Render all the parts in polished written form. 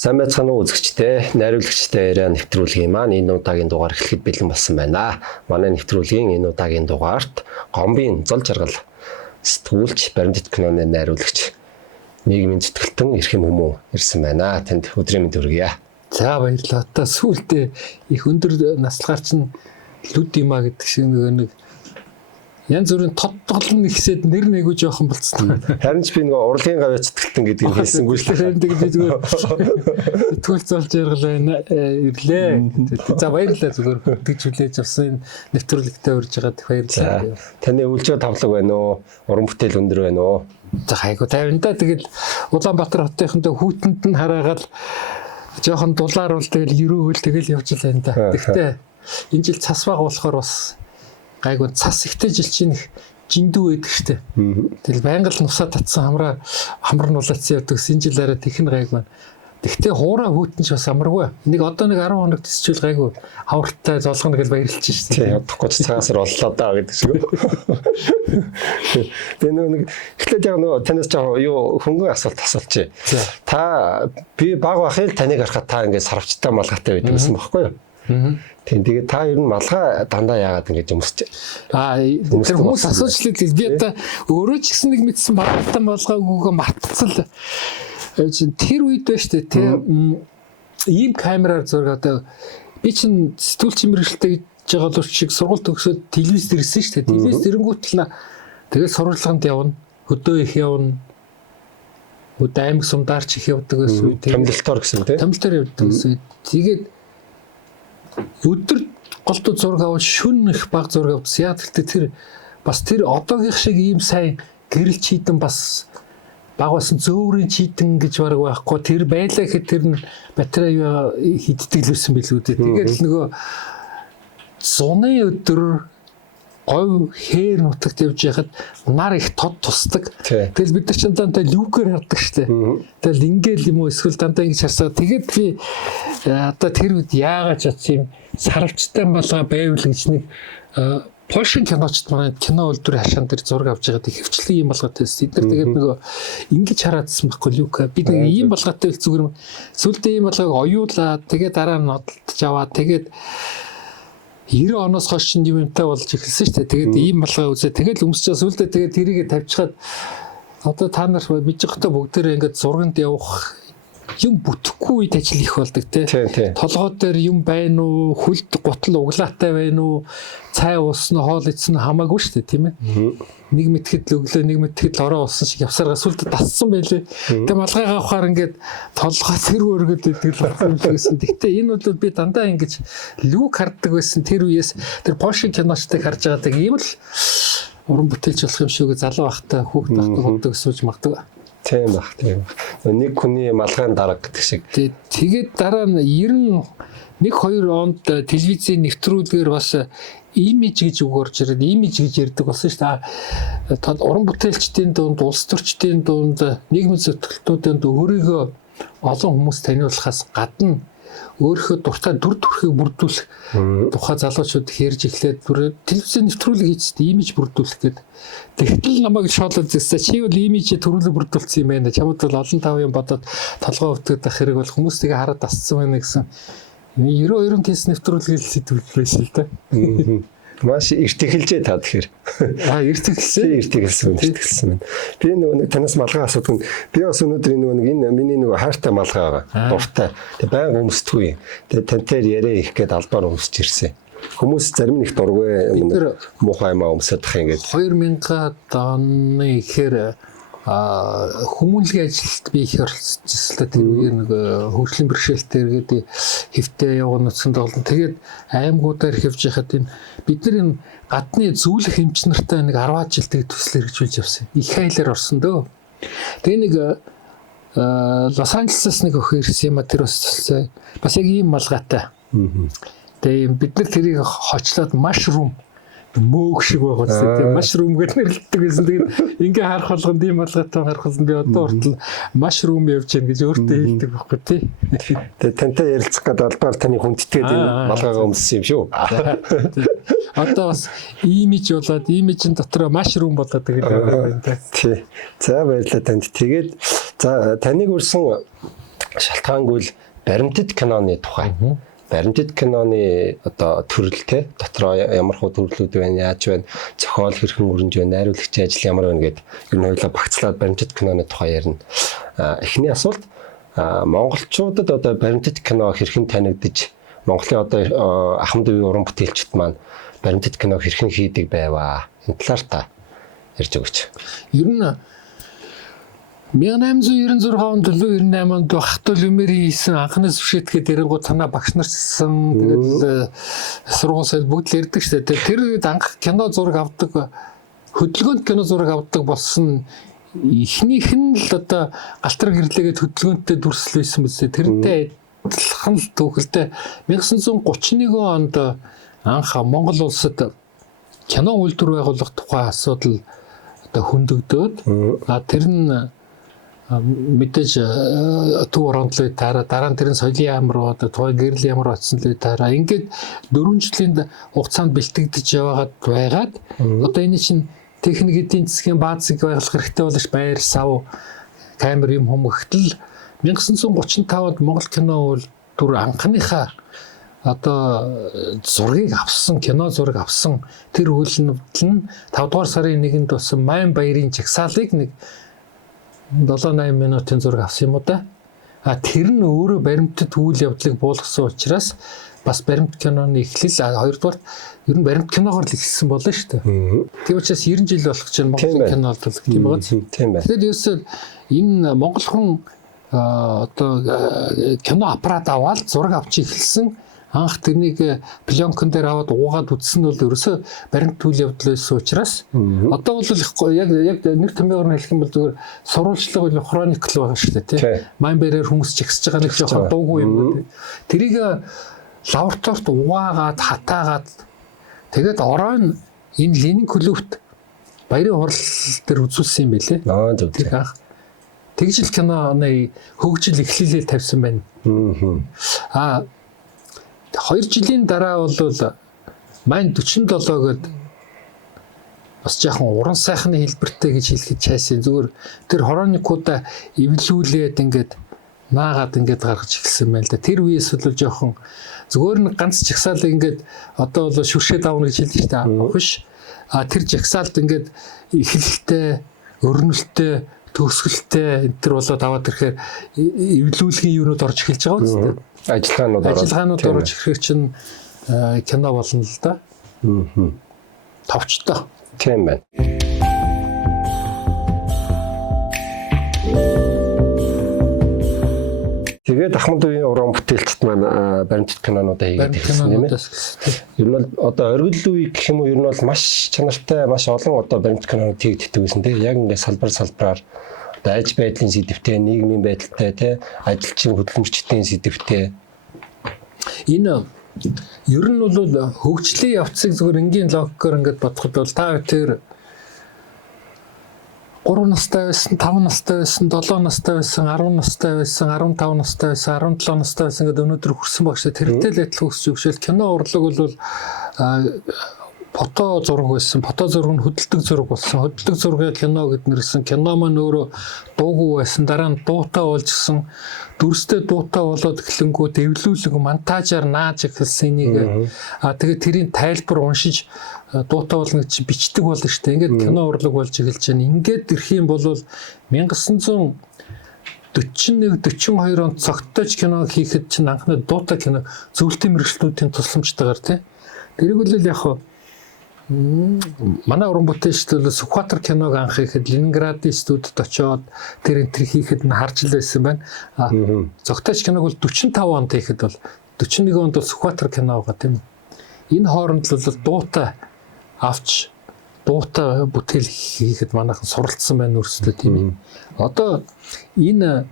Сайн байцгаана уу үзэгчдээ, найруулагчдаа яриа нэвтрүүлгийн маань энэ удаагийн дугаар эхлэхэд бэлэн болсон байна. Манай нэвтрүүлгийн энэ удаагийн дугаарт Гомбын зол жаргал сэтгүүлч, баримтат киноны найруулагч нийгмийн зэтгэлтэн Эрхэм Хүмүүн ирсэн байна. Танд өдрийн мэнд хүргье. За баярлалаа. Та сүүлдээ их өндөр наслгаар чинь Лүдимаа гэдэг шиг нэг янз бүрийн тодтоглон ихсээд нэр нэгүй жоохон болцсон. Харин ч би нөгөө урлагийн гавьяа зэтгэлтэн гэдгийг хэлсэнгүй шүү дээ. Тэгээд би зүгээр сэтгүүл зол жаргал байна ирлээ. За баярлалаа зүгээр тэгж хүлээж авсан нэвтрүүлэгтээ урьж байгаа баярлалаа. Таны үйлчээ тавлаг байна уу? Уран бүтээл өндөр байна уу? За хайгуу тайвнда тэгэл Улаанбаатар хотынхонтой хүүтэнд нь хараагаад жоохон дулааруул тэгэл ерөөхөл тэгэл явж л байна да. Гэхдээ энэ жил цас баг болохоор бас гайгүй цас ихтэй жил чинь их жиндүү байдаг штэ. Тэгэл байнга л нусаа татсан хамар нуулаацсан явдаг. Энэ жил арай тэхэн гайг байна. Тэгтээ хуурай хүүтэн ч бас амаргүй. Нэг одоо нэг 10 хоног төсчүүл гайгүй хавртай золгоно гэж баярлж штэ. Тий, ядахгүй ч цагаасаар боллоо даа гэдэг шиг. Тэгээ нэг эхлээд яг нөгөө танаас жаа юу хөнгөн асуулт асуулчих. Та би баг байхыг таныг харахад та ингээд сарвчтай малгайтай байдаг гэсэн бохоггүй юу? Тийм тэгээд та ер нь малгай дандаа яагаад ингэж өмсч. Тэр хүмүүс асуучлаа би одоо өөрөө ч гэсэн нэг мэдсэн багтан болгоогүйгээ мартцал. Тэр үед байна штэ тийм ийм камераар зураг одоо би чинь сэтгүүлч мэрэгчлээ гэж байгаа л шиг сургууль төгсөөд телевиз ирсэн штэ. Телевиз ирэнгүүт л тэгээд сурвалжлаганд явна. Хөдөө их явна. Хөдөө аймаг сумдаарч их явдаг гэсэн үү. Томилтоор гэсэн тийм. Томилтоор явдаг гэсэн. Тэгээд өдөр голдуу зураг авал шүн их баг зураг авсан. Яг гэхдээ тэр бас тэр одоогийн шиг ийм сайн гэрэл чийдэн бас баг басан зөөврийн чийдэн гэж бараг байхгүй. Тэр байлаа гэхэд тэр нь батарей хиддэг л байсан билүү дээ. Тэгээд л нөгөө зуны өдөр говь хээр нутагт явж яхад нар их тод тусдаг. Тэгэл бид нар ч дандаа люкээр хардаг штэ. Тэгэл ингээл юм уу эсвэл дандаа ингэж харсаа. Тэгээд би одоо тэр үед яагаад ч юм сарвчтай болгоо байвал гэж нэг Польшин киночд манай кино үйлдвэрийн хашаан дээр зураг авч байгаад их хвчлэн юм болгоотой байсан. Эдгээр тэгээд нөгөө ингэж хараадсан байхгүй люка. Бид нэг ийм болгоотой их зүгээр сүлдээ ийм болгоог оюулаад тэгээд дараа нь нодолдож аваад тэгээд 90 оноос хойш чинь юмтай болж эхэлсэн шүү дээ. Тэгээд ийм малгай үзээ. Тэгээд өмсчээ сүлдээ тэгээд тэрийгэ тавьчихад одоо та нар мэдж байхдаа бүгдээрээ ингээд зурганд явах юм бүтэхгүй үед ажил их болдог тий. Толгой дээр юм байна уу? Хүлд гутал углаатай байна уу? Цай уусан хоол идсэн хамаагүй шүү дээ тийм ээ. Нэг мэтгэд л өглөө нэг мэтгэд л ороо уусан шиг явсараа сүлд тассан байлээ. Тэгээ малгайгаа авахаар ингээд толгой цэр өргөд идэг л болсон. Гэхдээ энэ бол би дандаа ингэж люк харддаг байсан тэр үеэс тэр Польшин киночтыг харж байгааг ийм л уран бүтээлч болох юм шүүгээ залуу байхдаа хүүхд байхдаа боддог сууж магдаг. Тийм баг. Нэг хүний малгайн дарга гэдэг шиг. Тэгээд дараа нь 91-2 онд телевизийн нэвтрүүлгээр бас имиж гэж үг орж ирээд имиж гэж ярьдаг болсон шүү дээ. Уран бүтээлчдийн дунд, улс төрчдийн дунд, нийгмийн зөвтгөлтүүдийн дунд өөрийгөө олон хүмүүс таниулахаас гадна өөрийнхөө дуртай дүр төрхийг бүрдүүлэх тухай залуучууд хэрж эхлээд телевизийн нэвтрүүлэг хийцтэй имиж бүрдүүлэх гэдэг. Тэгтэл намайг шоолоод зэсэ чи бол имижээ төрүүлэг бүрдүүлсэн юм байна. Чамд бол олон тав юм бодоод толгой өвтгөх хэрэг бол хүмүүс тэгээ хараад тасцсан байна гэсэн. 92 тест нэвтрүүлгийг сэтгүүлсэн л да. Маш эрт эхэлжээ та тэгэхээр. Эрт эхэлсэн. Би нэг танаас малгай асуудаг. Би бас өнөөдөр энэ миний хайртай малгай байгаа. Дуртай. Тэгээ байнга өмсдөггүй. Тэгээ тантай яриа их гээд албаар өмсөж ирсэн. Хүмүүс зарим нэг дургүй муухай юмаа өмсөдөх юм гээд. 2000 оны ихээр хүмүүнлэгийн ажилд би их оролцсон. Тэр үеэр нэг хөгжлийн бэрхшээлтэй эргээд хэвтэй явган нутсан тоглолт. Тэгээд аймагуудаар хэвж яхад энэ бид нар энэ гадны зөвлөх эмч нартай нэг 10 жилдээ төсөл хэрэгжүүлж явсан. Их хайлаар орсон дөө. Тэгээ нэг Лос Анжелесээс нэг өхөр ирсэн юм а тэр бас яг ийм малгайтай. Тэгээ бид нар тэрийг хочлоод mushroom мөөг шиг байгаа зү тийм mushroom гэж нэрлэдэг гэсэн. Тэгээд ингээ харах болгонд ийм малгайтай харах болсон би одоо хүртэл mushroom явж гэн гэж өөртөө хэлдэг байхгүй тий. Тэгээд тантай ярилцах гэдэг албаар таны хүндэтгээд энэ малгайгаа өмссөн юм шүү. Одоо бас имиж болоод имижийн дотор mushroom болоод тэгээд байна тий. За баярлалаа танд. Тэгээд за таныг үрсэн шалтгаангүй л баримтат киноны тухай. Баримтат киноны одоо төрөлтэй дотроо ямар хөө төрлүүд байна, яаж байна, зохиол хэрхэн өрнөж байна, найруулагчийн ажил ямар байна гэд ер нь хоёлаа багцлаад баримтат киноны тухай ярина. Эхний асуулт монголчуудад одоо баримтат кино хэрхэн танигдаж, Монголын одоо ахмад үеийн уран бүтээлчид маань баримтат кино хэрхэн хийдэг байваа? Энэ талаар та ярьж өгөөч. Ер нь 1896 онд 98 онд Бахтал Люмери хийсэн анхны сүшэтгээ дээрээ танаа багш нарсан тэгээд сургууль сайд бүгд л ярьдаг шүү дээ. Тэр анх кино зураг авдаг, хөдөлгөөнд кино зураг авдаг болсон эхнийх нь л одоо галтар гэрлээгээд хөдөлгөөнтэй дүрслэл байсан биз дээ. Тэрнтэй адилхан л төвхөлтэй 1931 онд анх Монгол улсад кино үйлдвэр байгуулах тухай асуудал одоо хөндөгдөөд тэр нь мэдээж төв орондлыг дараа нь тэрэн соёлын яам руу одоо тухайн гэрэл ямар очсон лээ дараа ингээд 4 жилийн хугацаанд бэлтгэгдэж байгаад одоо энэ чинь техник эдийн засгийн баазыг байгуулах хэрэгтэй болж байр сав камер юм хүмүүхтэл 1935 онд Монгол кино үйлдвэр анхныхаа одоо зургийг авсан, кино зураг авсан тэр үйлнэл нь 5 дугаар сарын 1-нд болсон Майн баярын жагсаалыг нэг 7-8 минутын зураг авсан юм уу да. Тэр нь өөрөө баримтат үйл явдлыг буулгасан учраас бас баримт киноны эхлэл хоёрдугаар ер нь баримт киногоор л эхэлсэн болно шүү дээ. Тийм учраас 90 жил болох чинь Монгол кино болдог тийм байгаа. Тийм байна. Тэгэхээр ерөөсөө энэ монголхон одоо кино аппарат аваад зураг авч эхэлсэн анх тэрнийг пленкон дээр аваад уугаад үзсэн нь бол ерөөсөө баримт үйл явдал байсан учраас одоо бол яг нэг томьёогоор хэлэх юм бол зүгээр сурвалжлага бол хроникл байгаа шүү дээ тийм. Майн бэрээр хүмүүс жигсэж байгаа нэг жоохон дуугүй юм уу. Тэрийг лабораторид угаагаад хатаагаад тэгээд оройн энэ Ленин клубт баярын хурал дээр үзүүлсэн юм байлээ. Тэр анх тэгжил киноны хөгжил эхлэлээр тавьсан байна. 2 жилийн дараа бол Майн 47 гээд бас жоохон уран сайхны хэлбэртэй гэж хэлэхэд чайсан. Зүгээр тэр хроникуудаа эвлүүлээд ингээд наагаад ингээд гаргаж эхэлсэн байл да. Тэр үеэс бол жоохон зүгээр нэг ганц жагсаалыг ингээд одоо бол шүршээ давна гэж хэлдэг шүү дээ. Биш. Тэр жагсаалд ингээд эхлэлтэй, өрнөлттэй, төгсгөлтэй энэ төр болоод аваад ирэхээр эвлүүлгийн юунууд орж эхэлж байгаа үстэй. Ажиллагаанууд орж ирэхээр чинь кино болно л да. Товчтой. Тийм байна. Тэгээд ахмад үеийн уран бүтээлчд маань баримтат кинонуудаа хийгээд ирсэн юм ээ. Ер нь бол одоо оргил үе гэх юм уу ер нь бол маш чанартай, маш олон одоо баримтат кинонууд хийгддэг гэсэн тийм. Яг ингээд салбараар одоо аж байдлын сэдвтэй, нийгмийн байдалтай тийм, ажилчин хөдөлмөрчдийн сэдвтэй. Энэ ер нь бол хөгжлийн явцыг зүгээр энгийн логикоор ингээд бодоход бол та тэр 3 настай байсан, 5 настай байсан, 7 настай байсан, 10 настай байсан, 15 настай байсан, 17 настай байсан гэдэг өнөөдөр хүрсэн багш. Тэрнтэй л адилхан өсч өгшөл кино урлаг бол фото зураг байсан. Фото зураг нь хөдөлдөг зураг болсон. Хөдөлдөг зургийг кино гэд нэрсэн. Кино маань өөрөө дуугүй байсан. Дараа нь дуутай болж гисэн. Дүрстэй дуутай болоод эхлэнгүү дэвлүүлэг монтажаар нааж эхэлсэн энийг. Тэгээд тэрийн тайлбар уншиж дуутай болно гэж бичдэг болно шүү дээ. Ингээд кино урлаг болж эхэлж байна. Ингээд ирэх юм бол 1941-42 онд цогтойч кино хийхэд чинь анхны дуутай кино зөвлөлтийн мэргэжлүүдийн тусламжтайгаар тийм. Тэрийг бол яг манай уран бүтээлчд бол Сүхбаатар киног анх хийхэд Ленинградын студид очоод тэр энтер хийхэд нь харж л байсан байна. Зогтойч киног бол 45 онд хийхэд бол 41 онд бол Сүхбаатар кино байгаа тийм. Энэ хооронд л дуутай авч дуутай бүтээл хийхэд манайхан суралцсан байна өөрсдөө тийм. Одоо энэ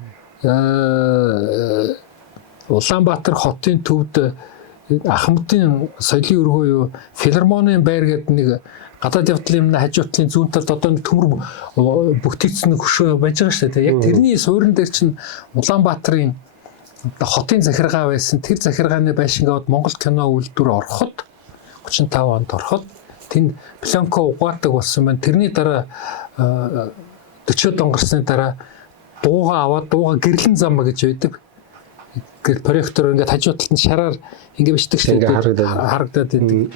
Улаанбаатар хотын төвд Ахмадын соёлын өргөө юу филармонийн байр гэдэг нэг гадаад явдлын хажуутлын зүүн талд одоо нэг төмөр бүгдийгцэн хөшөө байж байгаа шүү дээ. Яг тэрний суурин дээр чинь Улаанбаатарын хотын захиргаа байсан. Тэр захиргааны байшингаад Монгол кино үйлдвэр ороход 35 онд ороход тэнд пленко угаадаг болсон байна. Тэрний дараа 40-од он гарсны дараа дууга аваад дууга гэрлэн зам гэж байдаг. Ингээд проектор ингээд хажуу талд нь шараар ингээд бичдэг шүү дээ. Харагдаад байдаг.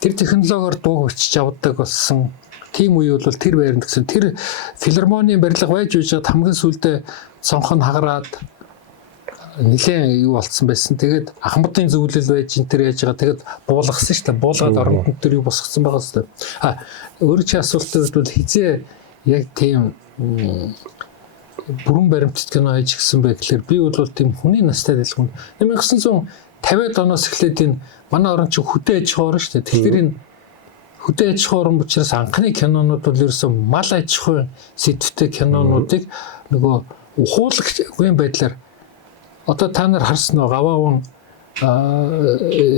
Тэр технологиор дууг бичиж авдаг болсон. Тийм үе бол тэр байранд гэсэн тэр филармонийн барилга байж үжиад хамгийн сүүлдээ цонх нь хагараад нэлээд юу болцсон байсан. Тэгээд ахмадын зөвлөл байж энэ төр яаж байгаа. Тэгээд буулгасан шүү дээ. Буулгаад орон төр юу босгосон байгаа шүү дээ. Өөр чи асуултад бол хизээ яг тийм бүрэн баримтат кино хийж гисэн бай гэхэлэр би бол тийм хүний настай дэлгүүн 1950-ад оноос эхлээд энэ манай орон чинь хөдөө аж ахуй шүү дээ. Тэгэхээр энэ хөдөө аж ахуй учраас анхны кинонууд бол ерөөсөн мал аж ахуй сэдвтэй кинонуудыг нөгөө ухуулагчгүй байдлаар одоо та нар харсан уу гавааван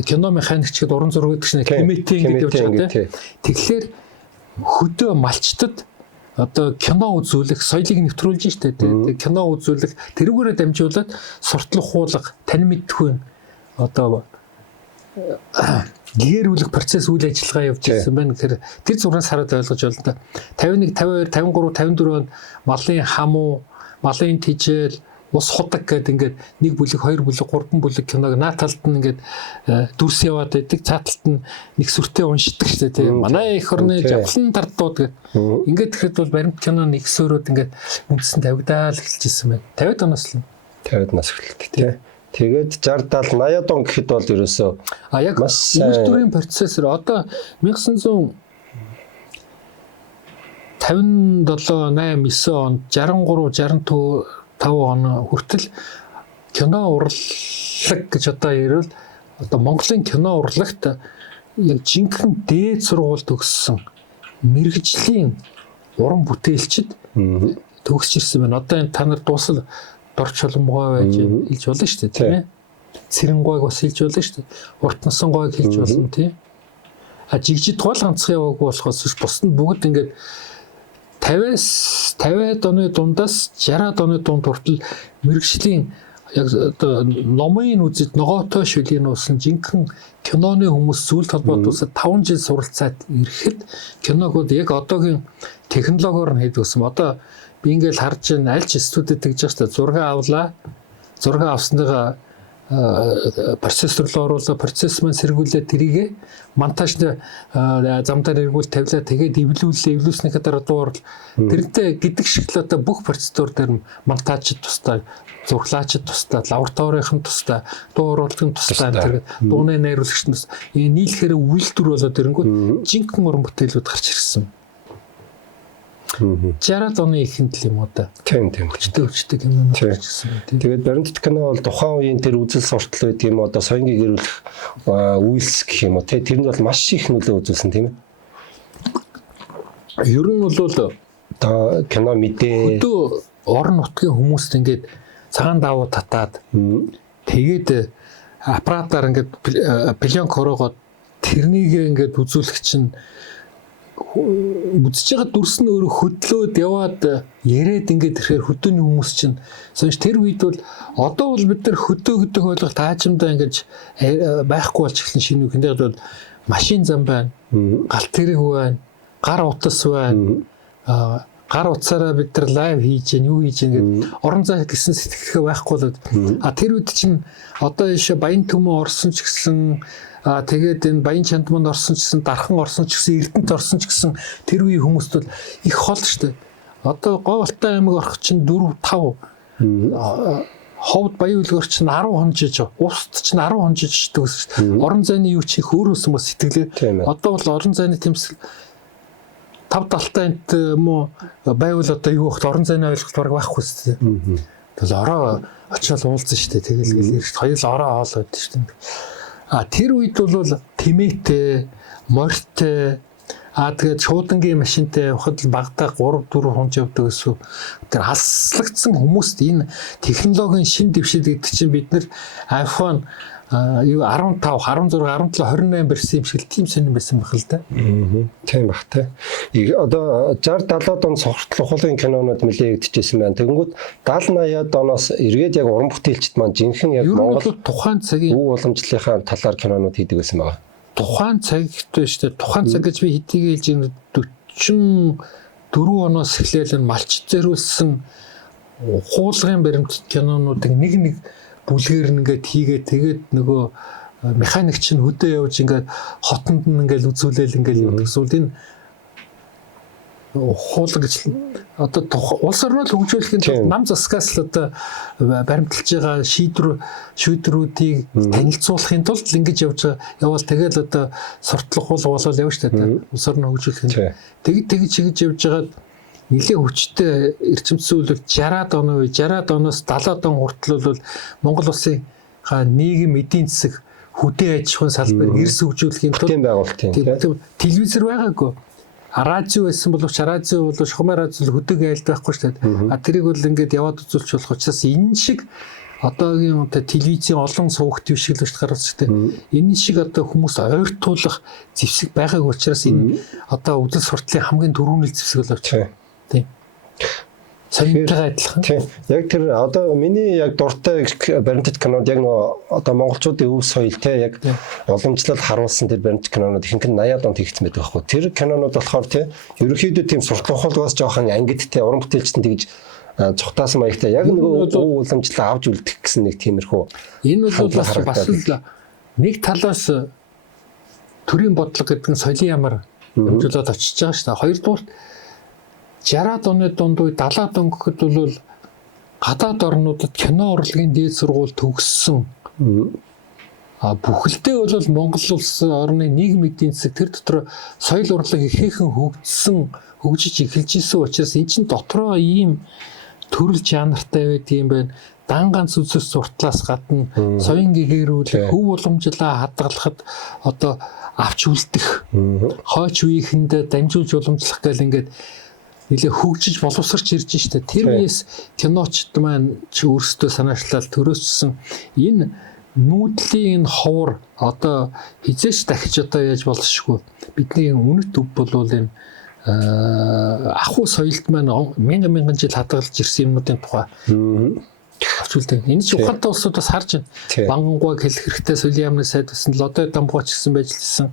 кино механикчд уран зураг гэдэг чинь комитет гэдэг явж байгаа тийм. Тэгэхээр хөдөө малчтад одоо кино үзүүлэх, соёлыг нэвтрүүлж штэ тийм. Кино үзүүлэх тэрүүгээрээ дамжуулаад суртлах хуулга тань мэдхгүй одоо гээрүүлэх процесс үйл ажиллагаа явж ирсэн байна. Тэгэхээр тэр зургаас хараад ойлгож байна. 51, 52, 53, 54 онд малын хамуу, малын тижэл, ус худаг гэдэг ингээд нэг бүлэг, хоёр бүлэг, гурван бүлэг киног нааталт нь ингээд дүрс яваад байдаг. Цааталт нь нэг сүртэй уншдаг шүү дээ тийм. Манай их орны жавхлан тардууд гэдэг. Ингээд тэгэхэд бол баримт кино нэг сөөрөөд ингээд үндсэн тавигдаад эхэлжсэн байна. 50-ад оноос л. 50-ад нас эхэлдэг тийм. Тэгээд 60 70 80-ад он гэхэд бол ерөөсөө яг үйлдвэрийн процессор одоо 1957 8 9 онд 63 65 он хүртэл кино урлаг гэж одоо ярил одоо Монголын кино урлагт яг жинхэнэ дээд сургууль төгссөн мэрэгжлийн уран бүтээлчд төгсч ирсэн байна. Одоо энэ та нар дуусал Дорч Чулмгой байж хэлж болно шүү дээ тийм ээ. Цэрэнгойг бас хэлж болно шүү дээ. Урт насан гойг хэлж болно тийм. Жигжид гол ганцхан яваагүй болохоос бусд нь бүгд ингээд 50-ад оны дундаас 60-ад оны дунд хүртэл мэрэгжлийн яг одоо номын үзэд ногоотой шүлийн уусан жинхэнэ киноны хүмүүс зүйл толгойд усад 5 жил суралцаад ирэхэд киногод яг одоогийн технологиор нь хийдэг гэсэн. Одоо би ингээл харж байна аль ч студид тэгж байгаа шүү дээ. Зураг авлаа. Зураг авсныгаа процессор руу оруулаа, процесс маань сэргүүлээ тэрийгэ монтажд замдаар эргүүл тавилаа, тэгээд эвлүүлснийхээ дараа дуур тэрнтэй гэдэг шиг л одоо бүх процедур дээр монтажид тустай, зурглаачид тустай, лабораторийн тустай, дуу оруулалтын тустай тэр дууны найруулагч нь нийлэхээр үйлдвэр болоод ирэнгүүт жинхэнэ уран бүтээлүүд гарч ирсэн. 60-ад оны эхэнд л юм уу да. Тийм. Өчтөг юм гарчсан. Тэгээд баримтат кино бол тухайн үеийн тэр үзэл суртал гэдэг юм одоо соёнгийн гэрүүлэх үйлс гэх юм уу те тэрэнд бол маш их нөлөө үзүүлсэн тийм ээ. Ер нь бол одоо кино мэдээ хөдөө орон нутгийн хүмүүст ингээд цагаан давуу татаад тэгээд аппаратаар ингээд пленк хороогоод тэрнийг ингээд үзүүлэх чинь үзэж байгаа дүрс нь өөрөө хөдлөөд яваад яриад ингээд ирэхээр хөдөөний хүмүүс чинь сонш тэр үед бол одоо бол бид нар хөдөө гэдэг ойлголт таажимдаа ингээд байхгүй болж эхлэн шинэ үг энэ бол машин зам байна, галт тэрэг байна, гар утас байна, гар утсаараа бид нар лайв хийж гэн юу хийж гэн орон зай гэсэн сэтгэлгээ байхгүй болоод тэр үед чинь одоо ийш Баян Төмөн орсон ч гэсэн тэгээд энэ Баян Чандманд орсон ч гэсэн Дархан орсон ч гэсэн Эрдэнэт орсон ч гэсэн тэр үеийн хүмүүст бол их хол штэ. Одоо Говьалтай аймаг орох чинь 4 5 ховд Баян үлгэр чинь 10 хонжиж, уст чинь 10 хонжиж төгс штэ. Орон зайны юу чих өөрөөс мө сэтгэлээ. Одоо бол орон зайны тэмцэл 5 талтайнт муу байвал одоо юу ихт орон зайны ойлголт бараг байхгүй штэ. Тэгэл ороо очиод уулзсан штэ. Тэгэл ирж хоёул ороо хоол байдаг штэ. Тэр үед бол тэмээтэй, морьтой, тэгээд шуудангийн машинтай явахад л багтаа 3 4 хонж явдаг гэсэн. Тэр хаслагдсан хүмүүст энэ технологийн шин дэвшил гэдэг чинь бид нар iPhone 15, 16, 17, 28 версийн юм шиг тийм сонирн байсан байх л да. Тийм бах те. Одоо 60 70-аад он цогцлох ухаалын кинонууд нэлээгдэжсэн байна. Тэгэнгүүт 70 80-аад оноос эргээд яг уран бүтээлчд маань жинхэнэ яг Монгол тухайн цагийн өв уламжлалынхаа талаар кинонууд хийдэг байсан байна. Тухайн цагт биш те. Тухайн цаг гэж би хэдийг хэлж 44 оноос эхлээл нь малч зориулсан хуулгын баримт кинонуудыг нэг бүлгээр ингээд хийгээд тэгээд нөгөө механик чинь хөдөө явж ингээд хотонд нь ингээд үзүүлэл ингээд явдаг. Эсвэл энэ хуулга гэж одоо улс орноо л хөгжүүлэхийн тулд нам засгаас л одоо баримталж байгаа шийдвэрүүдийг танилцуулахын тулд л ингэж явал тэгэл одоо суртлах болол явна шүү дээ. Улс орноо хөгжүүлэхийн тэгж явж байгаад нэлээд хүчтэй эрчимцүүлэл 60-аад оны үе 60-ад оноос 70-ад он хүртэл бол Монгол улсын нийгэм эдийн засаг хөдөө аж ахуйн салбарыг эрс хөгжүүлэхийн тулд телевизэр байгаагүй. Радио байсан боловч радио бол шухам радио хөдөг айлд байхгүй шүү дээ. Тэрийг бол ингээд яваад үзүүлж болох учраас энэ шиг одоогийн телевизийн олон суугт биш л гэж гаргаж шүү дээ. Энэ шиг одоо хүмүүс ойртуулах зэвсэг байгаагүй учраас энэ одоо үдэл суртлын хамгийн түрүүний зэвсэг боловч. Тийм. Саяынтай адилхан. Тийм. Яг тэр одоо миний яг дуртай баримтат кинод яг нөгөө одоо монголчуудын өв соёл те яг уламжлал харуулсан тэр баримтат кинонууд ихэнх нь 80-аад онд хийгдсэн байдаг байхгүй. Тэр кинонууд болохоор те ерөнхийдөө тийм сурталхуулгаас жоохон ангидтэй уран бүтээлчтэн тэгж цухтаасан маягтай яг нөгөө өв уламжлал авч үлдэх гэсэн нэг тиймэрхүү. Энэ бол бас нэг талаас төрийн бодлого гэдэг нь соёлын ямар хөгжүүлээд очиж байгаа шүү дээ. Хоёрдугаар 60-аад оны дунд үе 70-аад он гэхэд бол гадаад орнуудад кино урлагийн дээд сургууль төгссөн. Бүхэлдээ бол Монгол улс орны нийгэм эдийн засаг тэр дотор соёл урлаг ихээхэн хөгжиж эхэлж исэн учраас эн чинь дотроо ийм төрөл жанртай байд юм байна. Дан ганц үзэл суртлаас гадна соён гэгэрүүлэх, хөв уламжлаа хадгалахад одоо авч үлдэх, хойч үеийнхэндээ дамжуулж уламжлах гэл ингээд нэлээ хөгжиж боловсрч ирж штэ. Тэр үеэс киночд маань ч өөрсдөө санаачлал төрөөссөн энэ нүүдлийн ховор одоо хизээч дахиж одоо яаж болшгүй. Бидний үнэт өв бол энэ ахуй соёлд маань мянган жил хадгалж ирсэн юмнуудын тухай авчулдаг. Энэ ч ухаантай улсуудаас харж байна. Бангангуйг хэлэх хэрэгтэй соёлын яамны сайд байсан л одоо дамгууч гэсэн байж лсэн.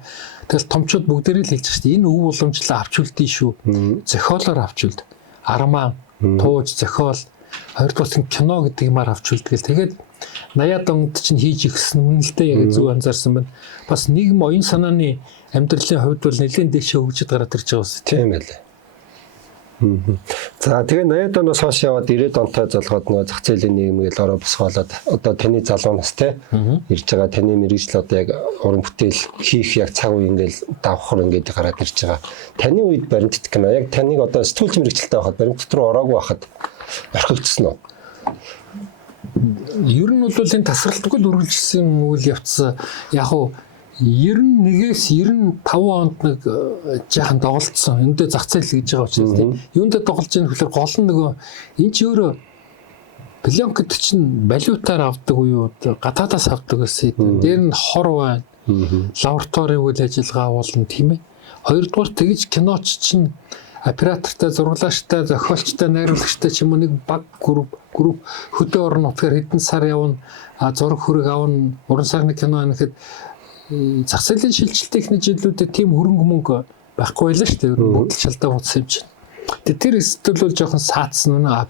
Тэгэл томчууд бүгдээрээ л хэлж штэ энэ өв уламжлал авч үлдээ шүү. Зохиолоор авч үлд. Армаа, тууж, зохиол, хоёрдугаар кино гэдэг юмар авч үлдгээл. Тэгээд 80-аад онд чинь хийж ихсэн үнэлтэй яг зөв анзаарсан байна. Бас нийгэм оюун санааны амьдралын хувьд бол нэлээд дэшээ хөгжиж гараад ирж байгаа үс. Тийм байлээ. За тэгээ 80-аад оноос хойш яваад 90-ад онтой залгоод нөгөө зах зээлийн нийгэмгээл ороо босгоолоод одоо таны залуу нас те ирж байгаа таны мэргэжил одоо яг уран бүтээл хийх яг цаг үе ингээл давхар ингээд гараад ирж байгаа. Таны үед баримтат кино яг таныг одоо сэтгүүлч мэргэжилтэй байхад баримтат руу ороогүй байхад орхигдсон уу? Ер нь бол энэ тасралтгүй л үргэлжилсэн үйл явц яг уу 91-ээс 95 онд нэг жаахан доголдсон. Эндээ зах зээл гэж байгаа учраас тийм. Юундаа доголж байгаа нөхөр гол нь нөгөө энэ ч өөрөө пленкд чинь валютаар авдаг уу гадаадаас авдаг гэсэн. Дээр нь хор байна. Лабораторийн үйл ажиллагаа болно тийм ээ. Хоёрдугаар тэгж киноч чинь оператортай, зурглаачтай, зохиолчтой, найруулагчтай ч юм уу нэг баг групп хөдөө орон нутгаар хэдэн сар явна, зураг хөрөг авна, уран сарны кино анахад зах зээлийн шилжилтийн ихний жилүүдэд тийм хөрөнгө мөнгө байхгүй байлаа шүү дээ. Бүгд л шалдаа утсан юм чинь. Тэр эсвэл бол жоохон саацсан үнэ.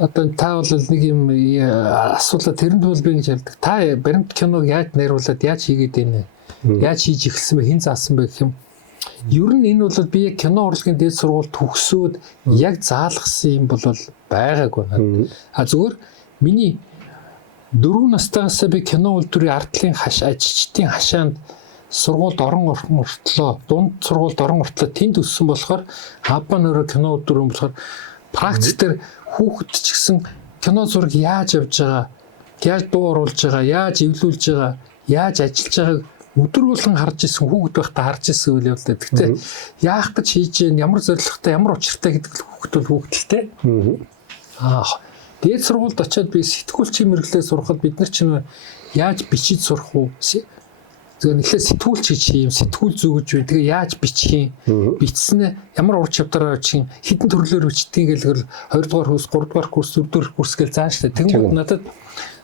Одоо та бол нэг юм асуулаа тэрэнд бол би гэж хэлдэг. Та баримт киног яаж найруулад яаж хийгээд байна? Яаж хийж эхэлсэн бэ? Хэн заасан бэ гэх юм. Ер нь энэ бол би яг кино урлагийн дээд сургууль төгсөөд яг заалгасан юм бол байгаагүй. Зүгээр миний 4 настайгаас би кино үйлдвэрийн ардлын ажилчдын хашаанд сургуульд орон ортлоо, дунд сургуульд орон ортлоо тэнд өссөн болохоор хабан өөрөө кино үйлдвэрийн болохоор практик дээр хүүхэд ч гэсэн кино зураг яаж явж байгаа, яаж дуу оруулж байгаа, яаж эвлүүлж байгаа, яаж ажиллаж байгааг өдөр болгон харж исэн хүүхэд байхдаа харж исэн үйл явдал. Гэхдээ яах гэж хийж гэн ямар зорилготой, ямар учиртай гэдэг л хүүхэд бол хүүхэдтэй. Дээд сургуульд очиод би сэтгүүлчийн мэргэжлээ сурахад бид нар чинь яаж бичиж сурах уу? Тэгээ нэхлээ сэтгүүлч гэж юм сэтгүүл зүгэж байна. Тэгээ яаж бичих юм? Бичснээ ямар ур чадвараар бичих юм? Хэдэн төрлөөр бичдгийг гэлгэр 2 дугаар курс, 3 дугаар курс, 4 дугаар курс гэж зааш та. Тэнгүүд надад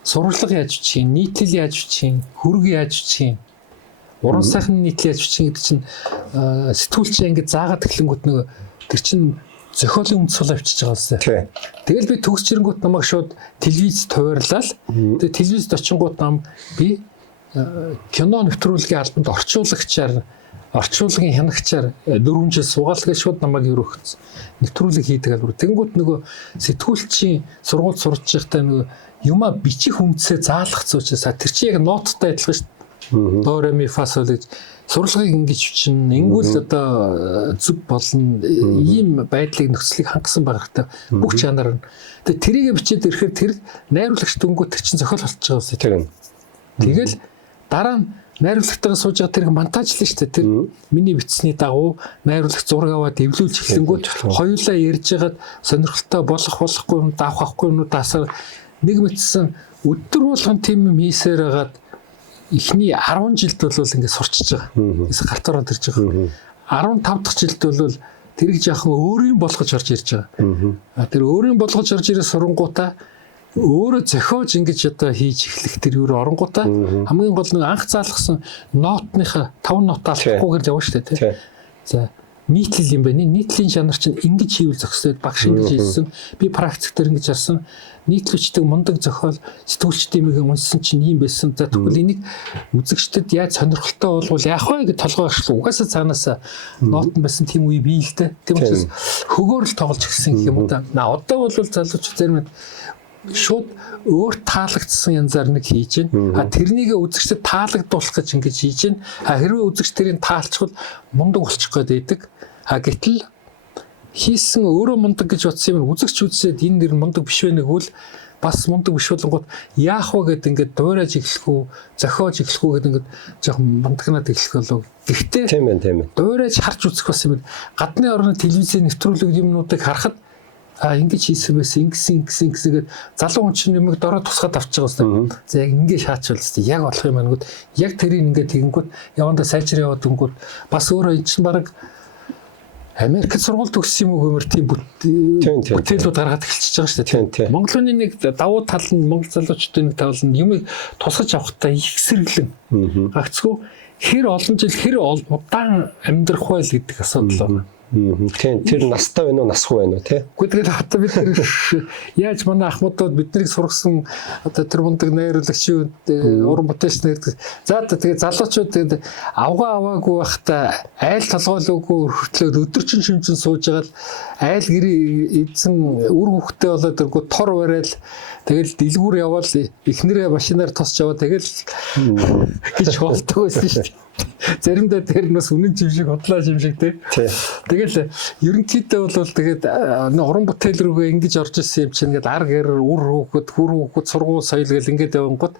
сурвалжлага яаж бичих юм? Нийтлэл яаж бичих юм? Хөрөг яаж бичих юм? Уран сайхны нийтлэл яаж бичих юм гэдэг чинь сэтгүүлчээ ингэ заагаад эхлэнгүүт нөгөө тэр чинь зохиолын үнд сул авчиж байгаа юмсан. Тий. Тэгэл би төгсч ирэнгүүт намайг шууд телевизд туваарлаа. Тэгээ телевизд очингууд нам би кино нэвтрүүлгийн албанд орчуулагчаар орчуулгын хянагчаар 4 жил суугаалгаа шууд намайг өрөөгсөн. Нэвтрүүлэг хийдэг албар. Тэнгүүд нөгөө сэтгүүлчийн сургууль сурч байхдаа нөгөө юма бичих хүнцээ заалах зуучаас тэр чинь яг нооттой адилхан шүү дээ. До ре ми фа сол гэж сурлагыг ингэж чинь ингүүл одоо зүг болно ийм байдлыг нөхцөлийг хангасан байгаатай бүх чанар нь. Тэгээ тэрийг бичээд ирэхээр тэр найруулагч дөнгөд тэр чинь зохиол болчихж байгаа юм. Тэгэл дараа нь найруулагтайгаа сууж байгаа тэрийг монтажлаа шүү дээ. Тэр миний бичсний дагуу найруулагч зураг аваад эвлүүлж эхлэнгүүт хоёулаа ярьж байгаад сонирхолтой болох болохгүй юм даах авахгүй юм даасаар нэг мэдсэн өдөр болгон тийм юм хийсээр хагаад эхний 10 жилд бол ингээд сурчиж байгаа. Эсвэл гартаараа төрж байгаа. 15 дахь жилд бол тэрийг жаахан өөрийн болгож орж ирж байгаа. Тэр өөрийн болгож орж ирээ сурангуудаа өөрөө зохиож ингэж одоо хийж эхлэх тэр юу оронгуудаа хамгийн гол нэг анх заалгасан нотныхаа 5 нот албахгүйгээр явна шүү дээ тий. За нийтлэл юм байна. Нийтлийн чанар чинь ингэж хийвэл зохистой багш ингэж хэлсэн. Би практик дээр ингэж харсан. Нийтлэгчдэг мундаг зохиол сэтгүүлчдийн мэг уншсан чинь ийм байсан. За тэгвэл энийг үзэгчдэд яаж сонирхолтой болвол яах вэ гэж толгой ашиглав. Угаасаа цаанаасаа нот нь байсан тийм үе бий л дээ. Тийм учраас хөгөөр л тоглож гисэн гэх юм уу та. Одоо бол залуучууд зарим шууд өөр таалагдсан янзаар нэг хийж байна. Тэрнийг үзэгчдэд таалагдуулах гэж ингэж хийж байна. Хэрвээ үзэгч тэрийг таалцвал мундаг болчих гээд байдаг. Гэтэл хийсэн өөрөө мундаг гэж бодсон юм үзэгч үзсээд энэ нэр мундаг биш вэ нэгвэл бас мундаг биш болгонгууд яах вэ гэд ингээд дуурайж эхлэх үү, зохиож эхлэх үү гэд ингээд жоохон мундагнаад эхлэх болов. Гэхдээ тийм ээ. Дуурайж харж үзэх бас юм. Гадны орны телевизийн нэвтрүүлэг юмнуудыг харахад ингэж хийсэн байсан ингэсэн гэд залуу хүн чинь юмыг дороо тусгаад авч байгаа юм. За яг ингэ шаачвал яг болох юм аангууд яг тэрийг ингэ тэгэнгүүт явандаа сайжраа яваад өнгөт бас өөрөө энэ чинь баг Америкт сургууль төгссөн юм уу гэмээр тийм бүтээлүүд гаргаад эхэлчихэж байгаа шүү дээ. Монголын нэг давуу тал нь монгол залуучуудын нэг тал нь юмыг тусгаж авахтаа их сэргэлэн. Гагцгүй хэр олон жил хэр удаан амьдрах вэ гэдэг асуудал байна. Тийм тэр настай байна уу насгүй байна уу тий. Гэхдээ хата бид яаж манай ахмадууд биднийг сургасан одоо тэр мундаг найруулагчид уран бүтээлчнэр за тэгээ залуучууд тэгээд аваагүй байхдаа айл толгойлоогүй хүртлээр өдөрчин шимжин сууж байгаа л айл гэрээ эзэн үр хөвгтэй болоод тэргүү тор барайл тэгэл дэлгүүр яваал эхнэрээ машинаар тосч яваа тэгэл гэж болдог байсан шүү дээ. Заримдаа тэр нас үнэн жимшиг хотлоо жимшиг тий. Тэгэл ерөнхийдөө бол тэгээд уран бүтээл рүүгээ ингэж орж ирсэн юм чинь ингээд ар гэр үр хөөхөд хүр хөөхөд сургууль соёл гэл ингээд явангууд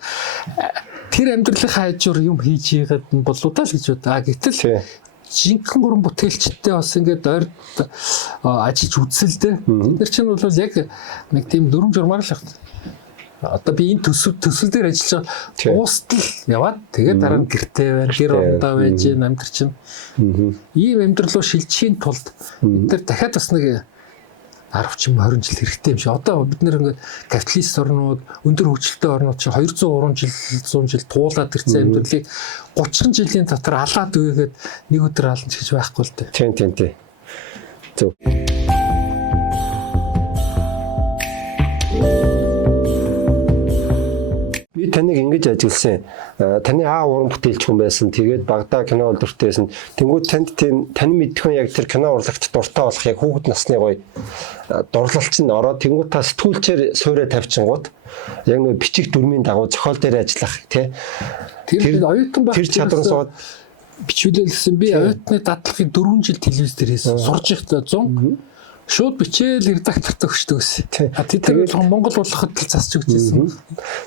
тэр амьдралын хайжуур юм хийж яагаад нь болоодаа л гэж бодаа. Гэтэл жинхэнэ уран бүтээлчтэй бас ингээд ойрд ажиллаж үзэлдэ. Бид нар чинь бол яг нэг тийм дүрм журмаар л байна. Одоо би энэ төсөл дээр ажиллаж байгаа уустал яваад тэгээд дараа нь гэртээ байна, гэр орондоо байж амьдар чинь. Ийм амьдрал руу шилжихийн тулд бид нар дахиад бас нэг 10 ч юм 20 жил хэрэгтэй юм шиг. Одоо бид нэр ингээд капиталист орнууд, өндөр хөгжилтэй орнууд чинь 200 100 жил туулаад ирсэн амьдралыг 30 жилийн дотор алаад өгөөгээд нэг өдөр ална гэж байхгүй л дээ. Тийм. Зөв. Би таныг ингэж ажигласан. Таны аав уран бүтээлч хүн байсан. Тэгээд Багдаа кино олдвортойсэн. Тэнгүүд танд тийм таны мэдхэн яг тэр кино урлагт дуртай болох яг хүүхэд насны гоё дурлалч нь ороод тэнгүүд та сэтгүүлчээр суурэ тавьчихгууд яг нэг бичих дүрмийн дагуу зохиол дээр ажиллах тий. Тэр оюутан байх тэр чадвар сууд бичүүлэлсэн би оюутны дадлагыг 4 жил телевиз дээр хийсэн. Сурж ихтэй 100 шууд бичээл редакторт өгчдөг гэсэн. Тэгээд Монгол болгоход л засч өгч байсан.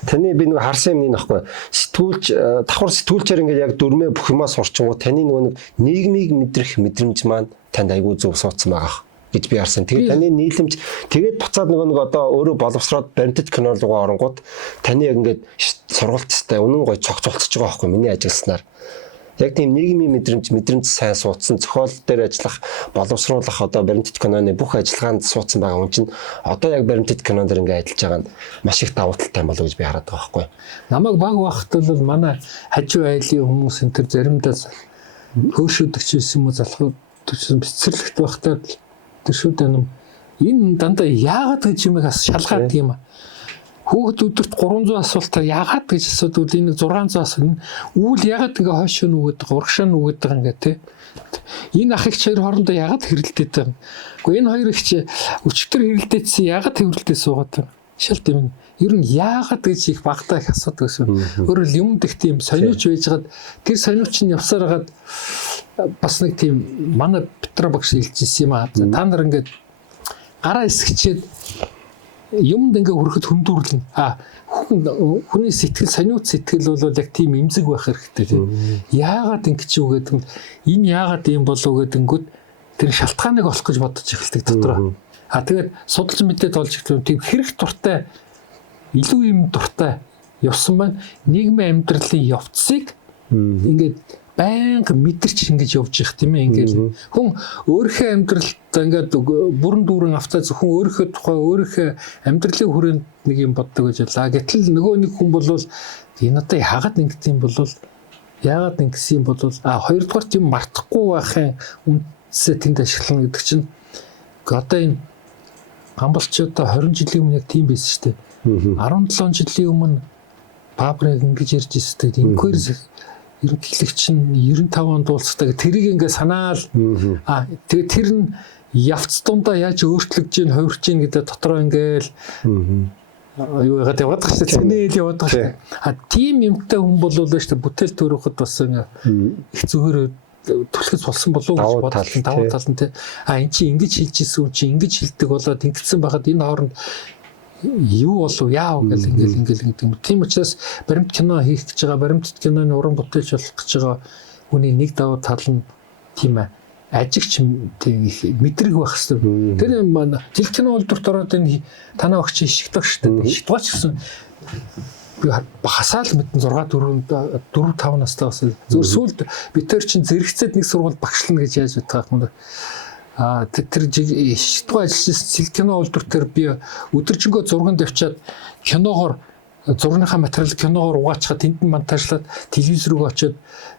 Таны би нэг харсан юм нөхгүй. Сэтгүүлч давхар сэтгүүлчээр ингээд яг дөрмөө бүх юмаа сурчингуу таны нөгөө нийгмийг мэдрэх мэдрэмж маань танд айгүй зөв суудсан байгаа гэж би харсан. Тэгээд таны нийлэмж тэгээд буцаад нөгөө одоо өөрөө боловсроод баримтат кино руугаа оронгууд таны яг ингээд сургалттай үнэн гой цогцолцож байгаа байхгүй миний ажилласнаар. Яг тийм нийгмийн мэдрэмж сайн суудсан зохиол дээр ажиллах боловсруулах одоо баримтат киноны бүх ажиллагаанд суудсан байгаа хүн чинь одоо яг баримтат кинон дээр ингээд ажиллаж байгаа нь маш их давуу талтай юм болов гэж би хараад байгаа байхгүй. Намайг баг байхад бол манай хажуу айлын хүмүүс энэ төр заримдаа хөөшөөдөгч байсан юм уу залхуу төсөн бицэрлэгт байхдаа Тэр шүү дээ юм. Энэ дандаа яагаад гэж юм бас шалгаад юм аа. Хүүхэд өдөрт 300 асуултаа яагаад гэж асуудвал энэ 600 асуулт үүл яагаад тэгээ хойшоо нүгэд урагшаа нүгэд байгаа ингээ тий. Энэ ах их хоёр хоорондоо яагаад хэрэлдээд байгаа юм. Гэхдээ энэ хоёр их өчтөр хэрэлдээдсэн яагаад тэрвэрлдээ суугаад байгаа. Шалт юм. Ер нь яагаад гэж их багтаа их асуудаг гэсэн. Өөрөөр юм дэх тийм сониуч байжгаад тэр сониуч нь явсаар хагаад бас нэг тийм манай Петра багш хэлчихсэн юм аа. Та нар ингээд гараа эсгчээд юмд ингээ хүрэхэд хөндүүрлэн. Хүний сэтгэл сониуч сэтгэл бол яг тийм эмзэг байх хэрэгтэй тийм. Яагаад ингэж юу гэдэг нь энэ яагаад юм болов гэдэнгүүт тэр шалтгааныг олох гэж бодож эхэлдэг дотроо. Тэгээд судалж мэдээд олж эхлэв тийм хэрэг дуртай илүү юм дуртай явсан байна. Нийгмийн амьдралын явцыг ингээд байнга мэдэрч ингэж явж их тийм ээ ингээд хүн өөрийнхөө амьдралд ингээд бүрэн дүүрэн автаа зөвхөн өөрийнхөө тухай өөрийнхөө амьдралын хүрээнд нэг юм боддог гэж байлаа. Гэтэл нөгөө нэг хүн бол энэ одоо яагаад ингэж юм бол яагаад ингэсэн юм бол хоёрдугаар тийм мартахгүй байхын үндсээ тэнд ашиглана гэдэг чинь одоо энэ гамбалчуудаа 20 жилийн өмнө яг тийм байсан шүү дээ. 17 жилийн өмнө Баабрыг ингэж ярьж ирсдэг. Инквайр ерөнхийлөгч нь 95 онд дуусдаг. Тэрийг ингээ санаал тэгээ тэр нь явц дундаа яаж өөрчлөгдөж гин хувирч гин гэдэг дотроо ингээл юу яагаад яваад байгаа шүү дээ. Цэнээл яваад байгаа шүү дээ. Тийм юмтай хүн болов л шүү дээ. Бүтээл төрөхөд бас их зүгээр түлхэц болсон болов уу гэж бодлоо. Давуу тал нь те. Эн чи ингэж хэлж ирсэн чи ингэж хэлдэг болоод ингэсэн байхад энэ хооронд юу болов яав гэл ингээл гэдэг юм. Тийм учраас баримт кино хийх гэж байгаа, баримт киноны уран бүтээлч болох гэж байгаа хүний нэг давуу тал нь тийм ээ. Ажигч тийм их мэдрэг байх хэрэгтэй. Тэр маань жил кино үйлдвэрт ороод энэ танаа огч шигдэг шүү дээ. Шигдваач гэсэн би хасаал мэдэн 6 4 5 настай бас зөв сүлд би тэр чинь зэрэгцээд нэг сургууль багшлна гэж яаж бодох юм бэ? Тэр шигдваа ажилласан кино үйлдвэр дээр би өдөржингөө зурганд явчаад киногоор зургийнхаа материал киногоор угаачаад тэнд нь монтажлаад телевиз рүү очиод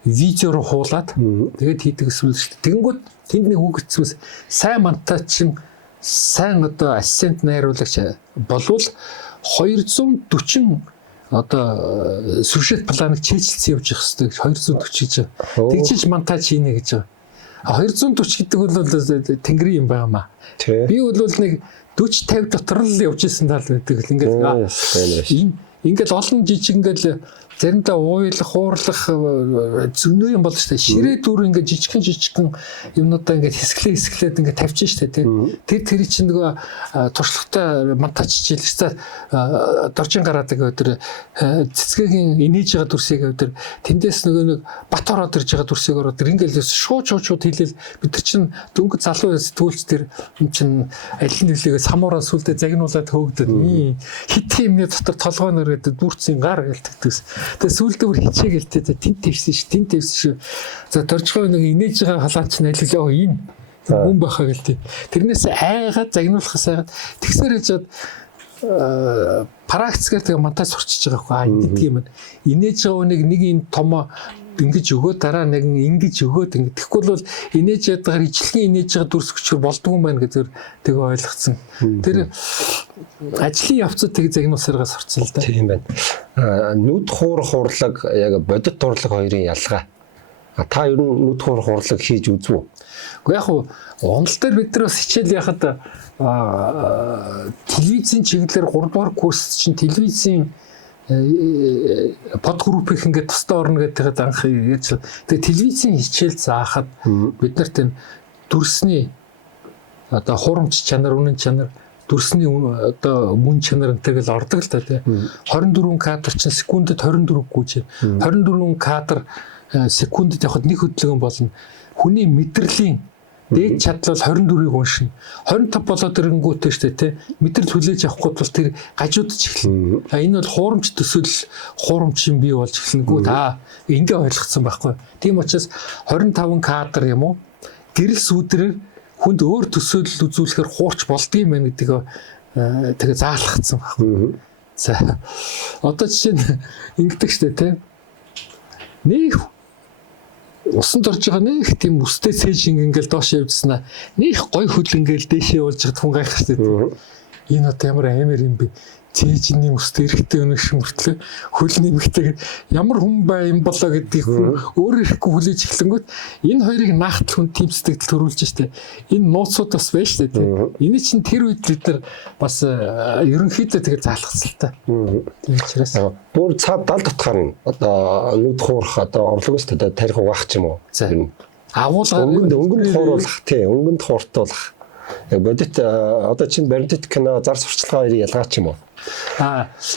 видео руу хуулаад тэгээд хийдэг эсвэл шүү дээ. Тэгэнгүүт тэнд нэг үг гэсэн сайн монтаж чинь сайн одоо ассистент найруулагч болвол 240 одоо сюжет планыг чийжилсэн явж явах хэрэгтэй 240 гэж. Тэгжиж монтаж хийнэ гэж байгаа. 240 гэдэг бол тэнгэрийн юм байгаа маа. Би бол нэг 40 50 дотор л явж исэн тал байдаг. Ингээд олон жижиг ингээд заримдаа уйлах, хуурлах зөндөө юм болно шүү дээ. Ширээ дүр ингээд жижигхэн юмнуудаа ингээд хэсглээд ингээд тавьчих шүү дээ. Тэр чинь нөгөө туршлагатай монтаж хичээлээс доржин гараад байгаа өдөр цэцгээгийн инээж байгаа дүрсийг өдөр тэндээс нөгөө нэг бат ороод ирж байгаа дүрсийг ороод ингээд шууд хэлээл бид нар чинь дөнгөж залуу сэтгүүлч тэр юм чинь аль нь нөлөөгөө самуураа сүлдээ загнуулаад хөөгдөд хит юмны дотор толгой нэргээд бүрцийн гар гэлтэгдээс. Тэгээ сүлдээ бүр хичээгэлтэй тент твсэн шүү. За доржгоо нэг инээж байгаа халаач нь алилаа энэ хүн байхаа гэлтэй. Тэрнээс айгаад загнуулахаас айгаад тэгсээр яжаад практикээр тэгээ монтаж сурчиж байгаа хөө гэдэг юм. Инээж байгаа нэг энэ том ингэж өгөө дараа нэг ингэж өгөөд ингэ тэгэхгүй бол инээж ядгаар ижлэгийн инээж байгаа дүрс хүчээр болдгүй юм байна гэж тэгээ ойлгоцсон. Тэр ажлын явцад тэг загнуусараа сурцсан л да. Тийм байна. Нүд хуурах урлаг яг бодит урлаг хоёрын ялгаа. Та ер нь нүд хуурах урлаг хийж үзв үү? Уу яг онол дээр бид нар бас хичээл яхад телевизийн чиглэлээр 3 дугаар курс чинь телевизийн под группийг ингээд тусдаа орно гэдэг анх яаж тэгээ телевизийн хичээл заахад бид нарт энэ дүрсний одоо хурамч чанар үнэн чанар дүрсний одоо мөн чанар энтэйгэл ордог л та тий 24 кадр чинь секундэд 24 гүйж 24 кадр секундэд явахад нэг хөдөлгөөн болно хүний мэдрэлийн дээд чадлал 24-ийг уншина. 25 болоод ирэнгүүтээ штэ тий. Мэдрэл хүлээж авахгүй бол тэр гажуудж эхэлнэ. Энэ бол хуурамч төсөл хуурамч юм бий болж эхэлнэггүй. Ингээ ойлгоцсон байхгүй. Тийм учраас 25 кадр юм уу? Гэрэл сүдрээр хүнд өөр төсөөлөл үзүүлэхээр хуурч болдгийм байх гэдгийг тэгээ заалгацсан байхгүй. За одоо жишээ нь ингэдэг штэ тий. Нэг усанд орж байгаа нэг тийм өстэй цээж ингээл доош явжснаа. Них гой хөл ингээл дээшээ явуулж хад хүн гайх штэ. Энэ одоо ямар амар юм бэ? Цээжний өстэй эрэхтэй өнөг шимэртлээ хөл нэмэгтэй ямар хүн бай юм болоо гэдгийг хүн өөрөө ирэхгүй хүлээж эхлэнгүүт энэ хоёрыг наахт хүн тийм сэтгэл төрүүлж штэ. Энэ нууцуд бас байна штэ. Энэ чинь тэр үед бид нар бас ерөнхийдөө тэгээ заалгацлаа. Тийм учраас бүр цаад дал дотхоор нь одоо нүд хуурах одоо орлогоос одоо тарих угаах ч юм уу. Агуулгаар өнгөнд хууруулах тий өнгөнд хууртуулах. Бодит одоо чинь баримтат кино зар сурчлагын хоёрын ялгаа ч юм уу.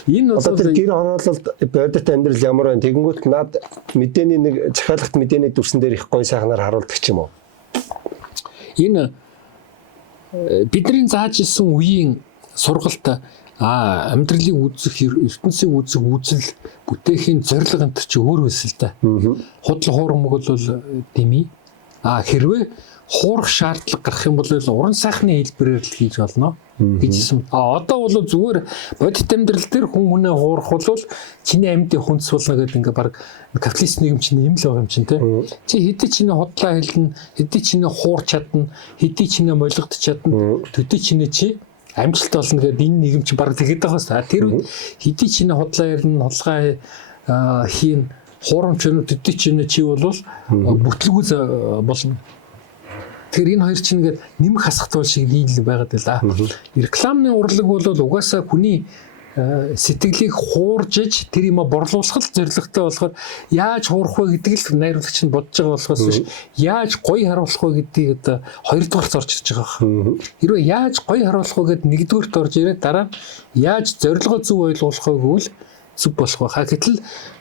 Энэ одоо тэр гэр хороололд бодит амьдрал ямар байна тэгэнгүүт над мэдээний нэг захиалагт мэдээний дүрсэн дээр их гой сайхнаар харуулдаг ч юм уу. Энэ бидний зааж исэн үеийн сургалт амьдралыг үзэх ертөнцийг үзэх үзэл бүтээхийн зорилго энэ чи өөр байсан л да. Худал хуурмаг бол дими. Хэрвээ хуурах шаардлага гарах юм бол уран сайхны хэлбэрээр л хийж болно гэжсэн. Одоо бол зүгээр бодит амьдрал дээр хүн хүнээ хуурах бол чиний амьдын хүнс болно гэдэг ингээ баг капиталист нийгэм чинь юм л байгаа юм чинь те. Чи хэдий чиний худлаа хэлнэ, хэдий чиний хуурч чадна, хэдий чиний молигдож чадна, төдий чиний чи амжилт болно гэдэг энэ нийгэм чинь баг тэгэхэд байгаа ш. Тэр хэдий чиний худлаа ярина, хулгай хийн, хуурамч өнө төдий чиний чи бол бүтлгүү болно. Тэгэхээр энэ хоёр чинь ингээд нэмэх хасахтуул шиг нийлэл байгаад байла. Рекламны урлаг бол угаасаа хүний сэтгэлийг хуурж тэр юм борлуулах зорилготой болохоор яаж хуурах вэ гэдэг л найруулагч нь бодож байгаа болохоос биш яаж гоё харуулах вэ гэдгийг одоо хоёрдугаарт орж ирж байгаа. Хэрвээ яаж гоё харуулах вэ гэд нэгдүгээрт орж ирээд дараа нь яаж зорилгоо зөв ойлгуулах вэ гэвэл зүг болох байхаа. Гэтэл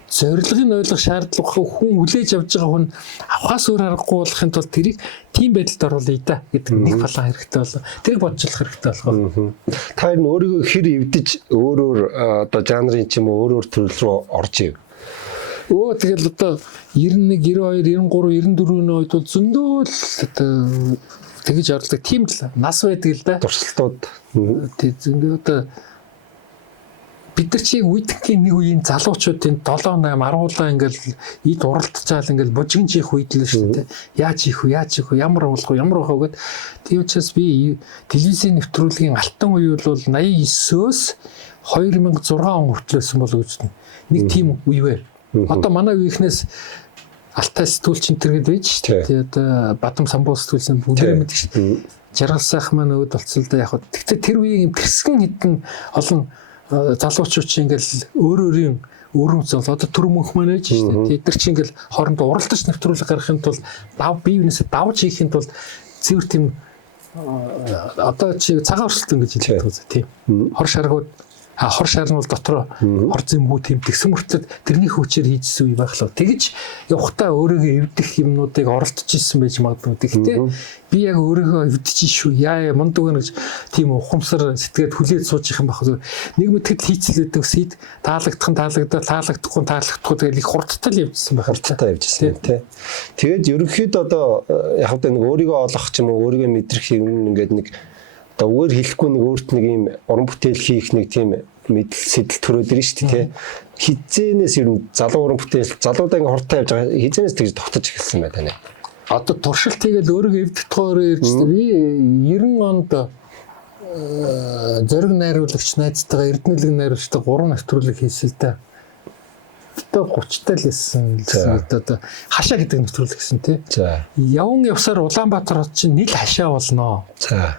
зорилгыг ойлгох шаардлага хүн хүлээж авч байгаа хүн авахаас өөр аргагүй болохын тулд тэрийг тийм байдалд оруулъя да гэдэг нэг балан хэрэгтэй болоо. Тэрийг бодчихлох хэрэгтэй болох. Та энэ өөрийгөө хэр эвдэж өөрөөр одоо жанрын ч юм уу өөрөөр төрөл рүү орж ив. Тэгэл одоо 91, 92, 93, 94-ийн үед бол зөндөө л одоо тэгж оролдог тийм л нас байдаг л да. Туршилтууд. Тэг зөндөө одоо бид нар чи үеийнхээ нэг үеийн залуучуудын 7, 8 аргуулаа ингээл эд уралдчаал ингээл бужигн чих үед л шүү дээ. Яаж хийх вэ? Ямар болох вэ? Ямар байх вэ гэд. Тийм учраас би телевизийн нэвтрүүлгийн алтан үе бол 89-өөс 2006 он хүртлээсэн болов гэж байна. Нэг тийм үе вэ. Одоо манай үеийнхнээс Алтай сэтгүүлч энэ төргээд байж шүү дээ. Одоо Бадам самбуу сэтгүүлсэн бүгдээ мэддэг шүү дээ. Жаргал сайхан маань өөд болцсон л да яг. Гэхдээ тэр үеийн гэрсгэн хідэн олон залуучууд чинь ингээл өөрийн өрөмц бол одоо төр мөнх маань байж шүү дээ. Тэд нар чинь ингээл хоорондоо уралдаж нэвтрүүлэг гаргахын тулд биенээсээ давж хийхин тулд цэвэр тийм одоо чи цагаан өрсөлдөөн гэж хэлдэг үү тийм. Хор шаргууд хор шар нь бол дотроо хор зэмбүү тийм тэгсэн мөртлөд тэрний хүчээр хийжсэн үе байхлаа. Тэгэж явахтаа өөрийгөө эвдэх юмнуудыг оролдож ирсэн байж магадгүй. Гэхдээ би яг өөрийгөө эвдэж шүү. Яа мундаг гэж тийм ухамсар сэтгээд хүлээж сууж их юм байх. Нэг мэтгэл хийцэлээд өсөйд таалагдахгүй тэгэл их хурдтай л явжсан байх. Хурдтай явжсан тий. Тэгээд ерөнхийдөө одоо яг л нэг өөрийгөө олох ч юм уу өөрийгөө мэдрэх юм ингээд нэг одоо өөр хэлэхгүй нэг өөрт нэг юм уран бүтээл хийх нэг тийм мэдл сэтэл төрөөд ирнэ шүү дээ тий. Хизээнээс ер нь залуу уран бүтээл залуудаа ингээ хурдтай явж байгаа хизээнээс тэгж тогтож эхэлсэн байна. Одоо туршилт хийгээл өөрийгөө эвдэх тохиор ирж би 90 онд зориг найруулагч найзтайгаа эрдэнэлэг найруулагчтай 3 нэвтрүүлэг хийсэн л да. Одоо 30 тал лсэн одоо хашаа гэдэг нэвтрүүлэг гэсэн тий. За. Явн явсаар Улаанбаатар хот чинь нийл хашаа болно. За.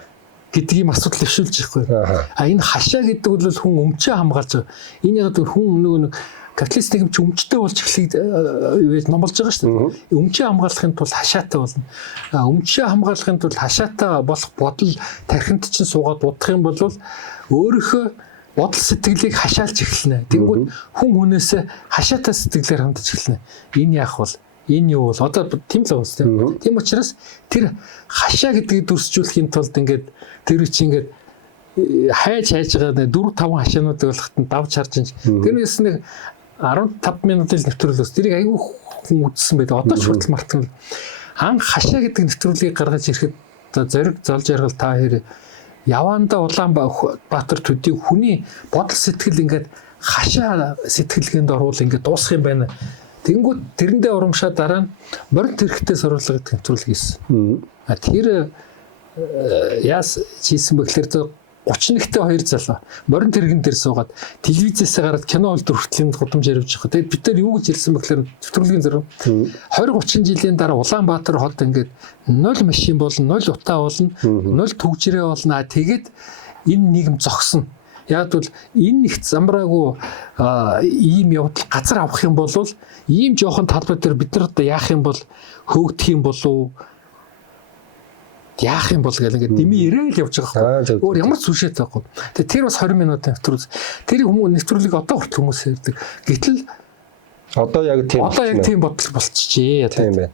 Гэдгийг юм асуудал өвшүүлж ихгүй. Энэ хашаа гэдэг бол хүн өмчөө хамгаалж байгаа. Энэ яг хүн нэг капиталист нийгэм чи өмчтэй болж эхлэх номлож байгаа шүү дээ. Өмчөө хамгаалахын тулд хашаатай болно. Өмчөө хамгаалахын тулд хашаатай болох бодол тархинд чинь суугаад удах юм бол өөрийнхөө бодол сэтгэлийг хашаалж эхэлнэ. Тэнгүүд хүн хүнээсээ хашаатай сэтгэлээр хандж эхэлнэ. Энэ яах вэ? Энэ юу бол одоо тийм л уус тийм. Тийм учраас тэр хашаа гэдгийг дүрсжүүлэхийн тулд ингээд тэр чинь ингээд хайж байгаа 4-5 хашаануудыг болоход давж харж ин. Тэрнээс нэг 15 минутын нэвтрүүлээс тэрийг айгүй хүн үзсэн байдаг. Одоо ч хүртэл мартсан. Анх хашаа гэдэг нэвтрүүлгийг гаргаж ирэхэд зориг зол жаргал та хэр явандаа Улаанбаатар төдий хүний бодол сэтгэл ингээд хашаа сэтгэлгээнд оруул ингээд дуусах юм байна Тэнгүүд тэрэндээ урамшаа дараа нь морин тэрхтээ сурвалжлагыг тэмцүүлэг хийсэн. Тэр яас хийсэн бэ гэхээр 31-т 2 залуу морин тэрэгэн дээр суугаад телевизээс гараад кино олд хүртлийн гудамж ярьж байгаа. Тэгээд бид нар юу гэж хэлсэн бэ гэхээр нэвтрүүлгийн зэрэг 20-30 жилийн дараа Улаанбаатар хот ингээд 0 машин болно, 0 утаа болно, 0 төгжрээ болно. Тэгээд энэ нийгэм зогсно. Яг бол энэ их замраагүй ийм явдал газар авах юм бол ийм жоохон талбай дээр бид нар яах юм бол хөөгдөх юм болов яах юм бол гэл ингээд дими ирээл явж байгаа хэрэг. Өөр ямар сүшэт байхгүй. Тэгээ тэр бас 20 минутын нэвтрүүлэг. Тэр хүмүүс нэвтрүүлэг одоо хүртэл хүмүүс ярьдаг. Гэтэл одоо яг тийм бодол болчихжээ. Тийм байна.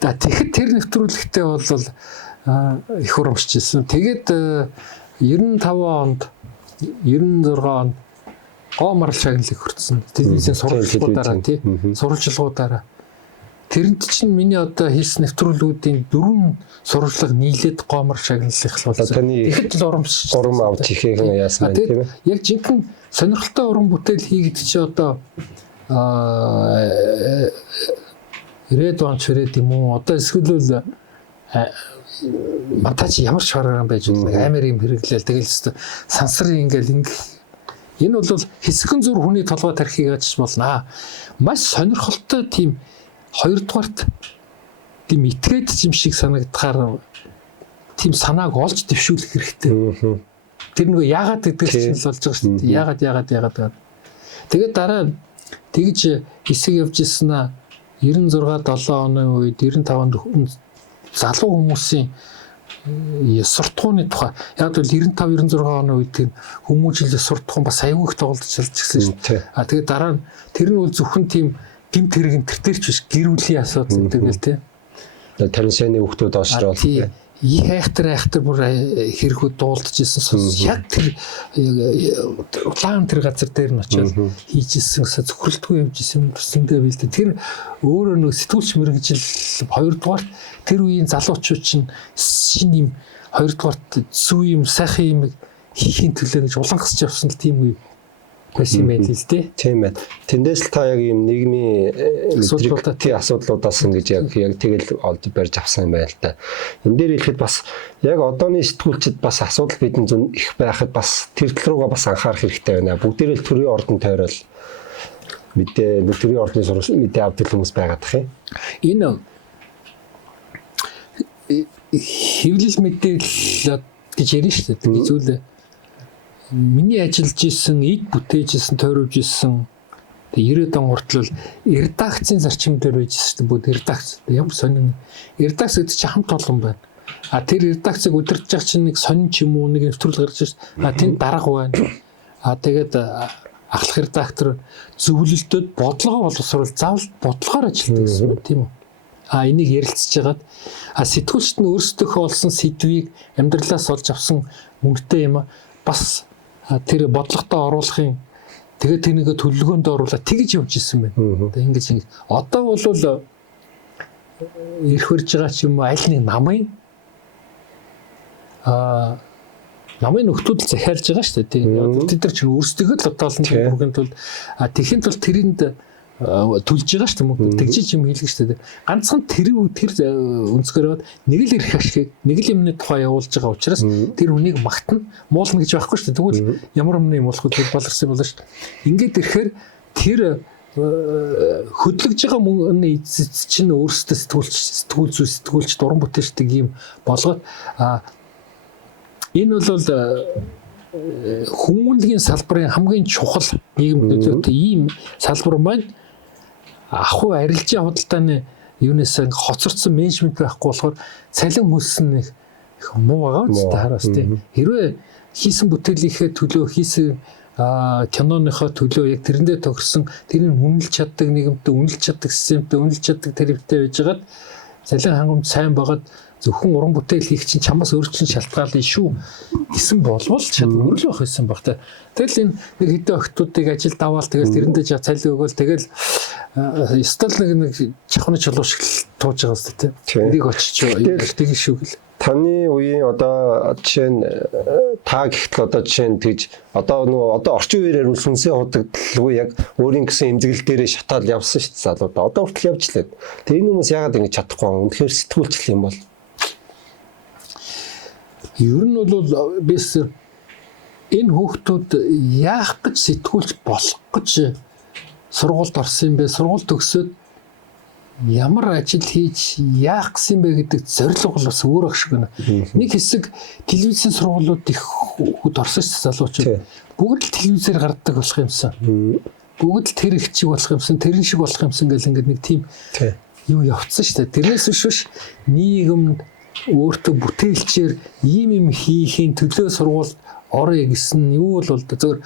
Тэгэхэд тэр нэвтрүүлэгтээ бол их урамшиж ирсэн. Тэгээд 95 онд 96 онд гомар шагналыг хүртсэн. Телевизийн сурвалжлагуудаараа сурвалжлагуудаараа. Тэрэнд чинь миний одоо хийсэн нэвтрүүлгүүдийн 4 сурвалжлага нийлээд гомор шагналыг болсон. Тэгэхэд л урамшиж урам авч ихэхэн яасан байх тийм ээ. Яг жинхэнэ сонирхолтой уран бүтээл хийгээд чи одоо Red One чирээд юм уу? Одоо эсвэл матач ямар ч програм байж байгаа амар юм хэрэглээл тэгэл сансрын ингээл энэ бол хэсэгэн зүр хүний толгой тархийг аж болно. Маш сонирхолтой тийм хоёрдугаарт тийм итгээд юм шиг санагдахаар тийм санааг олж дэвшүүлэх хэрэгтэй. Тэр нөгөө яагаад гэдэг чинь болж байгаа шүү дээ. Яагаад. Тэгээд дараа тэгж хэсэг явж ирсэн аа 96 7 оны үед 95 онд залуу хүмүүсийн суртахууны тухай яг бол 95 96 оны үед тийм хүмүүжил суртахуун бас аягүй их тоглож шалжчихсан шүү дээ. Тэгээд дараа нь тэр нь бол зөвхөн тийм гэмт хэрэг интертерч биш гэр бүлийн асуудал гэдэг л тийм. Таринсаны хүүхдүүд оошрол айхтар бүр хэрэгүүд дуулдаж ирсэн. Яг тэр улаан тэр газар дээр нь очиод хийжсэн гэсэн зөвхөрлөлтгүй явж исэн төсөндөө билдэ. Тэр өөрөө нэг сэтгүүлч мэрэгжил 2 дугаарт тэр үеийн залуучууд чинь шинэ юм 2 дугаарт зүү юм сайхан юм хийхин төлөө гэж улангасч явсан л тийм үе байсан юм байл л дээ. Тийм байна. Тэндээс л та яг юм нийгмийн асуудлуудаас ингэж яг тэгэл олж барьж авсан юм байна л да. Энд дээр хэлэхэд бас яг одооны сэтгүүлчид бас асуудал бидэн зүүн их байхад бас тэр тал руугаа бас анхаарах хэрэгтэй байна. Бүгдээрээ л төрийн ордон тойрол мэдээ төрийн ордны сурвалж мэдээ авдаг хүмүүс байгаад тах юм. Энэ хэвлэл мэдээлэл гэж ярина шүү дээ. Тэгээ зүйл миний ажиллаж исэн, эд бүтээж исэн, тойруулж исэн 90-ад он хүртэл редакцийн зарчим дээр байж шүү дээ. Бүгд редакц. Ямар сонин редакц гэдэг чинь хамт олон байна. Тэр редакцийг удирдах гэж чинь нэг сонин ч юм уу нэг нэвтрүүлэг гарч ирсэн. Тэнд дарга байна. Тэгээд ахлах редактор зөвлөлтөд бодлогоо боловсруул заавал бодлогоор ажилладаг гэсэн үг тийм үү? Энийг ярилцж хагаад сэтгүүлчт нь өөрсдийнхөө олсон сэдвийг амьдралаас олж авсан мөнгөтэй юм бас тэр бодлоготой оруулахын тэгээд тэрнийг төлөвлөгөөнд оруулаад тэгж явж исэн байна. Тэгээд ингэж одоо бол ирэх хурж байгаа ч юм уу аль нэг намын нөхдүүд захиалж байгаа шүү дээ. Тэд нар ч өөрсдөө л одоо олон бүргэнд тул тэхийн тул тэрэнд төлж байгаа шүү дээ. Тэгжиж юм хийлгэж шүү дээ. Ганцхан тэр өнцгөрөөд нэг л ирэх ашиг нэг л юмны тухай явуулж байгаа учраас тэр хүнийг магтана муулна гэж байхгүй шүү дээ. Тэгвэл ямар өмнө юм болох вэ боловсон болно шүү дээ. Ингээд ирэхээр тэр хөдлөж байгаа мөнгөний эзэц чинь өөрсдөө сэтгүүлч дуран бүтээлчдэг юм болгоод энэ бол хүмүүнлэгийн салбарын хамгийн чухал нийгэм нөлөөтэй ийм салбар маань ахуй арилжаа худалдааны юунаас хоцорсон менежмент байхгүй болохоор цалин хөлсөн нэг муу байгаа үстэй хараас тийм. Хэрвээ хийсэн бүтээлийнхээ төлөө хийсэн киноныхоо төлөө яг тэрэндээ тохирсон тэрийг үнэлж чаддаг нийгэмтэй үнэлж чаддаг системтэй үнэлж чаддаг тарифтай байжгаад цалин хангамж сайн байгаад зөвхөн уран бүтээл хийх чинь чамаас өөрчлөн шалтгаална шүү гэсэн болвол шал өөрлөө байх байсан баг та. Тэгэл энэ нэг хэдэн охтуудыг ажил даваал тэгэл тэрэндээ цалин өгөөл тэгэл стал нэг чахны чулуу шиг тууж байгаа үстэй тийм. Энийг очиж тэгж шүү гэл. Таны үеийн одоо жишээ нь та гэхтэл одоо жишээ нь тэгж одоо орчин үеэр сүнсээ худагдaltaгүй яг өөрийн гэсэн эмзэглэл дээрээ шатаал явсан шүү дээ залуудаа. Одоо хүртэл явж лээ. Тэгээ энэ хүмүүс яагаад ингэж чадахгүй юм? Үнэхээр сэтгүүлчлэх юм бол. Ер нь бол бис энэ хүүхдүүд яах гэж сэтгүүлч болох гэж сургуульд орсон юм бэ? Сургууль төгсөөд ямар ажил хийж яах гэсэн бэ гэдэг зорилго бол бас өөр ах шиг байна. Нэг хэсэг телевизийн сургуулиуд их хүүхд орсон ч залуучууд бүгд л телевизээр гардаг болох юмсан. Бүгд л тэр их чиг болох юмсан, тэрэн шиг болох юмсан гэл ингээд нэг тийм юу явцсан шүү дээ. Тэрнээс биш нийгэм өөртөө бүтээлчээр ийм хийхийн төлөө сургуульд орё гэсэн юу бол зөвхөн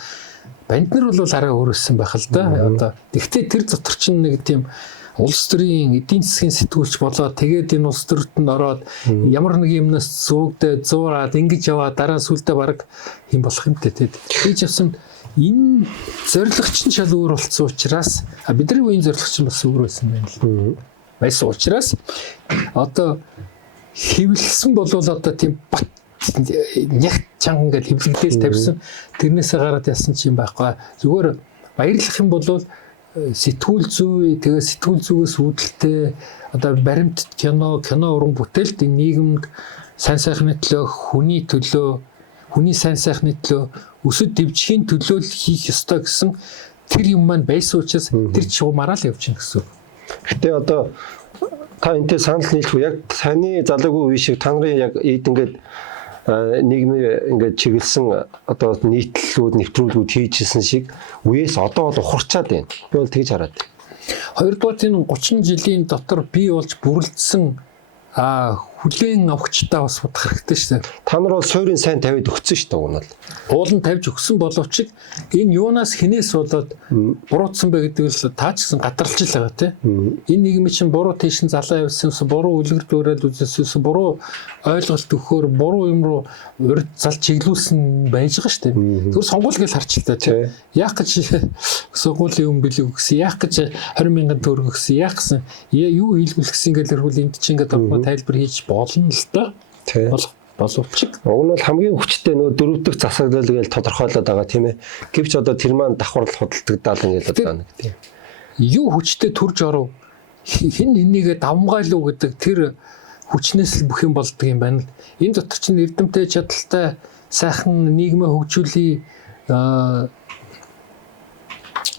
банд нар бол арай өөрөсөн байх л да. Одоо тэгвэл тэр дотор чинь нэг тийм улс төрийн эдийн засгийн сэтгүүлч болоод тэгээд энэ улс төрт нь ороод ямар нэг юмнаас зуугдээ зуураад ингэж яваа дараа сүлдээ баг юм болох юм те. Тэгж явсан энэ зорилгоч нь шал өөр болсон учраас бидний үеийн зорилгоч нь бас өөр байсан байна л. Байсан учраас одоо хэвлэлсэн болвол одоо тийм бат нягт чанган гэж хэвлэгдээс тавьсан тэрнээсээ гараад ясан ч юм байхгүй. Зүгээр баярлах юм бол сэтгүүл зүй тэгээ сэтгүүл зүгээс үүдэлтэй одоо баримт кино уран бүтээлд энэ нийгэмд сайн сайхны төлөө хүний сайн сайхны төлөө өсөд дэвжихийн төлөө хийх ёстой гэсэн тэр юм маань байсан учраас тэр чигмараа л явж гин гэсэн. Гэтэ одоо та энтэй санал нийлэх үү? Яг таны залуугүй үе шиг та нарын яг ингээд нийгмийн ингээд чиглэсэн одоо нийтлэлүүд нэвтрүүлгүүд хийжсэн шиг үеэс одоо бол ухарчаад байна. Би бол тэгж хараад. Хоёрдугаар энэ 30 жилийн дотор бий болж бүрлдсэн хүлээн авахчтай бас бодох хэрэгтэй шүү дээ. Та нар бол суурийн сайн тавиад өгсөн шүү дээ уг нь. Уулын тавьж өгсөн боловч энэ юунаас хинээс болоод буруутсан бэ гэдэг л таа ч гэсэн гадарлаж л байгаа тийм. Энэ нийгмийн чинь буруу тийш нь залаа явсан, буруу үлгэр дуурайл үзсэн, буруу ойлголт өгөхөөр буруу юм руу урд зал чиглүүлсэн байж байгаа шүү дээ. Зүгээр сонгуул гэж харч л та тийм. Яах гэж сонгуулийн бэлэг өгсөн, яах гэж 20,000 төгрөг өгсөн, яах гэсэн юу хийлгүүлэх гэсэн ингээл эргүүл энд чинь ингээд тайлбар хийж болно л доо. Боловч уг нь бол хамгийн хүчтэй нөө дөрөвдөг засаглал гэж тодорхойлоод байгаа тийм ээ. Гэвч одоо тэр маань давхарлал худалдагдал ингэж одоо нэг тийм. Юу хүчтэй төрж оров хин энийгээ давмгайлуу гэдэг тэр хүчнээс л бүх юм болдго юм байна. Энэ дотор чинь эрдэмтэй чадaltaй сайхан нийгмээ хөгжүүлээ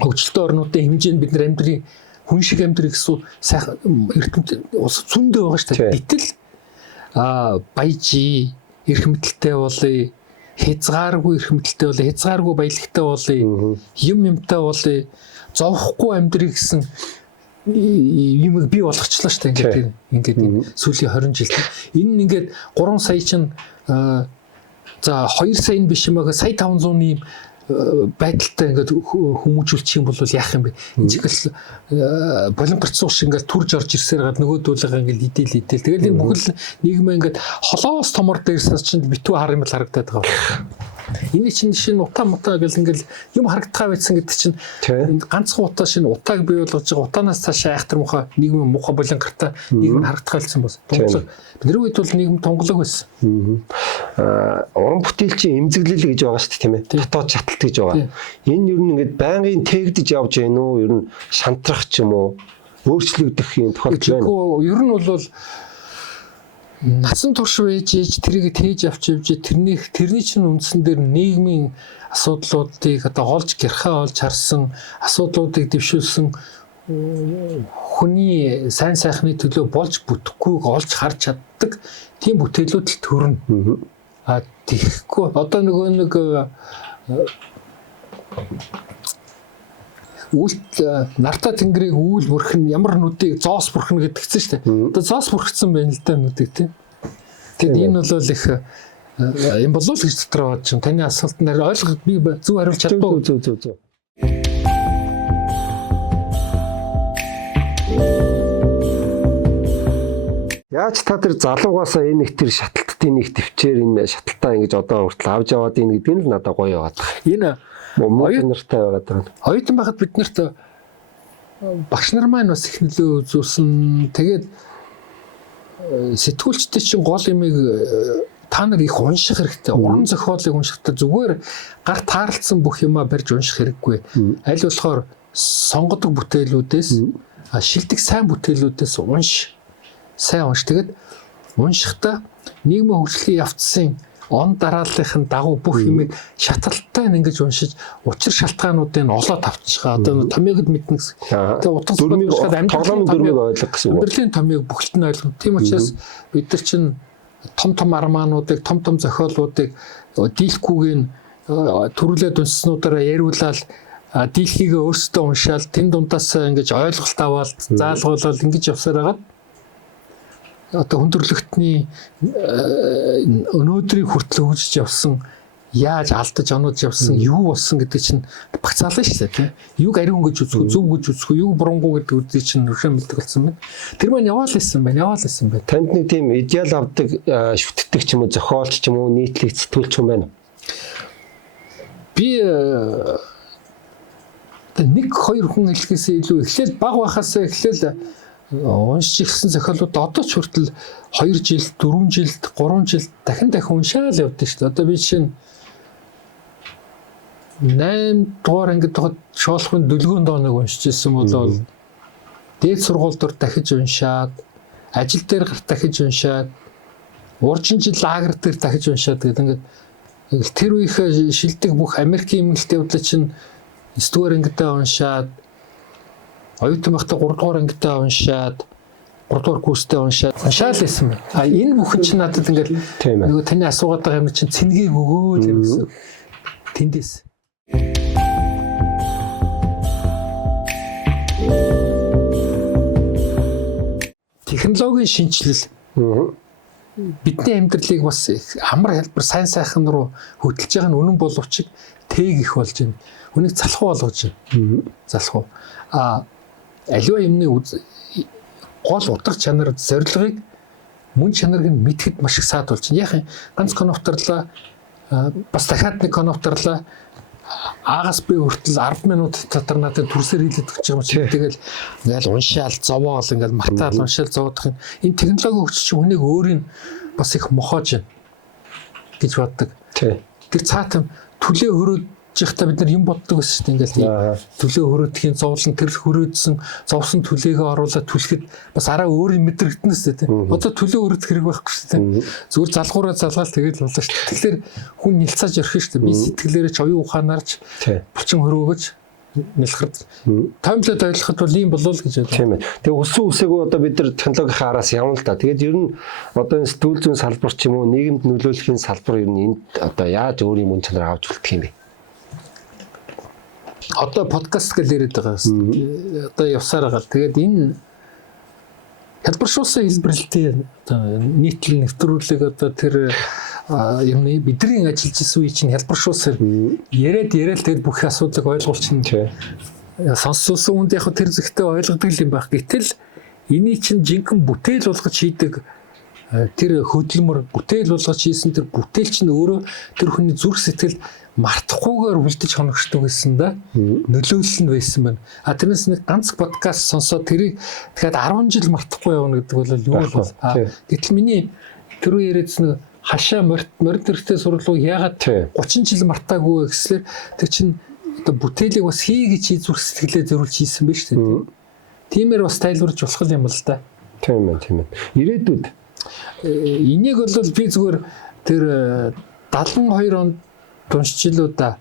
хөгжилтэй орнуудын хэмжээнд бид нар амьдрын хүн шиг амьдрэх гэсэн сайхан эрдэмт ус зөндөө байгаа шүү дээ. Битэл баяжи эрх мэдэлтэй болъё, хязгааргүй эрх мэдэлтэй болъё, хязгааргүй баялагтай болъё, юмтай болъё, зовхгүй амьдрэх гэсэн юм би болгочлаа шүү дээ. Ингээд сүүлийн 20 жилд энэ ингээд 3 сая чинь за 2 сая биш юм аа сая 500-ны байдалтай ингээд хүмүүжүүлчих юм бол яах юм бэ? Энэ чиглэл болимгарч суух шиг ингээд түрж орж ирсээр гад нөгөөдүүлээ ингээд идэл. Тэгэл энэ бүхэл нийгмээ ингээд холоос томор дээрсээс чинь битүү хар юм л харагдаад байгаа. Энэ чинь шинэ утаа гэл ингээл юм харагдхаа байсан гэдэг чинь ганцхан утаа шинэ утааг бий болгож байгаа утаанаас цаашаа айхтар муха нийгэм муха болонгартаа нийгэм харагдхаа болсон бас. Тунгалаг бидний үед бол нийгэм тунгалаг байсан. Уран бүтээлчийн эмзэглэл гэж байгаа шүү дээ тийм ээ. Дотоод шаталт гэж байгаа. Энэ ер нь ингээд байнгын тэгдэж явж байна уу? Ер нь шантрах ч юм уу? Өөрчлөгдөх юм тохиолдол байна. Ер нь бол насан турш байж тэрийг тээж авч явж тэрний чинь үндсэн дээр нийгмийн асуудлуудыг одоо олж гэрхээ олж харсан асуудлуудыг дэвшүүлсэн хүний сайн сайхны төлөө болж бүтэхгүйг олж харж чаддаг тийм бүтээлүүд л төрнө. Тэгэхгүй одоо нөгөө нэг үлт нарта тэнгэрийг үүл бүрхэн ямар нүдийг зоос бүрхэн гэдгцэн шүү дээ. Одоо зоос бүрхсэн байна л да нүдийг тийм. Тэгэд энэ бол их юм болов л гэж дотроо бод чинь таны асуултанд ойлгох би зөв хариулж чаддгүй. Зөв. Яаж та тэр залуугаасаа энэ их тэр шаталтын нэг төвчээр энэ шаталтаа ингэж одоо хүртэл авч яваад ийн гэдэг нь л надад гоё яваад. Энэ оюутан нартай байгаад байгаа. Оюутан байхад бид нарт багш нар маань бас их нөлөө үзүүлсэн. Тэгээд сэтгүүлчтэй чинь гол юмыг та нар их унших хэрэгтэй. Уран зохиолыг уншихтаа зүгээр гар таарлцсан бүх юмаа барьж унших хэрэггүй. Аль болохоор сонгодог бүтээлүүдээс шилдэг сайн бүтээлүүдээс сайн унш. Тэгээд уншихдаа нийгмийн хөгжлийн явцсан он дарааллын дагуу бүх юмыг шаталттай ингэж уншиж учир шалтгаануудыг олоод авчихгаа. Одоо томьёогд мэднэ гэсэн. Тэгээд утас бодоход тоглоомын дүрмийг ойлгох гэсэн үг. Амьдралын томьёог бүхэлд нь ойлгох. Тийм учраас бид нар чинь том армаануудыг, том зохиолуудыг дийлхгүйг төрүүлээд уншснуудаараа яриулаад дийлхийгээ өөрсдөө уншаал тэн дундаас ингэж ойлголт аваад заалгуулаад ингэж явсаар хагаад одоо хүндрэлтний өнөөдрийг хүртэл хөгжиж явсан яаж алдаж онож явсан юу болсон гэдэг чинь багцаалаа шүү дээ тийм. Юуг ариун гэж үзэх, зөв гэж үзэх, юуг бурангуй гэдэг үдийг чинь өршөө мэддэг болсон байна. Тэр маань яваал исэн байна. Танд нэг тийм идеал авдаг шүтдэг ч юм уу, зохиолч ч юм уу, нийтлэг сэтгүүлч юм байна уу? Би 1-2 хүн хэлхээсээ илүү эхлээл баг байхасаа эхлээл уншиж ирсэн зохиолууд одоо ч хүртэл 2 жил, 4 жил, 3 жил дахин уншаал явдаг шүү дээ. Одоо би чинь 8 дугаар ангид тоход шоолохын дүлгөөнд оног уншиж ирсэн бол дээд сургууль дор дахиж уншаад, ажил дээр гарт дахиж уншаад, уржин жил лагер дээр дахиж уншаад гэдэг ингээд тэр үеийнхээ шилдэг бүх Америкийн эмнэлт явдлаа чинь 9 дугаар ангидаа уншаад, оюутан байхдаа 3 дугаар ангидаа уншаад, 3 дугаар курстээ уншаал байсан байна. Энэ бүхэн чинь надад ингээд нөгөө таны асуугаад байгаа юм чинь цэнгийг өгөөл юм гэсэн. Тэндээс технологийн шинжилэл бидний амьдралыг бас амар хэлбэр сайн сайхан руу хөтлж байгаа нь үнэн боловч тэг их болж байна. Үнийг залхуу болгож байна. Залхуу. Аливаа юмны гол утга чанар зорилгыг мөн чанарыг нь мэдхэд маш их саад болж байна. Яах юм? Ганц конвертерлаа бас дахиад нэг конвертерлаа Агаас би хүртэл 10 минут дотор надад төрсөөр хилээд өгч байгаа юм чи тэгэл ингээл уншаал зовоол ингээл мартаал уншаал зовоодох юм. Энэ технологи өгч чи хүнийг өөрийн бас их мохоож байна гэж боддог. Тэр цаатам төлөө хөрөөж ихтэй бид нар юм боддог гэсэн чинь ингээл төлөө хөрөөдөхийн зовлон тэр хөрөөдсөн зовсон төлөөгөө оруулаад түлхэхэд бас араа өөрийн мэдрэгдэнэс тийм. Одоо төлөө хөрөөдөх хэрэг байхгүй шүү дээ. Зүгээр залгуураа залгаал тэгэл болоо шүү. Тэгэхээр хүн нэлцааж орхин шүү дээ. Би сэтгэлээрээ ч оюун ухаанаарч булчин хөрөөгөж нэлхэрд таймлаад ойлгоход бол ийм болов л гэж байна. Тийм ээ. Тэгээ өссөн үсээгөө одоо бид нар технологийн араас явна л да. Тэгээд ер нь одоо энэ сэтгүүл зүйн салбар ч юм уу нийгэмд нөлөөлөхийн салбар ер нь энд одоо яаж өөрийн мөн чанарыг авч үлдэх юм бэ? Одоо подкаст гэж яриад байгаа. Одоо явсаар байгаа. Тэгээд энэ хэлбэршүүлсэн хэлбэрлэлтийн одоо нийтлэл нэвтрүүлэг одоо тэр юмны бидний ажиллаж исэн үе чинь хэлбэршүүлсэн яриад тэгээд бүх асуудлыг ойлгуулчихна. Сонссон хүнд яг тэр зэгтээ ойлгодог юм байх. Гэтэл энийг чинь жинхэнэ бүтээл болгож хийдэг тэр хөдөлмөр бүтээл болгож хийсэн тэр бүтээл чинь өөрөө тэр хүний зүрх сэтгэл мартахгүйгээр үлдэж хоногчдог байсан да. Нөлөөлөл нь байсан байна. Тэрнээс нэг ганц подкаст сонсоод тэрийг дахиад 10 жил мартахгүй явна гэдэг бол юу бол. Гэтэл миний тэр үе яриадсан хашаа морд хэрэгтэй сургууль яагаад 30 жил мартаагүй гэхлээр тэр чинь одоо бүтээлийг бас хийж зүрх сэтгэлээ зориулж хийсэн байж тээ. Тиймэр бас тайлбарж болох юм л да. Тийм ээ. Ирээдүйд энийг бол би зүгээр тэр 72 онд уншчихлуудаа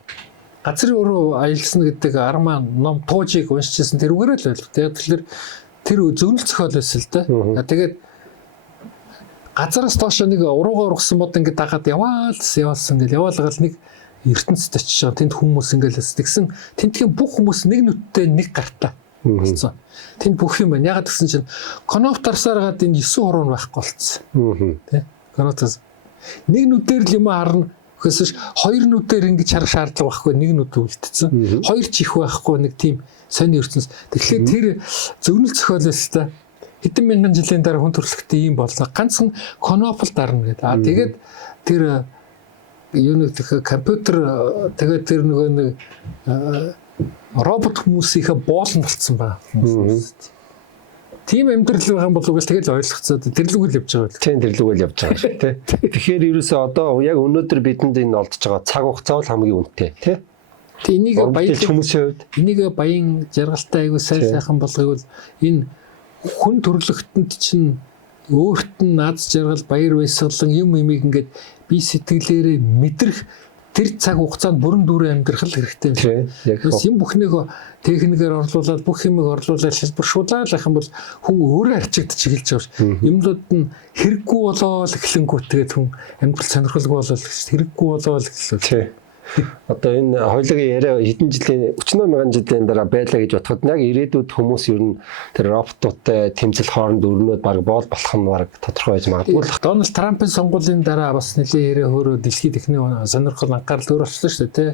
газрын өрөө аялсан гэдэг армаа ном туужийг уншижсэн тэрүүгээр л байл. Тэгэхээр тэр зөвнөл зохиол байсан л да. Тэгээд газараас доош нэг уруугаар ургасан бод ингээд дагаад яваалсан гэл яваалгаал нэг ертөнцид очиж байгаа. Тэнд хүмүүс ингээд тэгсэн тентгийн бүх хүмүүс нэг нүдтэй нэг гартаа болсон. Тэнд бүх юм байна. Ягаад гэсэн чинь коноптарсаар гад энэ 9 хуруу байхгүй болцсон. Тэ? Коноптас нэг нүдээр л юм харна. Гэвч хоёр нүдээр ингэж харах шаардлага байхгүй, нэг нүд үлдсэн. Хоёр чих байхгүй нэг тийм сонир ертөнц. Тэгэхээр тэр зөвнөл зохиолоос та хэдэн мянган жилийн дараа хүн төрөлхтөө ийм боллоо. Ганцхан конопл дарна гэдэг. Тэгээд тэр юу нэг компьютер тэгээд тэр нөгөө нэг робот хүмүүсийнхээ боолн болцсон ба хүмүүс. тийм амьдрал байгаа юм болов уу тэгэл ойлгоцоод тэрлэгүүл явж байгаа. Тийм тэрлэгүүл явж байгаа шүү тий. Тэгэхээр ерөөсөө одоо яг өнөөдөр бидэнд энэ олдож байгаа цаг хугацаа бол хамгийн үнэтэй тий. Тэг энийг баялаг хүмүүсийн хувьд энийг баян жаргалтай айгуу сайхан болгоёвол энэ хүн төрлөختөнд чинь өөрт нь наз жаргал баяр баясгалан юм ингээд би сэтгэлээрээ мэдрэх тэр цаг хугацаанд бүрэн дүүрэн амьдрах л хэрэгтэй юм. Бас юм бүхнийг техникээр орлуулад бүх юмыг орлуулаад шалбаршуулаад байх юм бол хүн өөрөө арчигдж эхэлж байгаа ш. Юмнууд нь хэрэггүй болоо л эхлэнгүүт тэгээд хүн амьдрал сонирхолгүй болоо л хэрэггүй болоо л эхэллээ. Одоо энэ хоёулын яриа хэдэн жилийн 38 мянган жилийн дараа байлаа гэж бодоход яг ирээдүйд хүмүүс ер нь тэр роботуудтай тэмцэл хооронд өрнөд баг болох нь баг тодорхой байж магадгүй. Дональд Трампын сонгуулийн дараа бас нэлээд яриа хөөрөө дэлхийн техник сонирхол анхаарал өөрчлөлөө шүү дээ тий.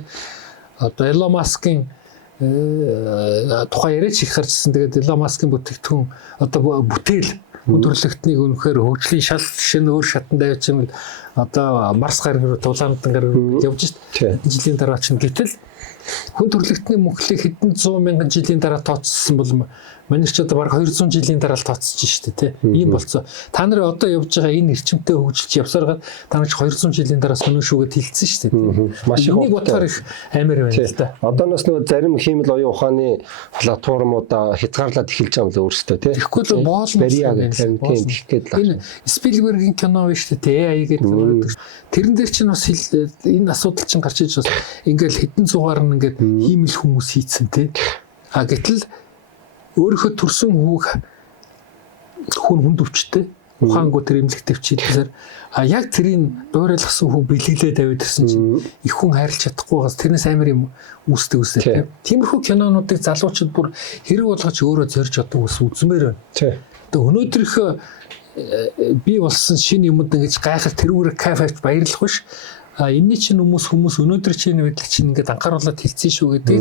Одоо Elon Musk-ийн тухай яриач их гарчсан. Тэгээд Elon Musk-ийн бүтээгдэхүүн одоо бүтээл хүн төрлөختнийг үнэхээр хөгжлийн шал шинэ өөр шатанд авчим одоо Марс гариг руу тулаамдан гариг руу явж шít. Жилийн дараа чинь гэтэл хүн төрлөختний мөнхлийг хэдэн 100 мянган жилийн дараа тооцсон бол манай ч одоо бараг 200 жилийн дараа л тооцож шít тий. Ийм болцоо. Та нар одоо явж байгаа энэ эрчимтэй хөгжилж явсараад та нар ч 200 жилийн дараа сонин шүүгээд хилцсэн шít тий. Маш их бодохоор их амар байна л да. Одооноос нөгөө зарим хиймэл оюун ухааны платформудаа хязгаарлаад эхэлж байгаа юм л өөрсдөө тий. Тэгэхгүй л боолно энэ Спилбергийн кино биш тий. AI гэдэг кино. Тэрэн дээр чинь бас энэ асуудал чинь гарч иж бас ингээл хэдэн зугаар нь ингээд хиймэл хүмүүс хийцэн тий. А гэтэл өөрийнхөө төрсөн хүүг хүн хүнд өвчтэй ухаангүй тэр эмнэлэг төвчлэлээр яг тэрийг дуурайлгасан хүү бэлгэлээ тавиад ирсэн чинь их хүн хайрлах чадахгүй гас тэрнээс амар юм үүсдэг үстэй тийм. Тиймэрхүү кинонуудыг залуучууд бүр хэрэг болгож өөрөө зорж одоо үзмээр байна. Тэгээ өнөөдрийнхөө би болсон шинэ юмд ингэж гайхал тэрүүгээр кайф баярлах биш. Энэний чинь хүмүүс өнөөдөр чинь мэдлэг чинь ингээд анхааруулаад хэлсэн шүү гэдэг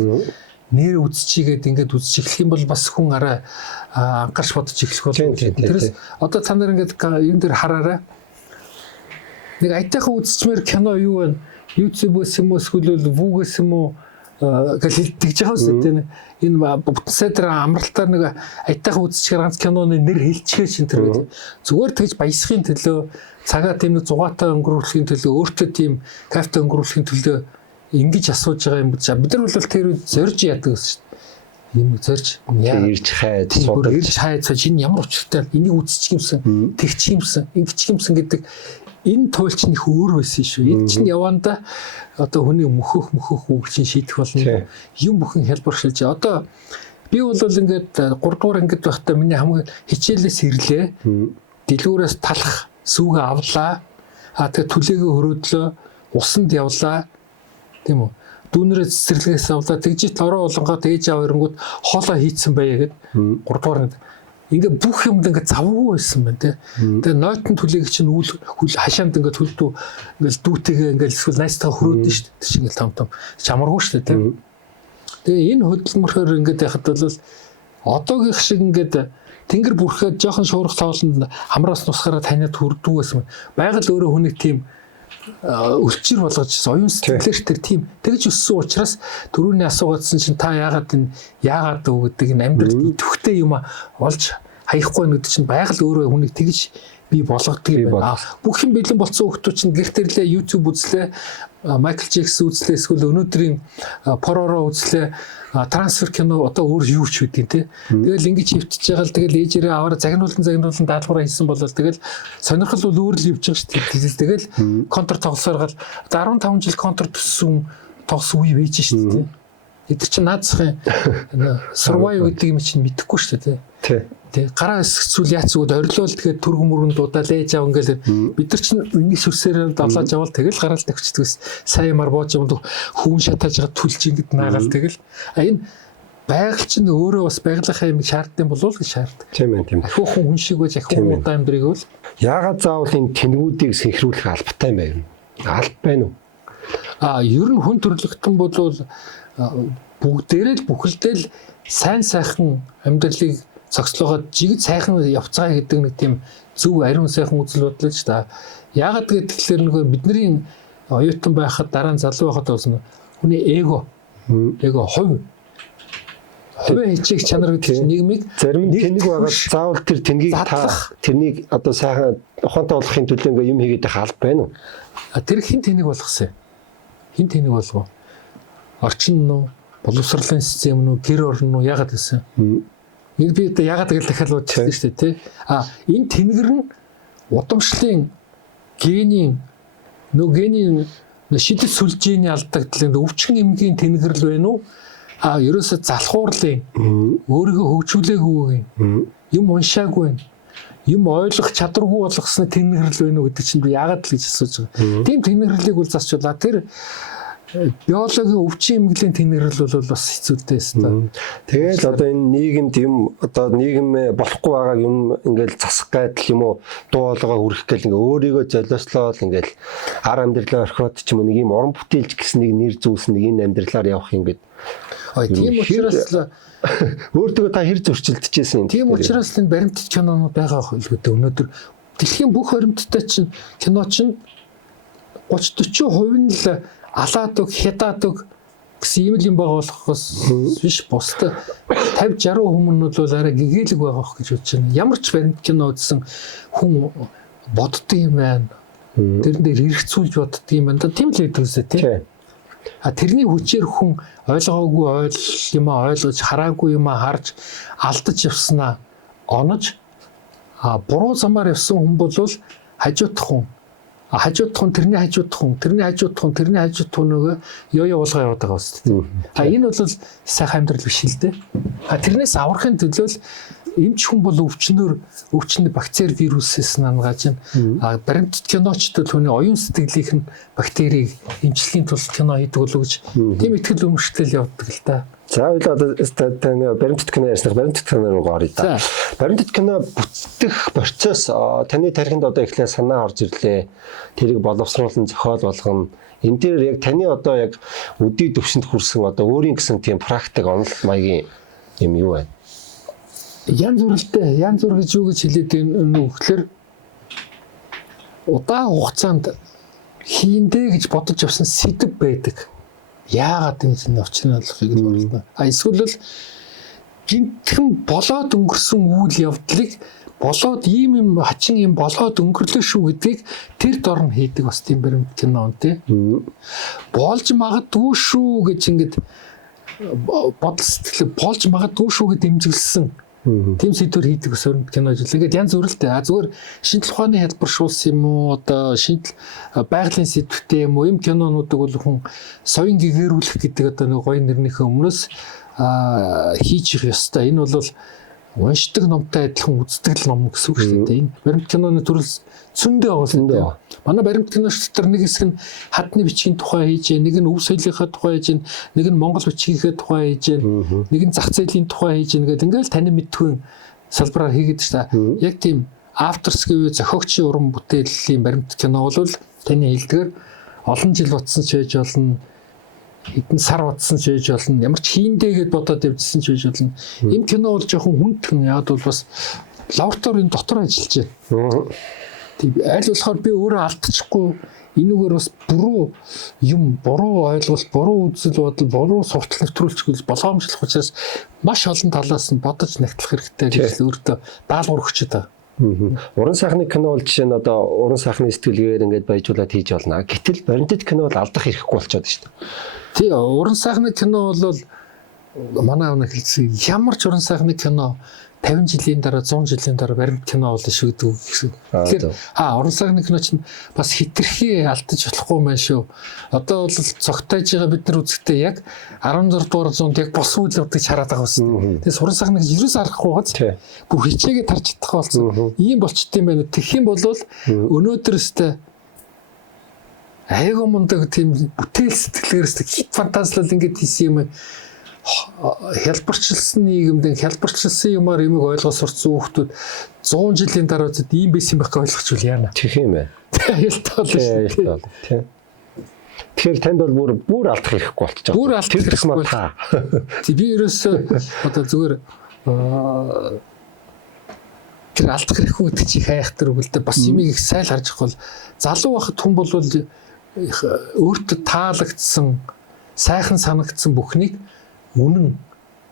нэр үзчихийгээд ингээд үзчих эхлэх юм бол бас хүн арай анхаарч бодож эхлэх болов. Тэрээс одоо та нар ингээд юм дээр хараарай. Нэг айтайхан үзчихмээр кино юу вэ? YouTube-өөс юм уу эсвэл Vue-өөс юм уу гэж хэлж байгаа юм тийм. Энэ бүтэн сайдрын амралтаар нэг айтайхан үзчих ганц киноны нэр хэлчихээ чинь тэр гэдэг. Зүгээр тэгж баясхын төлөө цагаа тийм нэг зугаатай өнгөрүүлэхийн төлөө өөртөө тийм кайфтай өнгөрүүлэхийн төлөө ингэж асууж байгаа юм биш. Бид нар бол тэр үед зорж яадаг гэсэн шүү дээ. Юм зорж ирж хайд судалж ирж хайд энэ ямар учиртай энийг үзчих юмсан тэгчих юмсан ингэчих юмсан гэдэг энэ туйлч нь их өөр байсан шүү. Энэ чинь яванда одоо хүний мөхөх үгчийн шийдэх болно. Юм бүхэн хэлбэршилж одоо би бол ингээд 3 дугаар ангид байхдаа миний хамгийн хичээлээс ирлээ. Дэлгүүрээс талах сүүгээ авлаа. Тэгээ түлээгээ хөрөөдлөө усанд явлаа. Тийм үү. Дүүнэрээ цэцэрлэгээс авлаа. Тэгжит ороо болонгоо ээж аав ирэнгүүт хоолоо хийцэн байя гэд 3 дугаар ингээ бүх юмд ингээ завгүй байсан байна тий. Тэгээ нойтон түлээг чинь үл хашаанд ингээ төлдөө ингээл дүүтэйгээ ингээл эсвэл найстайгаа хөрөөдөн шүү дээ. Тэг ингээл том чамаргүй шүү дээ тий. Тэгээ энэ хөдөлмөрөөр ингээ яхад бол одоогийнх шиг ингээ тэнгэр бүрхээд жоохон шуурх тоолонд хамраас нусгараа таниад хүрдүү байсан. Байгаль өөрөө хүнийг тийм өлчир болгож оюун сэтгэлээр тэр тийм тэгж өссөн учраас түрүүний асуугаадсан чинь та яагаад уу гэдэг энэ амьдралд идэвхтэй юм олж хаяхгүй нүд чинь байгаль өөрөө хүнийг тэгж би болгодог юм байна. Бүх юм бэлэн болсон хүмүүс чинь гэртэрлээ YouTube үзлээ, Майкл Джексон үзлээ, эсвэл өнөөдрийн Пороро үзлээ, трансфер кино одоо өөр юу ч үгүй тий. Тэгэл ингэж хөвтөж байгаа л тэгэл ээжээрээ аваараа загнуулсан даалгавраа хийсэн болол тэгэл сонирхол бол өөр л явж байгаа шүү дээ. Тэгэл контр тоглосоор гал 15 жил контр төссөн тоглосон үе байж шүү дээ. Эдгээр чинь наадсахын survive гэдэг юм чинь мэдэхгүй шүү дээ тий. Тэ гараа эсгцүүл яац үгд орилол тэгээд түргэн мөргөн дуудаал ээж аав ингээл бид нар чинь энэс сүрсээр давлааж авал тэгэл гараал тавьчихдгээс сайн ямар боож юмд хүүн шатааж байгаа түлж ингэд наагаал тэгэл энэ байгаль чинь өөрөө бас байгалийнхаа юм шаардсан болов уу гэж шаарддаг. Тийм ээ тийм. Ахиухан хүн шиг байж ахиухан удаа амьдрыг бол яагаад заавал энэ тэнгүүдийг синхруулах албатай юм бэ? Алба байна уу? Ер нь хүн төрлөختөн бол бүгдээрээ л бүхэлдээ л сайн сайхан амьдралыг цогцлогоод жигд сайхан явцгаа гэдэг нэг тийм зөв ариун сайхан үзэл бодлоо ч та. Яагаад гэвэл нөгөө бидний оюутан байхад дараа нь залуу байхад болсон хүний эго хувь хувийн хичээх чанар гэдэг чинь нийгмийг зарим нь тэнэг байгаа заавал тэр тэнгийг та тэрнийг одоо сайхан ухаантай болгохын төлөө ингээ юм хийгээд байх алба байна уу? Тэр хин тэнэг болгосон. Хин тэнэг болгоо. Орчин нь боловсролын систем нь гэр орн нь яагаад гэсэн? Нэг би одоо яагаад гэж дахиад уудчихсан шүү дээ тий. Энэ тэнгэр нь удамшлын генийн шидэт сүлжээний алдагдлын өвчин эмгийн тэнгэр л байна уу? Ерөөсө залхуурлын өөрийгөө хөгжүүлээгүй юм уншаагүй юм ойлгох чадваргүй болгосны тэнгэрлэл байна уу гэдэг чинь би яагаад л гэж асууж байгаа. Тийм тэнгэрлэлийг бол засчулаа тэр биологийн өвчин эмгэлийн тэнгэрлэл бол бас хэцүүтэй өстой. Тэгэл одоо энэ нийгэмд юм одоо нийгэм болохгүй байгаа юм ингээл засах гайдал юм уу дуу хоолойгоо хүрэх гээл ингээ өөрийгөө золиослоод ингээл ар амьдралаа орхиод ч юм уу нэг юм уран бүтээлч гэсэн нэг нэр зүүс нэг энэ амьдралаар явах юм гээд. Тийм учраас л өөртөө та хэр зөрчилдөжсэн юм. Тийм учраас л энэ баримтат кинонууд байгаа хэлбэтэй өнөөдөр дэлхийн бүх баримттай чинь кино чинь 30-40% нь л алаад өг хятаад өг гэсэн юм байгаа болохоос биш бусдаа 50-60% нь бол арай гэгээлэг байгаа хөх гэж бодож байна. Ямар ч баримт кино үзсэн хүн боддгоо юм байна. Тэр дээр хэрэгцүүлж боддгоо юм байна. Тийм л байдаг үсэ тийм. Тэрний хүчээр хүн ойлгоогүй юм ойлгож хараагүй юм харж алдаж явснаа онож буруу замаар явсан хүн бол хажуудах хүн тэрний хажуудах хүн нөгөө ёо уулгаа яваад байгаа үстэй. Энэ бол сайхан амьдрал биш л дээ. Тэрнээс аврахын төлөө эмч хүн бол өвчнөд бактери вирусээс нангааж байна. Баримтат киночд түүний оюун сэтгэлийнх нь бактерийг эмчлэхийн тулд кино хийдэг болов гэж тийм итгэл өмөрчлөл явдаг л да. За одоо баримтат кино ярьснах баримтат кино руу оръё да. Баримтат кино бүтэх процесс таны тархинд одоо эхлээ санаа орж ирлээ. Тэрийг боловсруулан зохиол болгоно. Энэ дээр яг таны одоо яг өдий төвшөнд хүрсэн одоо өөрийн гэсэн тийм практик онол маягийн юм юу байна? Янз бүр гэж юу гэж хэлээд байна вэ гэхээр удаан хугацаанд хийндэ гэж бодож явсан сэдв байдаг. Яагаад энэ учрыг олохыг л бодлоо. Эсвэл л гинтхэн болоод өнгөрсөн үйл явдлыг болоод ийм хачин юм болоод өнгөрлөө шүү гэдгийг тэр дор нь хийдэг бас тийм баримт кино тий. Болж магадгүй шүү гэж ингэж бодол сэтгэл болж магадгүй шүү гэж дэмжиглсэн. Тийм сэдвэр хийдэг ус өрөнд кино ажиллаа. Ингээд янз бүр л дээ. Зүгээр шинжлэх ухааны хэлбэршүүлсэн юм уу? Одоо байгалийн сэдвтэй юм уу? Ийм кинонуудыг бол хүн соён гэгэрүүлэх гэдэг одоо нэг гоё нэрнийхээ өмнөөс хийж их ёстой. Энэ бол уншдаг номтой адилхан үздэг л ном гэсэн үг шүү дээ. Энэ баримт киноны төрөл цөндөө байгаа. Манай баримт киноч дотор нэг хэсэг нь хадны бичгийн тухай хийж, нэг нь өв соёлынхаа тухай хийж, нэг нь монгол бичгийнхээ тухай хийж, нэг нь зах зээлийн тухай хийж гэдэг ингээл таны мэдгүй салбараар хийгээд та. Яг тийм авторс гэвэл зохиогчийн уран бүтээлийн баримт кино бол таны хэлдгээр олон жил утсан ч байж болно. Хэдэн сар утсан ч байж болно. Ямар ч хийндээ гэд бодоод явжсэн ч байж болно. Им кино бол жоохон хүндхэн яад бол бас лабораторийн дотор ажиллаж байна. Тийм аль болохоор би өөрөө алдчихгүй энүүгээр бас буруу ойлголт, буруу үзэл бодол, буруу суртал нэвтрүүлчихвэл болгоомжлох учраас маш олон талаас нь бодож нягтлах хэрэгтэй гэж өөртөө даалгавар өгч байгаа. Уран сайхны кино бол жишээ нь одоо уран сайхны сэтгэлгээр ингээд баяжуулаад хийж болно. Гэтэл баримтат кино бол алдах хэрэггүй болчиход байна шүү дээ. Тий, уран сайхны кино бол манай өнө хэлсэн ямар ч уран сайхны кино 50 жилийн дараа 100 жилийн дараа баримт кино болно шүү гэдэг үг гэсэн. Тэгэхээр уран сайхны кино чинь бас хитрхи алдаж болохгүй маань шүү. Одоо бол цогтойж байгаа бид нар үзэхдээ яг 16 дугаар зуунд яг бос үйл явдыг хараад байгаа юм. Тэгээс уран сайхны гэж юус арахгүй гоц. Бүх хичээгээ тарж чадах болсон. Ийм болчтой юм байна. Тэгэх юм бол өнөөдрөөстэй айгуу мундаг тийм бүтээл сэтгэлээрээс хит фантазлал ингэж хийсэн юм хялбарчилсан нийгэмд хялбарчилсан юмар юмыг ойлгож сурцсан хүүхдүүд 100 жилийн дараа зүд ийм байсан байх гэж ойлгочвол яана. Тэгэх юм байна. Аюултай болно шүү дээ. Тэгэхээр танд бол бүр алдах хэрэггүй болчихж байгаа. Бүр алдах хэрэггүй та. Би ерөөсөө одоо зүгээр тэр алдах хэрэггүй гэдэг чи хайхтар үгэлдэ бас юмыг их сайл харж их бол залуу байхад хүн бол өөртөө таалагдсан сайхан санагдсан бүхнийг үнэн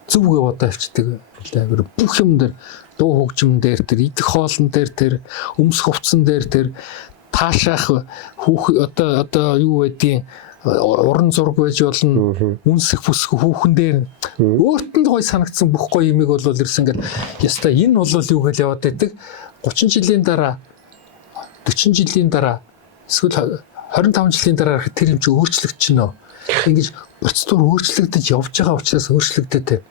зүвгээ бодоо авчдаг. Бүх юм дээр дуу хөгжим дээр тэр идэх хоолн дээр тэр өмс хувцсан дээр тэр таашаах одоо юу байдгийг уран зураг байж болно үнсэх бүсэх хүүхэн дээр өөрт нь гой санагдсан бүх гой юмыг бол ирсэн ингээл яста энэ бол юу гэж яваад байдаг 30 жилийн дараа 40 жилийн дараа эсвэл 25 жилийн дараа тэр юм чи өөрчлөгдчихнө ингэж процедур өөрчлөгдөж явж байгаа учраас өөрчлөгдөд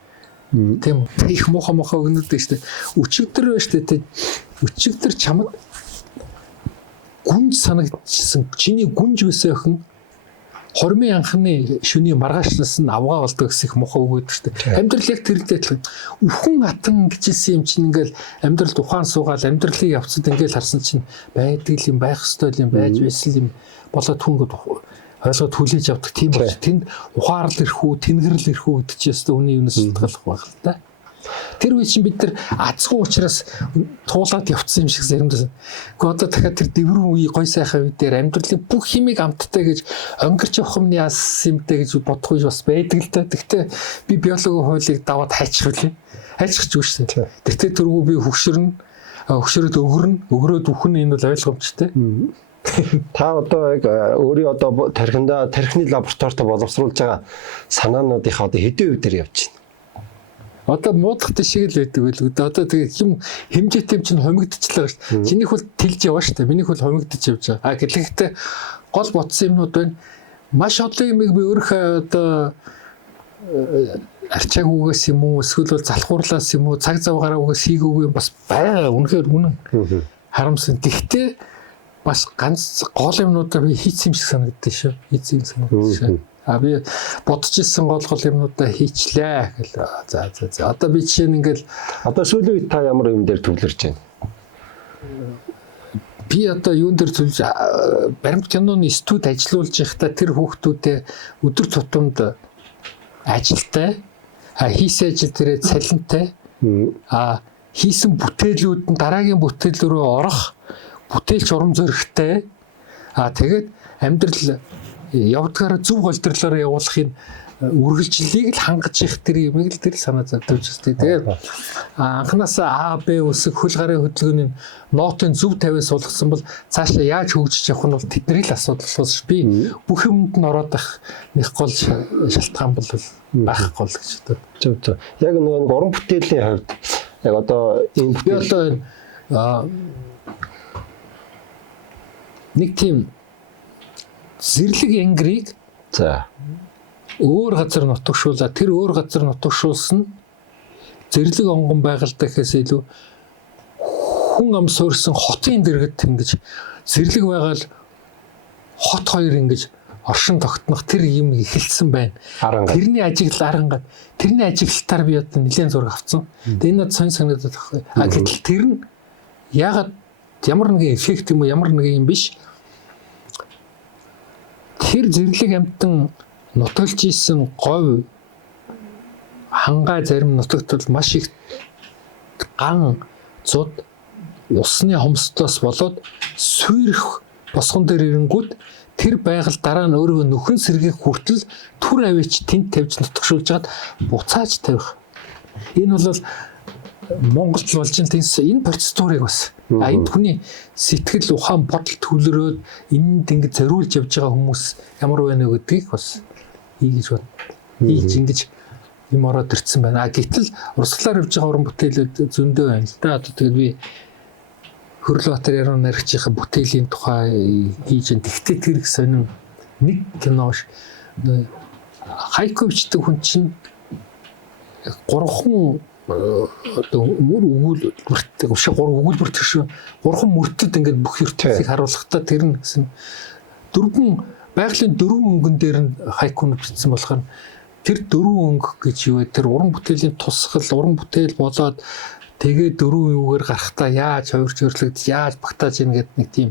тийм их муха өгнөд дээ штэ өчигдөр байна штэ өчигдөр чамд гүнж санагдчихсан чиний гүнж байсан охин хормын анхны шүний маргаашнаас нь авгаа болдог гэсэн их муха өгөөд штэ амьдрал яг тэрэлтэй адилхан өвхөн атан гэжсэн юм чинь ингээл амьдрал ухаан суугаал амьдралыг явцад ингээл харсан чинь байдаг юм байх ёстой юм байж байсан юм болоод хүнгод ойлгоод хүлээж авдаг тийм болж тэнд ухаарл ирэх үү тэнгэрл ирэх үү гэдэг чинь өстой үний юунаас шалтгааллах байх л та. Тэр үе чинь бид нар азгүй учраас туулаад явцсан юм шиг заримдаа. Гэхдээ одоо дахиад тэр дэврэн үе гой сайхан үе дээр амьдралын бүх химиг амттай гэж өнгөрч явах юмны яс юмтай гэж бодох үе бас байдаг л та. Гэхдээ би биологийн хуулийг даваад хайчих үлээ. Хайчих ч үгүй шүү. Тэгтээ тэргүй би хөгшрөөд өгрөөд үхэн энэ бол ойлгомжтой. Та одоо яг өөрийн одоо тархины лабораторид боловсруулж байгаа санаануудынхаа одоо хэдэн үе дээр явж байна? Одоо муудахтай шиг л байдаг байлгүй. Одоо тэгээ хэмжээтэй юм чинь хомигдчихлаа шүү. Чинийх бол тэлж яваа шүү. Минийх бол хомигдчих явж байгаа. А гэхлээр гол ботсон юмнууд байна. Маш олон юмыг би өөрийнхөө одоо арчаагүйгээс юм уу эсвэл бол залхуурлаас юм уу цаг зав гараагүйгээс хийгээгүй юм бас байгаа. Үнэхээр үнэн харамсан. Гэхдээ бас ганц гол юмнуудаа би хийсэн юм шиг санагддаг шүү. Хийсэн юм санагддаг шүү. А би бодож ирсэн гол юмнуудаа хийчлээ гэл. За. Одоо би жишээ нь ингээл одоо сүүлийн үед та ямар юм дээр төвлөрч байна? Би одоо юун дээр төлж баримт киноны студ ажиллаулж байхдаа тэр хүүхдүүдэд өдөр тутамд ажилтай хийсэн ажил дээрээ цалинтай хийсэн бүтээлүүд нь дараагийн бүтээл рүү орох бүтээлч урам зоригтой тэгээд амьдрал явдгаараа зөв голдролоор явуулахын үргэлжлэлийг л хангаж их тэр юмыг л тэр санаа зовж байна. Тэгээд анханасаа А, Б үсэг хөл гарын хөдөлгөөний нотын зөв тавиас суулгасан бол цаашаа яаж хөгжиж явах нь бол тэдний л асуудал болохоос би бүх юмд нь ороод ах нэг гол шалтгаан бол байхгүй л гэж боддог. Зөв. Яг нэг уран бүтээлийн хувьд яг одоо энэ бүтээл одоо нэг тийм зэрлэг ангирыг өөр газар нутагшуулаад тэр өөр газар нутагшуулсан зэрлэг онгон байгальтай гэхээс илүү хүн ам суурьсан хотын дэргэд ингэж зэрлэг байгаал хот хоёр ингэж оршин тогтнох тэр юм эхэлсэн байна. Тэрний ажиглалтаар би одоо нэлээд зураг авсан. Тэгээ энэ над сонь санагдаад байна. Гэтэл тэр нь яагаад ямар нэгэн эффект юм уу ямар нэгэн юм биш. Тэр зэрлэг амтан нутгалж ийсэн говь хангай зарим нутагт бол маш их ган цуд усны хомсдоос болоод сүйрэх босгон дээр ирэнгүүт тэр байгаль дараа нь өөрөө нөхөн сэргийг хүртэл түр аваач тэнд тавьж нутгшуулж хаад буцааж тавих. Энэ бол Монголд болж энэ процедурыг бас энд хүний сэтгэл ухаан бодол төвлөрөөд энэнд ингэ зориулж явж байгаа хүмүүс ямар байна вэ гэдгийг бас хийж ингэж юм ороод ирсэн байна. Гэтэл урсгалаар явж байгаа уран бүтээлүүд зөндөө байна л да. Одоо тэгээд би Хөрлөбаатар яруу найрагчийнхаа бүтээлийн тухай хийж байна. Тэгтээ тэр их сонин нэг кинош хайковчдаг хүн чинь гурван одоо мөр өгүүлбэртэй ушаа өгүүлбэр төш гурван мөртөд ингээд бүх ертөнцийг харуулахдаа тэр нь гэсэн дөрвөн байгалийн дөрвөн өнгөн дээр нь хайкунууд бичсэн болохоор тэр дөрвөн өнгө гэж юу вэ? Тэр уран бүтээлийн тусгал уран бүтээл болоод тэгээ дөрвөн юугаар гарахтаа яаж хувирч хөрлөгдөж яаж багтааж ийн гэдэг нэг тийм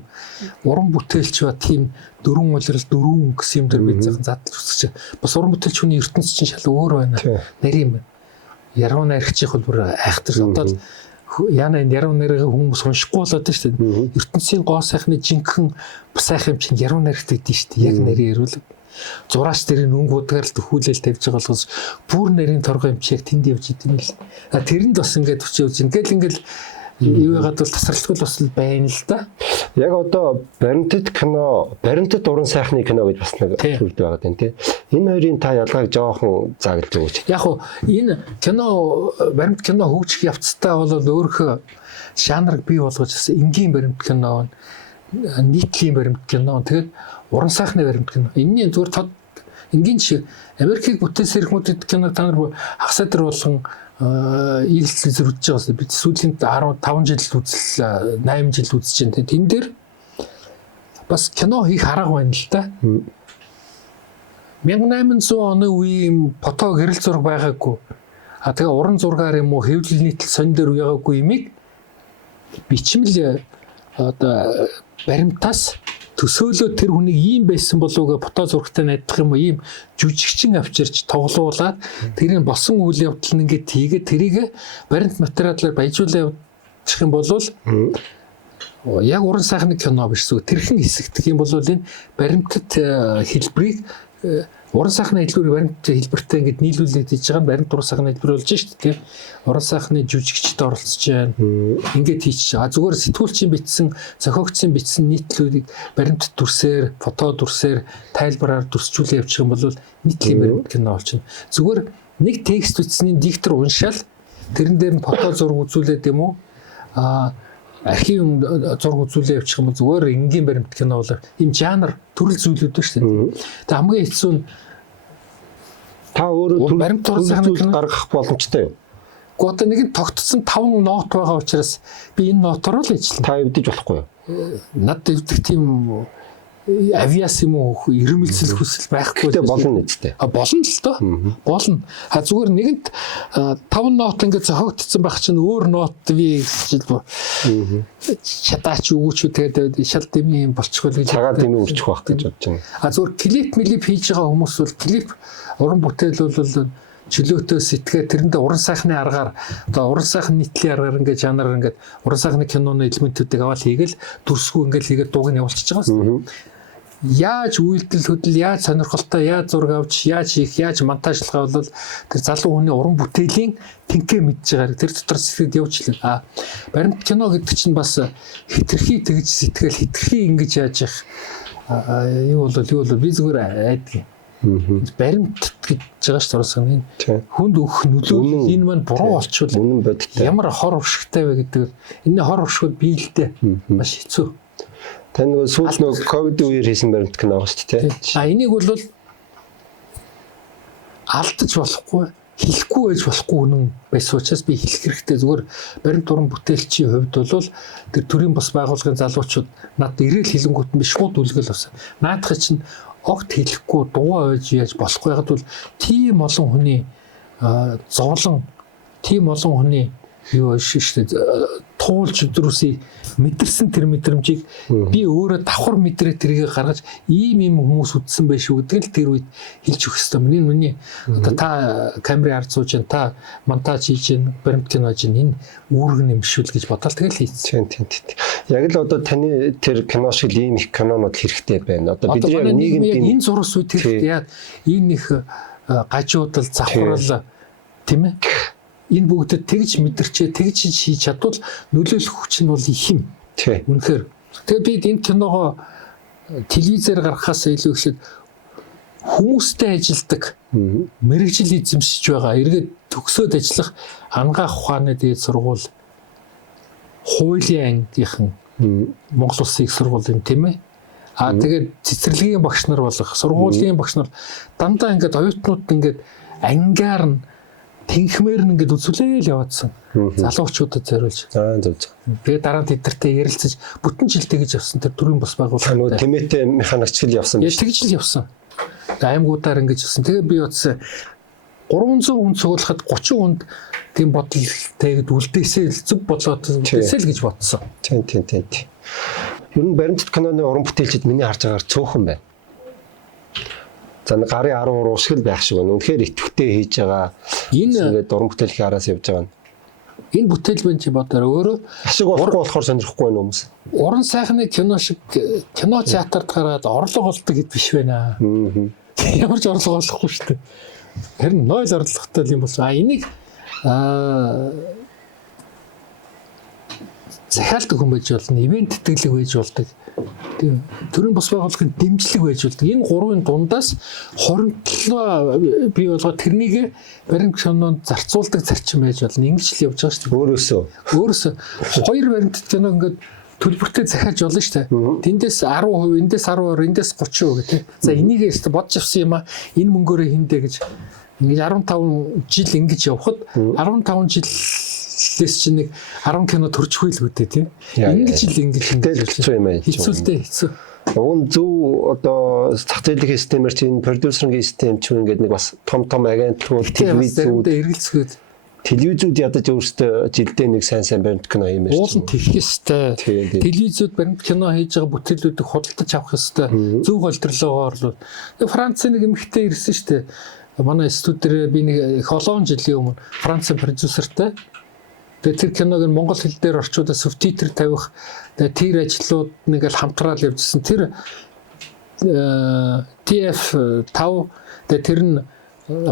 уран бүтээлч ба тийм дөрвөн улирал дөрвөн гэсэн юм дээр бид задлж үзэж бас уран бүтээлч хүний ертөнц чинь шал өөр байна. Нарийн байна. Яруу найрагчийн хөлбөр айхтар одоо яна энэ яруу найргийн хүмүүс уншихгүй болоод байна шүү дээ. ертөнцийн гоо сайхны жинхэнэ сайх юм чинь яруу найрагт идэв шүү дээ. Яг нарийн ярил. Зураач дэрийн өнгө удгаар л төхүүлэл тавьж байгаа болохоос бүр нарийн торгоо юм чи яг тэнд явж идэм л. Тэрэнд бас ингээд очиж ингээл юу яагаад бол тасралтгүй бас байна л да. Яг одоо баримтат уран сайхны кино гэж бас нэг төрөлд байгаа юм тий. Энэ хоёрын та ялгааг жоохон зааглаж өгөөч. Яг уу энэ баримт кино хөгжих явцтай бол өөрийнхөө жанрыг бий болгож ирсэн энгийн баримт кино, нийтлийн баримт кино, тэгээд уран сайхны баримт кино. Энэний зүгээр энгийн шиг Америкийг бүтээсэн хэрэгмүүдэд кино та нар хагас өдөр болгон ийгэл зэрэгдэж байгаа. Бид сүүлийн 15 жил үзэл 8 жил үзэж байна. Тэн дээр бас кино хийх арга байна л да. 1800 оны үеийн фото гэрэл зураг байгаагүй. Тэгээ уран зургаар юм уу хэвлэл нийтлэл сонь дээр уягаагүй юмыг бичмэл одоо баримтаас төсөөлөө тэр хүнийг ийм байсан болов гэж фото зурагтай найдах юм уу ийм жүжигчин авчирч тоглуулад тэрийн босон үйл явдал нь ингээд тийгээ тэрийг баримт материалаар баяжуулаад явуучих юм бол яг уран сайхны кино биш зүг тэрхэн хэсэгдэх юм бол энэ баримтат хэлбэрийг уран сайхны хэлбэрийг баримт хэлбэртэй ингээд нийлүүлээд хийж байгаа баримт уран сайхны хэлбэр болж шүү дээ. Уран сайхны жүжигчд оролцож байна. Ингээд хийчих. Зүгээр сэтгүүлчийн бичсэн, зохиогчийн бичсэн нийтлүүдийг баримт дүрсээр, фото дүрсээр, тайлбараар дүрсжүүлээ явуучих юм бол нийтлийн баримт кино болчихно. Зүгээр нэг текст бичсэний диктор уншаал тэрэн дээр нь фото зураг үзүүлээд юм уу? Архив зураг үзүүлээ явуучих юм бол зүгээр энгийн баримт кино бол ийм жанр төрөл зүйлүүд байна шүү дээ. Тэгээ хамгийн хэцүү нь та өөрөө баримт уран сайхны кино гаргах боломжтой юу? Одоо нэг нь тогтсон 5 нот байгаа учраас би энэ нотоор л ажиллана. Та эвдэж болохгүй юу? Над эвдэх тийм авиас юм уу ирэмэлцэл хүсэл байхгүй л болно үстэй. Болно л доо. Болно. Зүгээр нэгэнт 5 нот ингээд зохиогдсон байх чинь өөр нот би жишээл шатаач өгөөч тэгээд шал дэмий юм болчихвол цагаан дэмий үрчих байх гэж бодож байна. Зүгээр клип хийж байгаа хүмүүс бол клип уран бүтээл бол чөлөөтөө сэтгээ тэрэндээ уран сайхны аргаар одоо уран сайхны нийтлийн аргаар ингээд жанраар ингээд уран сайхны киноны элементүүдийг аваад хийгээл дүрсгүй ингээд хийгээд дууг нь явуулчихж байгаа юм. Яаж үйлдэл хөдөл, яаж сонирхолтой, яаж зураг авч, яаж хийх, яаж монтажлахаа бол тэр залуу хүний уран бүтээлийн тэнхээ мэдж байгаа. Тэр дотор сэтгэлд явуулчихлаа. Баримт кино гэдэг чинь бас хитрхи тэгж сэтгэл хитрхи ингэж яаж их юу бол би зүгээр айдгийн. Баримт гэж байгаа шүү дээ. Энэ хүнд өгөх нөлөө энэ маань буруу болчихвол үнэн бодтой. Ямар хор уршигтай вэ гэдэг. Энэ хор уршигуд биелдэ. Маш хэцүү. Тань нөгөө сүүл нөгөө ковид үеэр хийсэн баримт кино байгаа шүү дээ. Энийг бол алдаж болохгүй, хэлэхгүй байж болохгүй үнэн байсан учраас би хэлэх хэрэгтэй. Зүгээр баримт уран бүтээлчийн хувьд бол тэр төрийн бас байгууллагын залуучууд над ирээл хилэнгүүт нь шууд үлгэл авсан. Наадах чинь огт хэлэхгүй дуу ойж яаж болохгүй ягаад бол тийм олон хүний зовлон тийм олон хүний юу шүү дээ туулж өдрөөсөө мэдэрсэн тэр мэдрэмжийг би өөрөө давхар мэдрээ тэрийг гаргаж ийм хүмүүс үтсэн байх шүү гэдэг л тэр үед хэлж өгөх хэрэгтэй. Миний одоо та камерын ард сууж байна, та монтаж хийж байна, баримт кино хийж байна. Энэ үүрэг нэмшүүл гэж бодоод тэгэл хийчихсэн. Тийм. Яг л одоо таны тэр кино шиг ийм их кинонууд хэрэгтэй байна. Одоо бидний нийгэмд энэ зураг суй тэр яа энэ их гажуудал завхрал тийм ээ. Энэ бүгдэд тэгж мэдэрчээ тэгж хийж чадвал нөлөөлөх хүч нь бол их юм. Тийм. Үнэхээр. Тэгээд бид энэ киногоо телевизээр гаргахаас илүү ихэд хүмүүстэй ажилдаг мэрэгжил эзэмшиж байгаа эргээд төгсөөд ажиллах ангаах ухааны дээд сургууль хуулийн ангийнхан Монгол Улсын их сургуулийн тийм ээ. Тэгээд цэцэрлэгийн багш нар болох сургуулийн багш нар дандаа ингээд оюутнууд ингээд ангиар нь тэнхмээр нь ингээд үзүүлээл яваадсан. Залуучуудад зориулж. Зөв. Тэгээд дараа нь тэдэртэй ярилцаж бүтэн жил тэгж явсан. Тэр төрийн бас байгууллага нөгөө тэмээтэй механикч л явсан биш. Тэгж л явсан. Аймагуудаар ингэж явсан. Тэгээд би бодсон 300 хүн цуглахад 30 хүнд тийм бодолтой үлдээсээ зөв болоод үлдээсээ л гэж бодсон. Тийм. Ер нь баримт киноны уран бүтээлчид миний харж байгаагаар цөөхөн байна. За гарын 10 уруу шиг л байх шиг байна. Үнэхээр итгэвтэй хийж байгаа. Энэ ингээд уран бүтээлхийн араас явж байгаа. Энэ бүтээл байна чи бодоор өөрөө ашиг олохгүй болохоор сонирхгүй байна хүмүүс. Уран сайхны кино шиг кино театрт гараад орлого олдог гэд биш байна. Ямар ч орлого олохгүй шүү дээ. Харин 0 орлоготой юм болсон. Энийг захиалдаг хүн байж болно, ивент тэтгэлэг байж болдог. Тийм. Төрийн бас байгууллагын дэмжлэг байж болдог. Энэ гурвын дундаас хоримтлоо бий болгоод тэрнийг баримт кинонд зарцуулдаг зарчим байж болно. Ингэж л явж байгаа шүү дээ. Өөрөөсөө хоёр баримт кино ингээд төлбөртэй захиалж болно шүү дээ. Тэндээс 10%, эндээс 10%, эндээс 30% гэх тийм. За энийг өөртөө бодж авсан юм а энэ мөнгөөрөө хиндэ гэж ингэж 15 жил ингэж явхад 15 жилээс чинь нэг 10 кино төрчихгүй л үдээ тийм. Ингэж хэцүү юм аа. Хэцүүлдэ хэцүү. Уун зөв одоо зах зээлийн системээр чинь продюсерийн систем ч ингээд нэг бас том агентлагууд телевизүүд эргэлзгээд телевизүүд ядаж өөрсдөө жилдээ нэг сайн баримт кино хиймээр. Уулын тэгэх ёстой. Телевизүүд баримт кино хийж байгаа бүтээлүүдийг худалдаж авах ёстой. Зөв голдрлогоор л. Францын нэг эмэгтэй ирсэн шүү дээ. Манай студиэр би нэг их олон жилийн өмнө Францын продюсертэй. Тэгээ тэр киног монгол хэл дээр орчуудаа субтитр тавих тэр ажлууд нэг л хамтраад явжсэн. Тэр TF5 тэр нь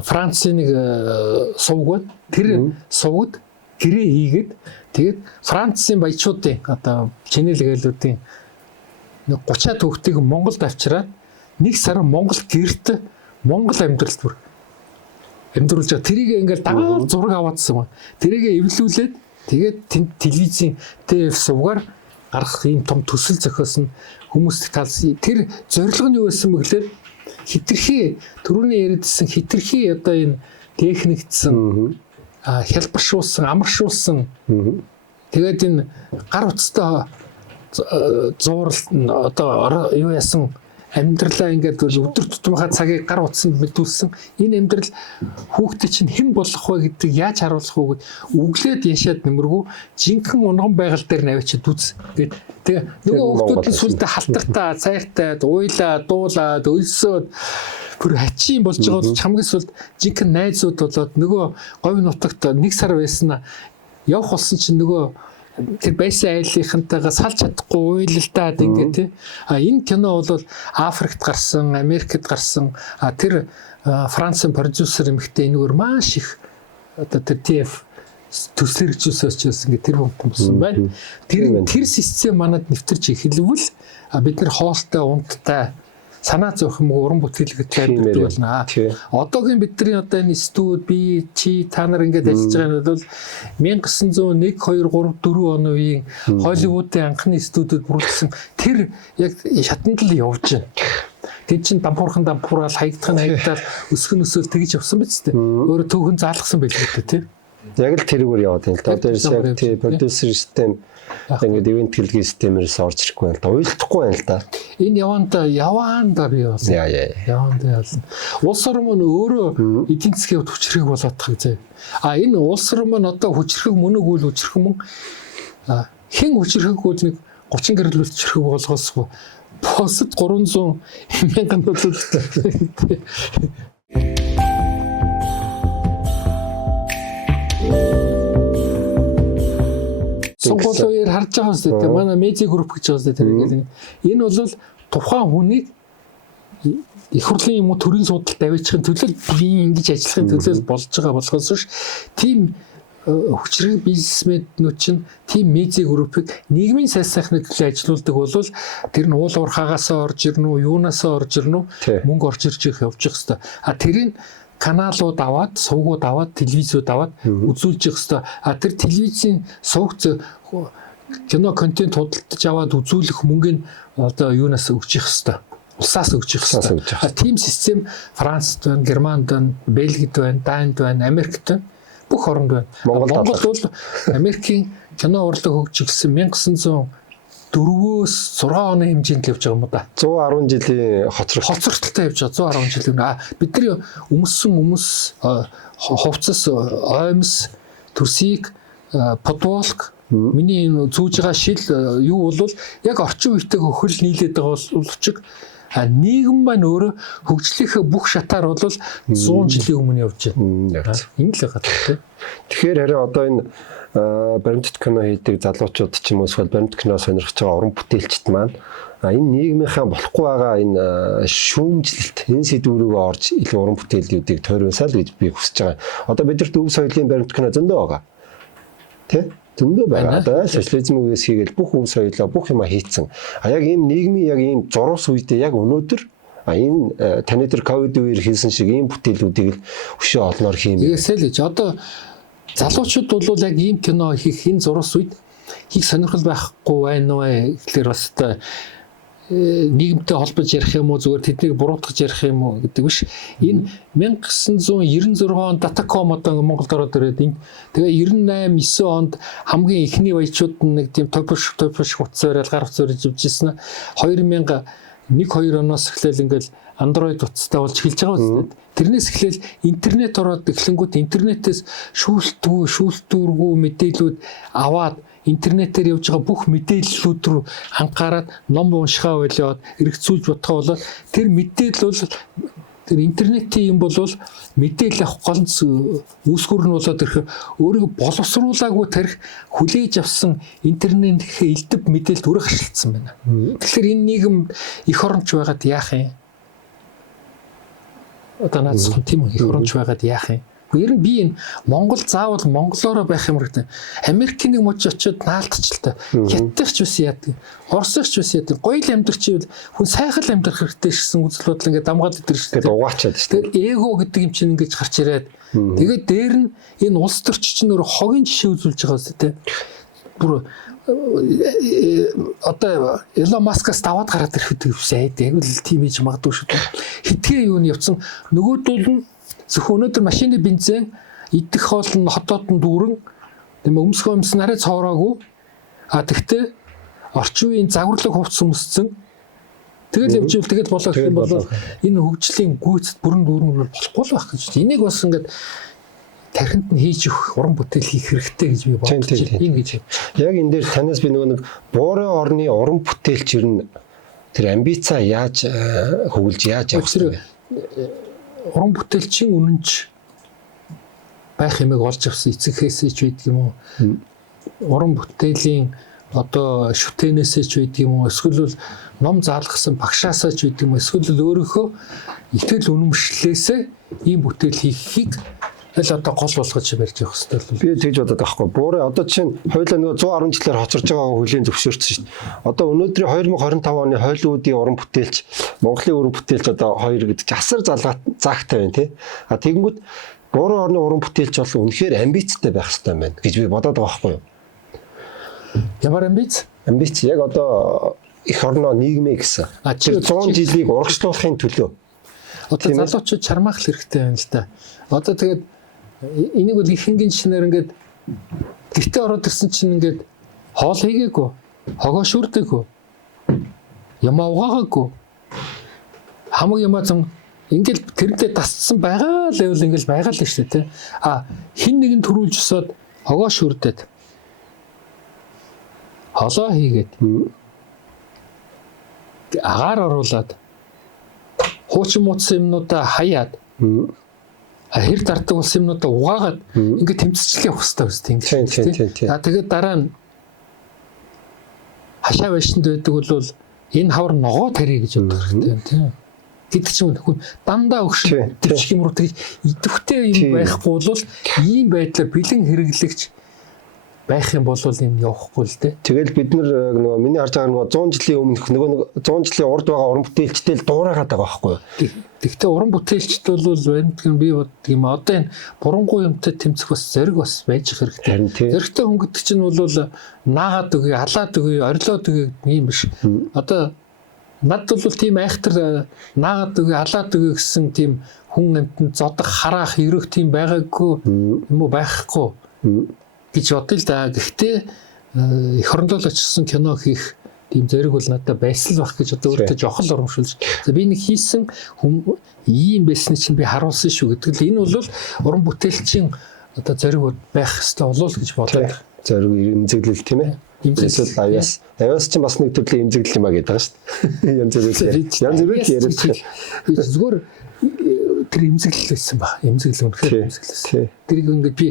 Францын нэг сувг. Тэр сувгад гэрээ хийгээд тэгээд Францын баячуудын одоо Чинэл гэлүүдийн 30 төвхтийг Монголд авчираад нэг сар Монгол гэрт Монгол амьдралд бүр амьдруулж байгаа. Тэрийг ингээл дагаар зураг аваадсан. Тэрийг эвлүүлээд тэгээд телевизийн ТV сувгаар гарах ийм том төсөл зохиосон хүмүүст таалсан. Тэр зорилго нь юу байсан бэ гэхээр хитрхи түрүүний яриадсан хитрхи одоо энэ техникдсэн хялбаршуулсан, амаршуулсан тэгээд энэ гар утастай зуурал одоо юу яасан амьдралаа ингээд өдөр тутмынхаа цагийг гар утсанд мэдүүлсэн энэ амьдрал хүүхдэд чинь хэн болох вэ гэдэг яаж харуулах вэ гэд өглөөд яшаад нэмэргүй жинхэнэ унган байгаль дээр навчид үз гэд тэгээ нөгөө хүүхдүүд нь сүлдээ халтартаа цайртай уйлаа дуулаад өлсөөд бүр хачийн болж байгаа бол хамгийн сүлд жинхэнэ найзууд болоод нөгөө говь нутагт нэг сар байсан явах болсон чинь нөгөө тэр байсан айлынхантайгаа салж чадахгүй уйлалдаад ингээ тий. Энэ кино бол Африкт гарсан, Америкт гарсан. Тэр Францын продюсер эмэгтэй энэгээр маш их одоо тэр TF төслөрчөөс ингээ тэр хүмүүс байна. Тэр систем манад нэвтэрч эхэлвэл бид нар хоолтой, унттай санаа зовх юм уран бүтээлгтэй байдаг болно. Одоогийн бидний одоо энэ студ би чи та нар ингээд ажиллаж байгаа нь бол 1901 2 3 4 оны үеийн Холливуудын анхны студиуд бүрдсэн тэр яг шатанд л явж байна. Тэд чинь дампуурал хаягдтал өсгөн өсөөл тэгж явсан биз дээ. Өөрө түүхэн заалгасан байл гэдэг тийм. Яг л тэрүүгээр яваад байна л да. Одоо яг тийм продюсер систем ингээд ивент хэлгийн системээс орж ирэхгүй байна л да. Уйлдахгүй байна л да. Энэ яваанда би бол. Яваанда ялна. Улс орн мөн өөрөө эдийн засгийн хүчрэг болоод тах гэж. Энэ улс орн мөн одоо хүчрэг мөн үгүй хүчрэг мөн хэн хүчрэггүй нэг 30 гэрэл хүчрэг болгоосгүй. Босод 300 мянган доллар. Сонгуулиар харж байгаа юм шүү дээ. Манай медиа групп гэж байгаа шүү дээ. Энэ бол тухайн хүнийг их хурлын юм уу төрийн судалт аваачихын төлөө би ингэж ажиллахын төлөө болж байгаа болохоос биш. Тим хүчрэг бизнесмэнүүд чинь тим медиа группыг нийгмийн сайн сайхны төлөө ажилуулдаг бол тэр нь уул уурхаагаас орж ирнэ үү, юунаасаа орж ирнэ үү, мөнгө орж ирж явах ёстой. Тэрийг каналууд аваад, сувгууд аваад, телевизүүд аваад үзүүлж явах ёстой. Тэр телевизийн сувгц кино контент худалдаж аваад үзүүлэх мөнгөний одоо юунаас өгч явах ёстой. Улсаас өгч явах ёстой. Тим систем Францд байна, Германд байна, Бельгид байна, Данд байна, Америкт байна. Бүх оронд байна. Монгол бол Америкийн кино урлаг хөгжүүлсэн 1904-өөс 6 оны хэмжээнд явж байгаа юм да. 110 жилийн хоцрогдолтой явж байгаа 110 жилийн. Бидний өмс хувцас оймс төсийг подволк миний зүүж байгаа шил юу бол яг орчин үетэйг хөл нийлээд байгаа боловч нийгэм маань өөрөө хөгжлийнхээ бүх шатаар бол 100 жилийн өмнө явж байна. Энэ л байгаа тийм. Тэгэхээр харин одоо энэ баримтат кино хийдэг залуучууд ч юм уу эсвэл баримт кино сонирхож байгаа уран бүтээлчд маань Энэ нийгмийнхаа болохгүй байгаа энэ шүүмжлэлт энэ сэдвүүрөө орж илүү уран бүтээлүүдийг тойрволсаа л гэж би хүсэж байгаа. Одоо бидэрт өв соёлын баримт кино зөндөө байгаа. Тэ? Зөндөө байгаа. Одоо социализм үеэс хийгээл бүх өв соёлоо бүх юма хийцэн. Яг ийм нийгмийн яг ийм зурус үедээ яг өнөөдөр энэ таны тэр ковид үеэр хийсэн шиг ийм бүтээлүүдийг л өшөө олноор хиймээ. Ийгсэл гэж одоо залуучууд бол яг ийм кино хийх энэ зурус үед хийх сонирхол байхгүй байна уу гэхэлэр бас та нийгэмтэй холбож ярих юм уу зүгээр тэднийг буруутгаж ярих юм уу гэдэг биш. Энэ 1996 онд Datacom одоо Монголд ороод ирээд тэгээ 98 9 онд хамгийн ихний баячууд нэг тийм топш утсаар гар утсаар живжсэн. 2001 2 оноос эхлээл ингээл Android утастай болж эхэлж байгаа үстэй. Тэрнээс эхлээл интернет ороод эхлэнгүүт интернетээс шүүлтүүргүй мэдээлүүд аваад интернетээр явж байгаа бүх мэдээллүүд рүү анхаарад ном уншихаа болоод эргэцүүлж бодхоо болоод тэр мэдээлэл бол тэр интернетийн юм бол мэдээлэл авах голц үүсгүр нь болоод ирэх өөрийгөө боловсруулаагүй тарих хүлээж авсан интернетийн элдв мэдээлэл төрөх ашигласан байна. Тэгэхээр энэ нийгэм эх оронч байгаад яах юм? Одоо наадсан тийм их оронч байгаад яах юм? Ер нь би энэ Монгол заавал монголоор байх юм хэрэгтэй. Америкийн нэг мужи очиод наалтчлаа. Хятадч бас яадаг. Оросч бас яадаг. Гоё л амьдрах чивэл хүн сайхан амьдрах хэрэгтэй гэсэн үзэл бодол ингээд дамгаад идэг шүү дээ. Угаачаад шүү дээ. Эго гэдэг юм чинь ингэж гарч ирээд. Тэгээд дээр нь энэ улс төрч чинь өөр хогийн жишээ үзүүлж байгаа үстэй тий. Бүр одоо Elon Musk-аас даваад гараад ирэх гэдэг юм шиг яг л тийм хийж магадгүй шүү дээ. Хитгэн юу нь явцсан нөгөөдөл нь зөвхөн өнөөдөр машины бензин идэх хоол нь хотод нь дүүрэн тийм өмсгөө өмс нарай цоороогүй тэгтээ орчин үеийн загварлаг хувцс өмссөн тэгэл явж ивэл тэгэл болоо гэх юм бол энэ хөгжлийн гүйцэд бүрэн дүүрэн болохгүй л байх гэж. Энийг бас ингээд тархинд нь хийж өгөх уран бүтээл хийх хэрэгтэй гэж би бодож байна. Ингэж. Яг энэ дээр танаас би нэг буурын орны уран бүтээлч ер нь тэр амбицаа яаж хөвлж яаж явах вэ? Уран бүтээлчийн үнэнч байх юмыг олж авсан эцэг хээсэж байдаг юм уу? Уран бүтээлийн одоо шүтэнээсээ ч байдаг юм уу? Эсвэл ном заалгасан багшаасаа ч байдаг юм уу? Эсвэл өөрийнхөө итгэл үнэмшлээсээ ийм бүтээл хийхийг л одоо гол болгож барьж явах хэрэгтэй л. Би тэгж бодоод байхгүй. Буурын одоо жишээ нь хоёулаа нэг 110 жилээр хоцорж байгаа хөлийн зөвшөөрсөн шүү дээ. Одоо өнөөдрийн 2025 оны хойлоодын уран бүтээлч, Монголын уран бүтээлч одоо 2 гэдэг чинь асар заагтай байна тий. Тэгэнгүүт буурын орны уран бүтээлч бол үнэхээр амбицтай байх хэрэгтэй байна гэж би бодоод байгаа байхгүй юу? Ямар амбиц? Амбиц яг одоо эх орноо нийгмээ гэсэн. 100 жилийг урагшлуулахын төлөө. Одоо залуучууд чармаах хэрэгтэй байна л да. Одоо тэгээд энийг бол ихэнгийн шинээр ингээд гэртээ ороод ирсэн чинь ингээд хоол хийгээгүй, хогоо шүрдэггүй, ямаа угаагаагүй, хамаг ямаа зам ингээд тэрнээ тасцсан байгаа левел ингээд байгаа л шүү дээ тий. Хин нэгэн төрүүлж өсөөд хогоо шүрдээд холоо хийгээд агаар оруулаад хуучин мууцсан юмнуудаа хаяад хэр дарддаг болсон юмнуудаа угаагаад ингээд тэмцэжлэх явах хэрэгтэй тийм. Тэгээд дараа нь хашаа байшинд байдаг бол энэ хавар ногоо тарья гэж бодох хэрэгтэй тийм. Гэдэг чинь хүн дандаа өгшин төвчих юм руу тэгж идэвхтэй юм байхгүй бол ийм байдлаар бэлэн хэрэглэгч байх юм бол энэ явахгүй л дээ. Тэгэл бид нар нөгөө миний харж байгаа нөгөө 100 жилийн өмнөх нөгөө 100 жилийн урд байгаа уран бүтээлчтэй л дуурайгаад байгаа байхгүй юу? Тэгвэл уран бүтээлчд бол байна би боддог юм. Одоо энэ бурангуй юмтай тэмцэх бас зориг бас байж хэрэгтэй. Зоригтой хүн гэдэг чинь бол наагаад өгье, халаад өгье, орилоод өгье юм биш. Одоо над бол тийм айхтар наагаад өгье, халаад өгье гэсэн тийм хүн амтнд зодох, хараах, ерөх тийм байгаагүй юм уу байхгүй гэж бодъё л да. Гэхдээ эх орондоо л очсон кино хийх тийм зэрэг бол надад байсан л байх гэж одоо өөртөө жоох л урамшуулж. Би нэг хийсэн хүн ийм байсан чинь би харуулсан шүү гэдэг л энэ бол уран бүтээлчийн одоо зэрэг байх хэрэгтэй болов гэж бодлоо. Зэрэг эмзэглэл тийм ээ. Эмзэглэл авяас чинь бас нэг төрлийн эмзэглэл юм а гэдэг байгаа шүү дээ. Янз бүрээр яриад. Зүгээр тэр эмзэглэл байсан ба. Эмзэглэл үнэхээр эмзэглэлсэн. Тэрийг ингээд би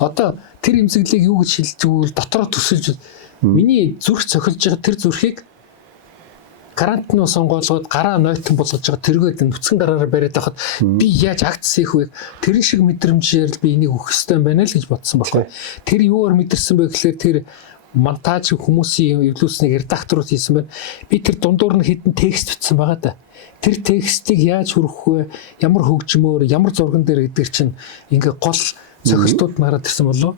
одоо тэр эмзэглэлийг юу гэж хэлж өгвөл дотроо төсөлж миний зүрх цохилж байгаа тэр зүрхийг грант нь сонгоолгоод гараа нойтон болгож байгаа тэргээд нүцгэн гараараа бариад байхад би яаж акц хийх вэ? Тэр шиг мэдрэмжээр би энийг өгөх ёстой юм байна л гэж бодсон байхгүй. Тэр юугаар мэдэрсэн бэ гэхээр тэр монтаж хүмүүсийн эвлүүлснийг редакторууд хийсэн байна. Би тэр дундуур нь хэдэн текст бичсэн байгаа да. Тэр текстийг яаж хүргэх вэ? Ямар хөгжмөөр, ямар зурган дээр гэдэг чинь ингээ гол цохилтууд нараад ирсэн болов.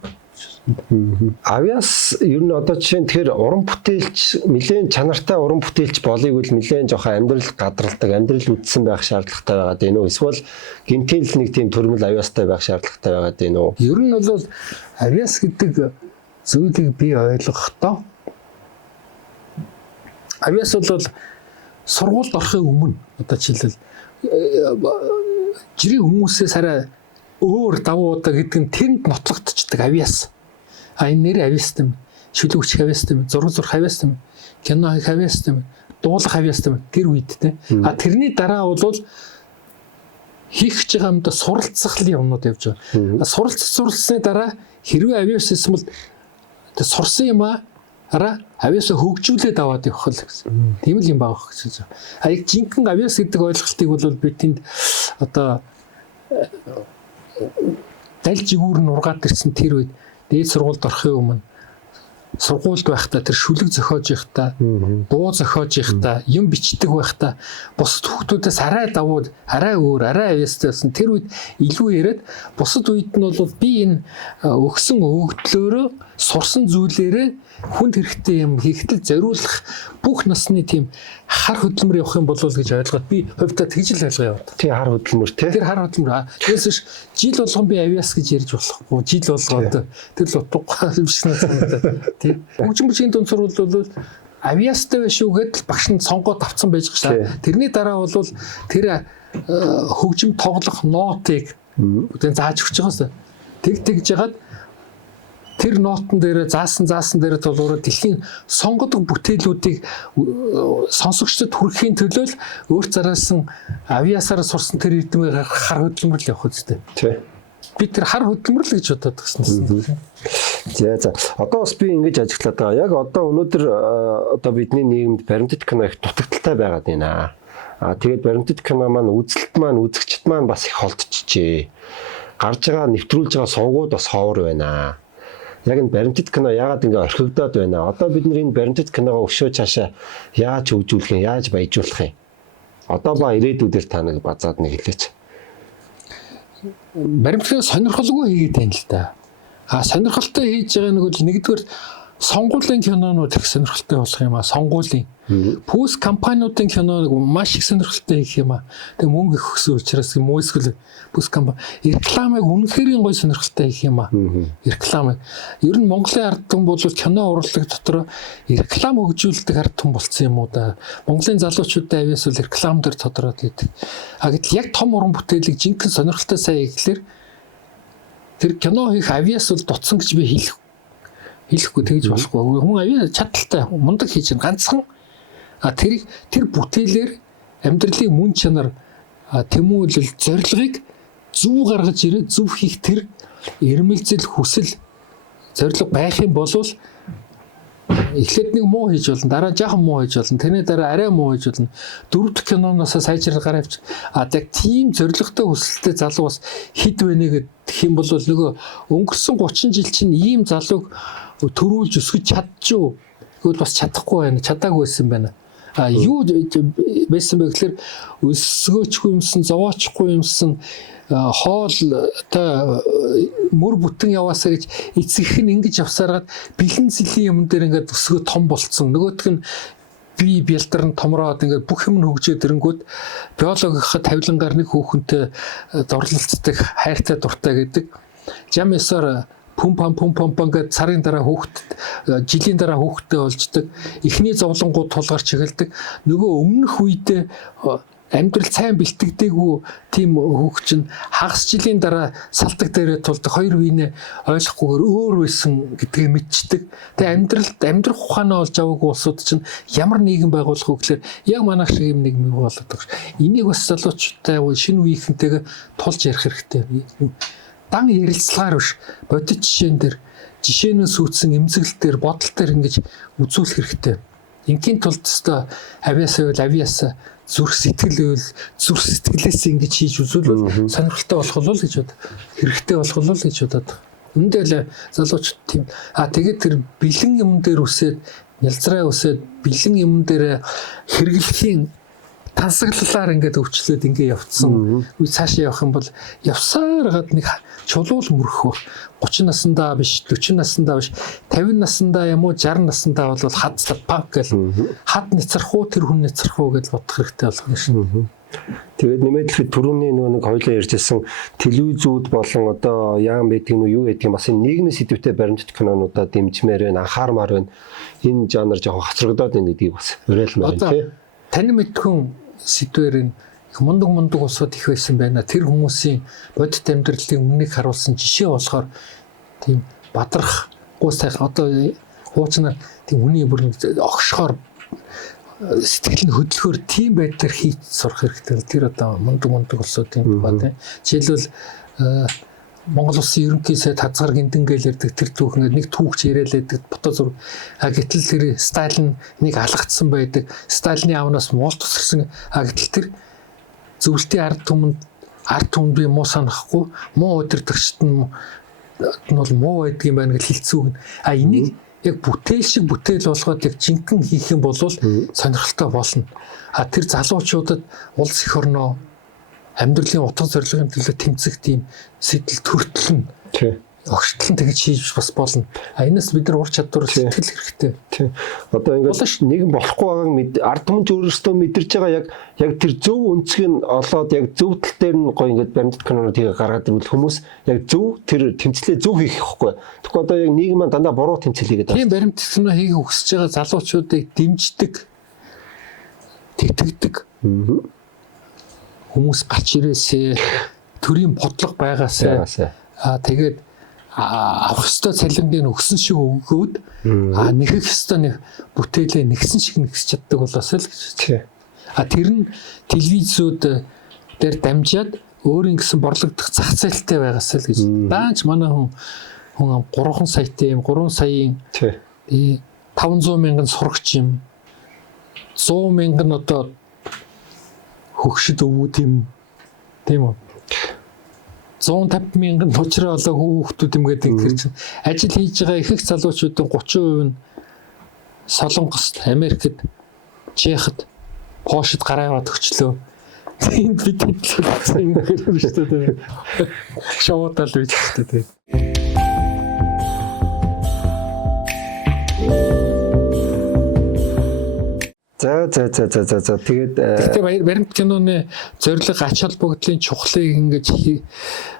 Авиас ер нь одоо жишээ нь тэгэхээр уран бүтээлч нэлээд чанартай уран бүтээлч болыг үл нэлээд жоохон амьдрал гадралдаг, амьдрал үдсэн байх шаардлагатай байгаад байна уу? Эсвэл гинтийн л нэг тийм төрмөл авиастай байх шаардлагатай байгаад байна уу? Ер нь бол авиас гэдэг зүйлийг би ойлгохдоо авиас бол сургуульд орохын өмнө одоо жишээлбэл жирийн хүмүүсээс арай өөр давуу удаа гэдэг нь тэнд нотлогдчихдаг авиас. Энэ нэр авиас юм, шүлэг хүч авиас юм, зураг авиас юм, кино авиас юм, дуулах авиас юм тэр үед те. Тэрний дараа бол хийх гэж байгаа юмдаа суралцахлын юмнууд явж байгаа. Суралцсны дараа хэрвээ авиас эсвэл сурсан юм араа авиасаа хөгжүүлээд аваад явах л гэсэн. Тийм л юм байгаа гэж байна. Яг жинхэнэ авиас гэдэг ойлголтыг бол би тэнд одоо даль жигүүр нь ургаад ирсэн тэр үед дээд сургуульд орохын өмнө сургуульд байхдаа тэр шүлэг зохиож байхдаа дуу зохиож байхдаа юм бичдэг байхдаа бусад хүүхдүүдээс арай давуу арай өөр арай авьяастайсэн тэр үед илүү яриад бусад үед нь бол би энэ өгсөн өгөгдлөөрөө сурсан зүйлээрээ хүнд хэрэгтэй юм хийхдээ зориулах бүх насны тийм хар хөдөлмөр явах юм болов уу гэж ойлгоод би хувьдаа тэгж л ойлгоо яваад. Тий хар хөдөлмөр тий. Тэр хар хөдөлмөр. Тэгээс биш жил болгон би авиас гэж ярьж болохгүй. Жил болгоод тэр л утгагүй биш надад. Тий. Хөгжмөчийн дунд сурвал бол авиастай биш үү гэдэл багш нь сонгоод авцсан байж байгаа шээ. Тэрний дараа бол тэр хөгжим тоглох нотыг үгүй зааж өгч байгаасаа. Тэгж жагаад тэр нотон дээр заасан дээр толгороо дэлхийн сонгодог бүтээлүүдийг сонсогчдод хүрэхийн төлөө өөр зараасан авиасаар сурсан тэр эрдэмийн хар хөдөлмөр л явах үстэй. Тий. Би тэр хар хөдөлмөр л гэж бодоод гисэн. За. Одоо бас би ингэж ажиглаад байгаа. Яг одоо өнөөдөр одоо бидний нийгэмд баримтат кино их дутагдaltaй байгаад байна. Тэгээд баримтат кино маань үзэлт маань үзэгчд маань бас их холдчихжээ. Гарч байгаа нэвтрүүлж байгаа сувгууд бас ховор байна. Яг энэ баримтат кино яагаад ингэ орхигдоод байна? Одоо бид нар энэ баримтат киногоо өшөө цаашаа яаж хөгжүүлэх юм, яаж баяжуулах юм? Одоо ба ирээдүйдээр та нэг базаад нэг хэлээч. Баримтат сонирхолгүй хийгээд байна л да. Сонирхолтой хийж байгаа нэг л нэгдүгээр сонгуулийн кинонууд их сонирхолтой болох юм сонгуулийн. Пүүс компаниудын кино маш их сонирхолтой хийх юм Тэгээ мөнгө их өгсөн учраас юм уу эсвэл пүүс компани рекламыг үнэхээр гоё сонирхолтой хийх юм Рекламыг. Ер нь Монголын ард түмэн бол кино урлаг дотор реклам хөгжүүлдэг ард түмэн болсон юм уу да. Монголын залуучуудын авьяас бол реклам дээр тодорхойд байдаг. Гэтэл яг том уран бүтээлийг жинхэнэ сонирхолтой сайн хийхлээр тэр кино хийх авьяас бол дутсан гэж би хэлэхгүй тэгж болохгүй. Хүн авьяас чадaltaй мундаг хийж ганцхан тэр бүтээлээр амьдралын мөн чанар тэмүүлэл зорилгыг зөв гаргаж ирээд зөв хийх тэр эрмэлзэл хүсэл зорилго байх юм бол эхлээд нэг муу хийж болно, дараа жаахан муу хийж болно, тэрний дараа арай муу хийж болно. Дөрөв дэх киноноос сайжрал гараа авч яг тийм зорилготой хүсэлтэй залуу бас хэд вэ гэх юм бол нөгөө өнгөрсөн 30 жил чинь ийм залууг төрүүлж өсгөж чадчихв. Тэгвэл бас чадахгүй байна, чадаагүй байсан байна. Юу байсан бэ гэхээр өсгөөчгүй юмсан, зовоочгүй юмсан хоол та мөр бүтэн яваасаа гэж эцэг нь ингэж явсараад бэлэн зэлийн юм дээр ингээд өсгөө том болцсон. Нөгөөх нь би бэлдэрн томроод ингээд бүх юм хөгжөөд ирэнгүүт биологийнхаа тавилангаар нэг хүүхэнтэй дурлалцдаг, хайртай дуртай гэдэг. Жам ёсоор пумпан сарын дараа хүүхэд жилийн дараа хүүхэдтэй болждаг. Эхний зовлонгууд тулгарч эхэлдэг. Нөгөө өмнөх үедээ амьдрал сайн бэлтгэдэггүй тийм хүүхэд чинь хагас жилийн дараа салтак дээрээ тулдаг хоёр үеийнэ ойлгохгүйгээр өөр байсан гэдгээ мэдчихдэг. Тэгээ амьдрах ухаанаа олж аваагүй улсууд чинь ямар нийгэм байгуулах вэ гэхээр яг манайх шиг юм нийгэм болоод байгаа. Энийг бас залуучтай шинэ үеийнхэнтэйгээ тулж ярих хэрэгтэй. Дан ярилцлагаар биш бодит жишээн дээр жишээнээс үүссэн эмзэглэл дээр бодол дээр ингэж үзүүлэх хэрэгтэй. Ингийн тулд өстой авиасаа бол авиасаа зүрх сэтгэлээс ингэж хийж үзвэл сонирхолтой болох болов л гэж бод. Хэрэгтэй болох болов л гэж бодод. Үндэ л залуучууд тийм. Тэгээд тэр бэлэн юм дээр үсээд нялзраа үсээд бэлэн юм дээр хэрэглэхийн тансаглалаар ингээд өвчлөөд ингээд явцсан. Үгүй цаашаа явах юм бол явсаар гад нэг чулуул мөрөхөөр 30 наснда биш 40 наснда биш 50 наснда юм уу 60 наснда бол хад панк гэл хад нэцрэх уу тэр хүн нэцрэх уу гэж бодох хэрэгтэй болох шин. Тэгээд нэмээд л түрүүний нэг хоёлоо ярьжсэн телевизүүд болон одоо яам байдаг нь юу гэдэг юм бас энэ нийгмийн сэдвтэй баримтат кинонуудаа дэмжмээр байна, анхаармаар байна. Энэ жанр жоохон хоцрогдоод байна гэдгийг бас уриалмаар байна тий. Таны мэдхүн сэдвэр нь их мундаг усууд их байсан байна. Тэр хүмүүсийн бодит амьдралын үннийг харуулсан жишээ болохоор тийм бадрах гуйстай одоо хуучнаар тийм үний бүр огшхоор сэтгэл нь хөдөлгөөр тийм байдлаар хийж сурах хэрэгтэй. Тэр одоо мундаг улсуудын тухай тийм. Жишээлбэл Монгол улсын ерөнхий сайд хазгаар гинтэн гээл ярьдаг тэр түүх ингээд нэг түүхч яриад байдаг фото зураг. Гэтэл тэр Сталин нэг алгацсан байдаг. Сталины аавнаас муул тусарсан. Гэтэл тэр зөвлөлтийн ард түмэнд би муу санахгүй муу удирдагчд нь бол муу байдаг юм байна гэж хэлцүүг. Энийг яг бүтээл шиг бүтээл болгоод яг жинхэнэ хийх юм бол сонирхолтой болно. Тэр залуучуудад улс их орноо амьдралын утга зорилгын төлөө тэмцэх тийм сэтэл төртөл нь огшдлон тэгж хийж бас болно. Энэс бид нар ур чадвар сэтгэл хэрэгтэй. Тийм. Одоо ингээд нэгэн болохгүй байгааг ард түмэн өөрөөсөө мэдэрч байгаа яг тэр зөв өнцөг нь олоод яг зөв тал дээр нь гоё ингээд баримтат кинонууд хийгээ гаргаад ирвэл хүмүүс яг зөв тэр тэмцлээ зөв хийх хэрэггүй. Тэгэхгүй одоо яг нийгэм маань дандаа буруу тэмцэл хийгээд байна. Тийм баримтат кино хийх хүсэж байгаа залуучуудыг дэмждэг, тэтгэдэг. Хүмүүс гарч ирээсээ төрийн бодлого байгаасаа тэгээд авах ёстой цалингийн өгсөн шиг өгөөд нэхэх ёстой нэг бүтээлээ нэгсэн шиг нэгсэж чаддаг болоосоо л гэж. Тэр нь телевизүүд дээр дамжаад өөрийн гэсэн борлогдох зах зээлтэй байгаасаа л гэж. Даанч манай хүн 3 саятай юм 3 саяын 500 мянган сурагч юм 100 мянган одоо хөгшид өвүүд юм тийм үү 150 мянган нуучраа олоогүй хүүхдүүд юм гэдэг чинь ажил хийж байгаа их залуучуудын 30% нь Солонгост, Америкт, Чехд, Польшид гараа яваад өчлөө. Энд бид хэлсэн юм хэрэг шүү дээ. Шоудал байж шүү дээ. За тэгээд баримт киноны зорилго ач холбогдлын чухлыг ингэж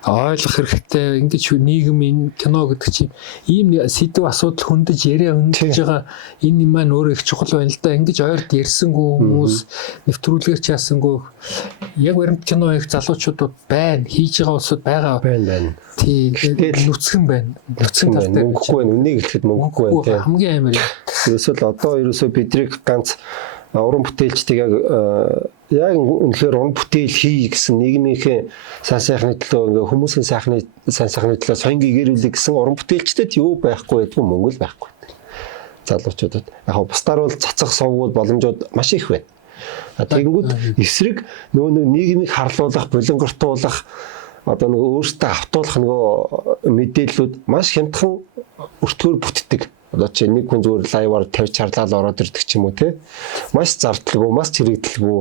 ойлгох хэрэгтэй. Ингэж нийгмийн кино гэдэг чинь ийм сэдв асуудал хөндөж яриа хөндөж байгаа энэ юм маань өөрөө их чухал байна л да. Ингэж ойрд ярьсангүй хүмүүс нэвтрүүлгээр чаасангүй яг баримт кино их залуучуудад байна. Хийж байгаа улсууд байгаа байна. Тийм нүцгэн байна. Нүцгэн талтай мөнгөгүй байна. Үнийг хэлэхэд мөнгөгүй байна тийм. Хамгийн амар. Ерөөсөө одоо бидрийг ганц уран бүтээлчдийг яг үнэхээр уран бүтээл хий гэсэн нийгмийнхээ сайн сайхны төлөө ингээ хүмүүсийн сайн сайхны төлөө соён гэрүүлэх гэсэн уран бүтээлчдэд юу байхгүй байдгүй мөнгө л байхгүй. Залуучуудад яг бусдаар бол цацах совгууд боломжууд маш их байна. Тэгэнгүүт эсрэг нөгөө нийгмийг харлуулах, булангартуулах одоо нөгөө өөртөө автуулах нөгөө мэдээллүүд маш хямдхан өртгөөр бүтдэг. Одоо чи нэг хүн зүгээр лайваар тавьж чарлал ороод ирдэг ч юм уу те маш зардалгүй маш чирэгдэлгүй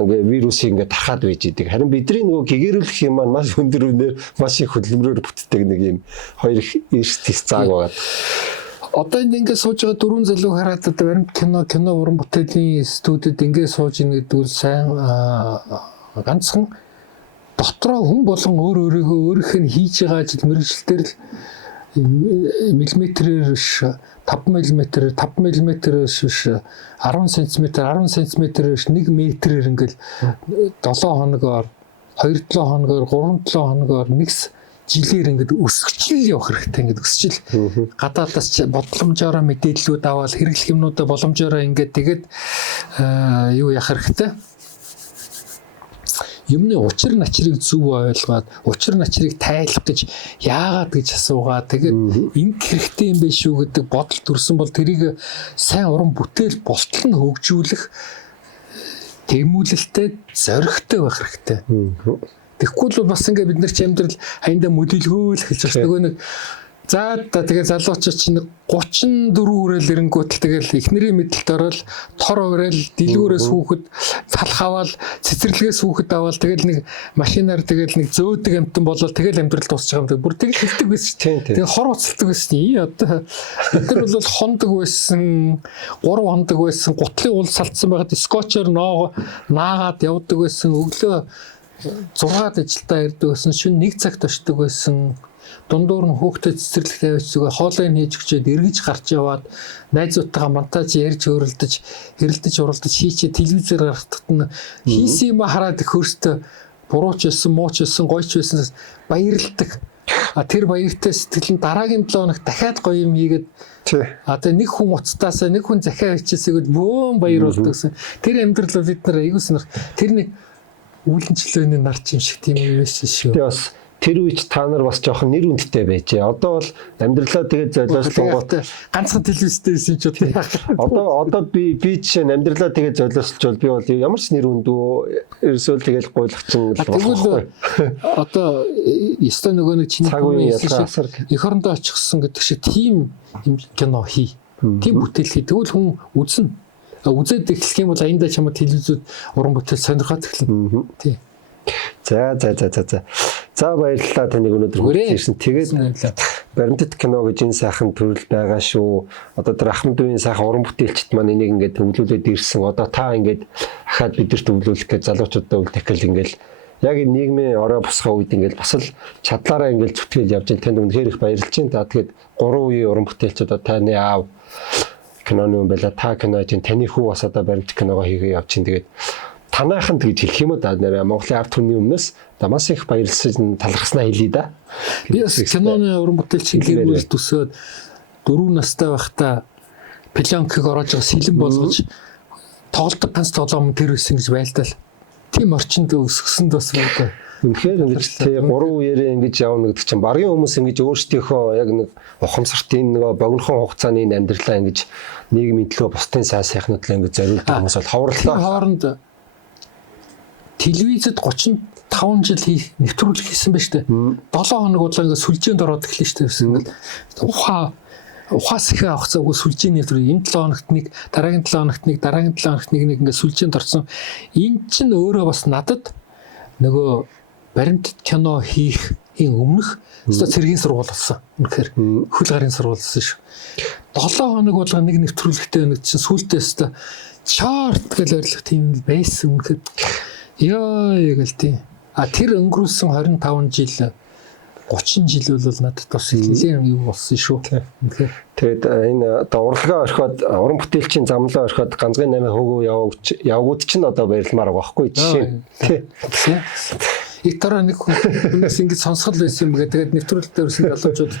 ингээ вирусыг ингээ тархаад байж идэг. Харин бидний нөгөө гэгэрүүлэх юм маань маш өндөр үнээр маш их хөдөлмөрөөр бүтдэг нэг юм хоёр эрс тис зааг байгаа. Одоо ингээ сууж байгаа дөрвөн залуу хараад одоо баримт кино уран бүтээлийн студид ингээ сууж ийн гэдэг нь сайн ганцхан дотроо хүн болон өөрийнхөө нь хийж байгаа ажил мэргэжилтээр л миллиметрээр 5 мм-ээр 5 мм-ээр 10 см-ээр 10 см-ээр 1 метрээр ингээл 7 хоногоор 2-7 хоногоор 3-7 хоногоор нэгс жилээр ингээд өсгөжл явах хэрэгтэй ингээд өсчил гадаадаас бодломжоор мэдээллүүд аваад хэрэглэх юмнуудаа боломжоор ингээд тэгээд юу яах хэрэгтэй юмны учир начрыг зөв ойлгоод учир начрыг тайлах гэж яагаад гэж асуугаад тэгээд ингэ хэрэгтэй юм биш үү гэдэг бодол төрсөн бол тэрийг сайн уран бүтээл болтол нь хөгжүүлэх тэмүүлэлтэй зоригтой байх хэрэгтэй. Тэгэхгүй л бас ингээд бид нар ч амьдрал хаяндаа мөдөлгөөл хэлж байгаа нөгөө нэг за тэгээ залуучууд чинь 34 хүрээл эрэнгүүтэл тэгэл эхнэрийн мэдлэлд орол тор уурал дэлгүүрээс хүүхэд салах аваад цэцэрлэгээс хүүхэд аваад тэгэл нэг машинаар тэгэл нэг зөөдөг амтан болол тэгэл амьдрал дуусчих юм. Бүр тэгэл хэлдэг байсан чинь тэгээ хор уцалдаг байсан. Одоо бид нар бол хондог байсан 3 хондог байсан гутлын уул салцсан байгаад скотчоор наагаад явдаг байсан. Өглөө 6-ад ажилдаа ирдэг байсан. Шөнө 1 цагт очдог байсан. Дундуур нь хүүхдэд цэцэрлэг тавьж зүгээр хоолойн хийж өчөөд эргэж гарч яваад найзуудтайгаа монтаж ярьж хэрэлдэж уралдаж хийчээ телевизээр гаргахад нь хийсэн юм хараад их өөртөө бурууч байсан, мууч байсан, гойч байсан баярлдаг. Тэр баяртай сэтгэл нь дараагийн 7 хоног дахиад гоё юм хийгээд одоо нэг хүн уцтаасаа нэг хүн захиа хийчихсэйг бөөн баяр болдог гэсэн. Тэр амьдрал бид нар аягуулсан тэр нэг үүлэнчлөөний нарч юм шиг тийм юм байсан шүү. Тэр үеч та нар бас жоохон нэр хүндтэй байжээ. Одоо бол амьдралаа тэгээд золиослонгууд ганцхан телевизтэй байсан ч одоо би жишээ нь амьдралаа тэгээд золиослж бол би бол ямар ч нэр хүндөө ерөөсөө тэгэл гуйлагчин л болохгүй. Одоо ёстой нөгөө нэг чиний эх орондоо очихсан гэдэг шиг тийм кино хий. Тийм бүтээл хий. Тэгвэл хүн үзнэ. Үзээд эхлэх юм бол аяндаа чамд телевизүүд уран бүтээл сонирхоод эхэлнэ. Тийм. За баярлалаа таныг өнөөдөр хүргэж ирсэн. Тэгээд баримтат кино гэж энэ сайхан төрөл байгаа шүү. Одоо тэр Ахмадын сайхан уран бүтээлчд маань энийг ингээд төвлөрүүлээд ирсэн. Одоо та ингээд ахаад бидэрт төвлөрүүлэх гэж залуучуудаа үлдэхэл ингээд яг энэ нийгмийн орой босгоо үед ингээд бас л чадлаараа ингээд зүтгэл явж байгаа. Танд үнэхээр их баярлж байна. Тэгээд 3 үеийн уран бүтээлчд одоо таны аав киноны юм байла. Та кино чинь таны хүү бас одоо баримт киногоо хийгээ явж чинь. Тэгээд танаахан гэж хэлэх юм уу да нэр Монголын ард түмний өмнөөс дамаас их баярлаж талархснаа хэлье да. Би бас киноны уран бүтээлчийн гэрүүл төсөөд 4 настай байхдаа пленкийг ороож байгаа сэлэн болгож тоглолтог ганц тоглоом тэр байсан гэж байлдал. Тийм орчинд өсгсөнд бас байдаг. Үнэхээр ингэж тий 3 үеэрээ ингэж явна гэдэг чинь багийн хүмүүс ингэж өөрсдийнхөө яг нэг ухамсартын нөгөө богинохон хугацааны амьдралаа ингэж нийгмийн төлөө бусдын сайн сайхнууд л ингэж зориулдаг хүмүүс бол ховрлоо. Хооронд телевизэд 35 жил нэвтрүүлэг хийсэн байна шүү дээ. 7 хоног бодлоо ингээд сүлжээнд ороод эхэлнэ шүү дээ. Ухаас их авах цаггүй сүлжээний нэвтрүүлэг энэ 7 хоногт нэг, дараагийн 7 хоногт нэг, дараагийн 7 хоногт нэг ингээд сүлжээнд орсон. Энэ чинь өөрөө бас надад нөгөө баримтат кино хийхин өмнөх өстой цэргийн сургууль болсон. Үнэхээр хөл гарын сургууль болсон шүү. 7 хоног бодлоо нэг нэвтрүүлэгтэй нэг чинь сүултээ өстой чарт гэж ойрлох тийм байсан үнэхээр яа ягэл тий. Тэр өнгөрүүлсэн 25 жил 30 жил бол надад бас нэлээд юу болсон шүү. Тэгээд энэ одоо урлагаа орхиод уран бүтээлчийн замлаа орхиод ганцхан 8 хөвгөө явгууд чинь одоо баярламаар байгаа байхгүй жишээ. Тий. Итара нэг хүнээс ингэж сонсгол байсан юм гээд тэгээд нэвтрүүлэлтээр ирсэн залуучууд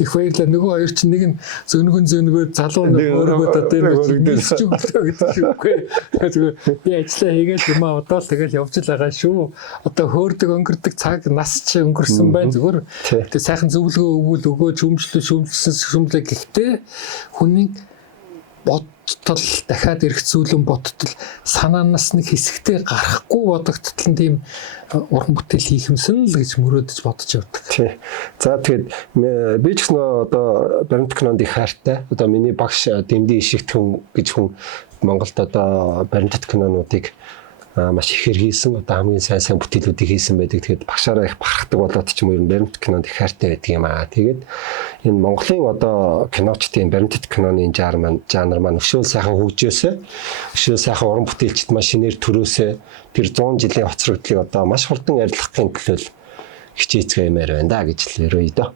их баярлаа. Нөгөө хоёр чинь нэг нь зөнгөө залуу нэг өөргөө одоо энэ нэлсч өглөө гэдэг шүүхгүй. Тэгээд би ажиллаа хийгээл юм аа одоо л тэгэл явж л байгаа шүү. Одоо хөөрдөг өнгөрдөг цаг нас чи өнгөрсөн бай зүгээр. Тэгээд сайхан зөвлөгөө өгөөж шүүмжлээ гэхдээ хүний бодтол дахиад эргэцүүлэн бодтол санаанаас нэг хэсэгтэй гарахгүй бодогдтол нь тийм уран бүтээл хийх юмсан л гэж мөрөөдөж бодож явдаг. Тий. За тэгээд би ч гэсэн одоо баримт кинонд их хайртай. Одоо миний багш Дэмдийн Ишигтхэн гэж хүн Монголд одоо баримтат кинонуудыг маш ихээр хийсэн. Одоо хамгийн сайн бүтээлүүдийг хийсэн байдаг. Тэгээд багшаараа их бахархдаг болоод ч юм уу баримт кинонд их хайртай байдаг юм аа. Тэгээд энэ Монголын одоо киночдын баримтат киноны жанр маань өшөөл сайхан хөгжөөсэй. Өшөөл сайхан уран бүтээлчд маш шинээр төрөөсэй. Тэр 100 жилийн хоцрогдлыг одоо маш хурдан арилгахын төлөө хичээцгээмээр байна да гэж л өрөөе дөө.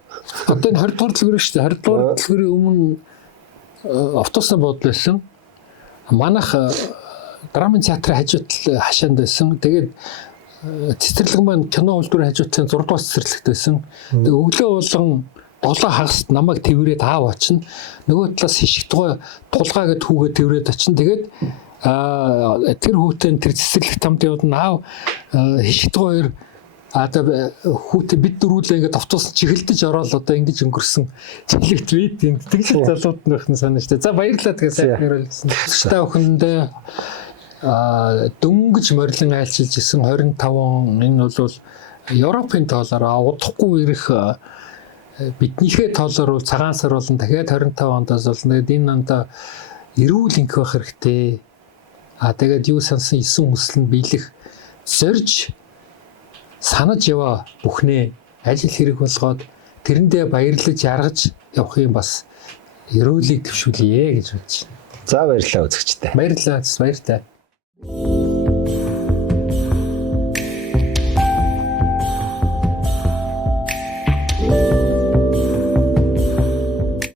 Одоо энэ 20 дугаар дэлгүүр шүү дээ. 20 дугаар дэлгүүрийн өмнө автобусны буудлын байсан. Манайх драмын театрын хажуудал хашаанд байсан. Тэгээд цэцэрлэг маань кино үйлдвэрийн хажуудлын 6 дугаар цэцэрлэгт байсан. Тэгээд өглөө болгон 7 хагаст намайг тэрвэрээд аав очино. Нөгөө талаас хишигтгой тулгаа гэд хүүгээ тэрвэрээд очино. Тэгээд тэр хүүтэн тэр цэцэрлэг тамд явна хишгт хоёр одоо хүүтэ бид дөрвөлээ ингээд автобус чиглэлдэж ороод одоо ингэж өнгөрсөн чиглэгт бид энэ тэгж залууд нөхөн санаа штэ. За баярлалаа тэгээ сайхан ярилцсан. Та бүхэндээ дөнгөж морилон айлчилж исэн 25 энэ бол Европын тоолоор удахгүй ирэх биднийхээ тоолоор бол цагаан сар болон дахиад 25 ондоос бол энэ ондоо эрүүл инх байх хэрэгтэй. Тэгээд юу сансан 9 хүсэл нь биелэх зорж санаж яваа бүхнээ ажил хэрэг болгоод тэрэндээ баярлаж яргаж явах юм бас эрүүлийг төвшүүлье гэж бодож байна. За баярлалаа үзэгчдээ. Баярлалаа.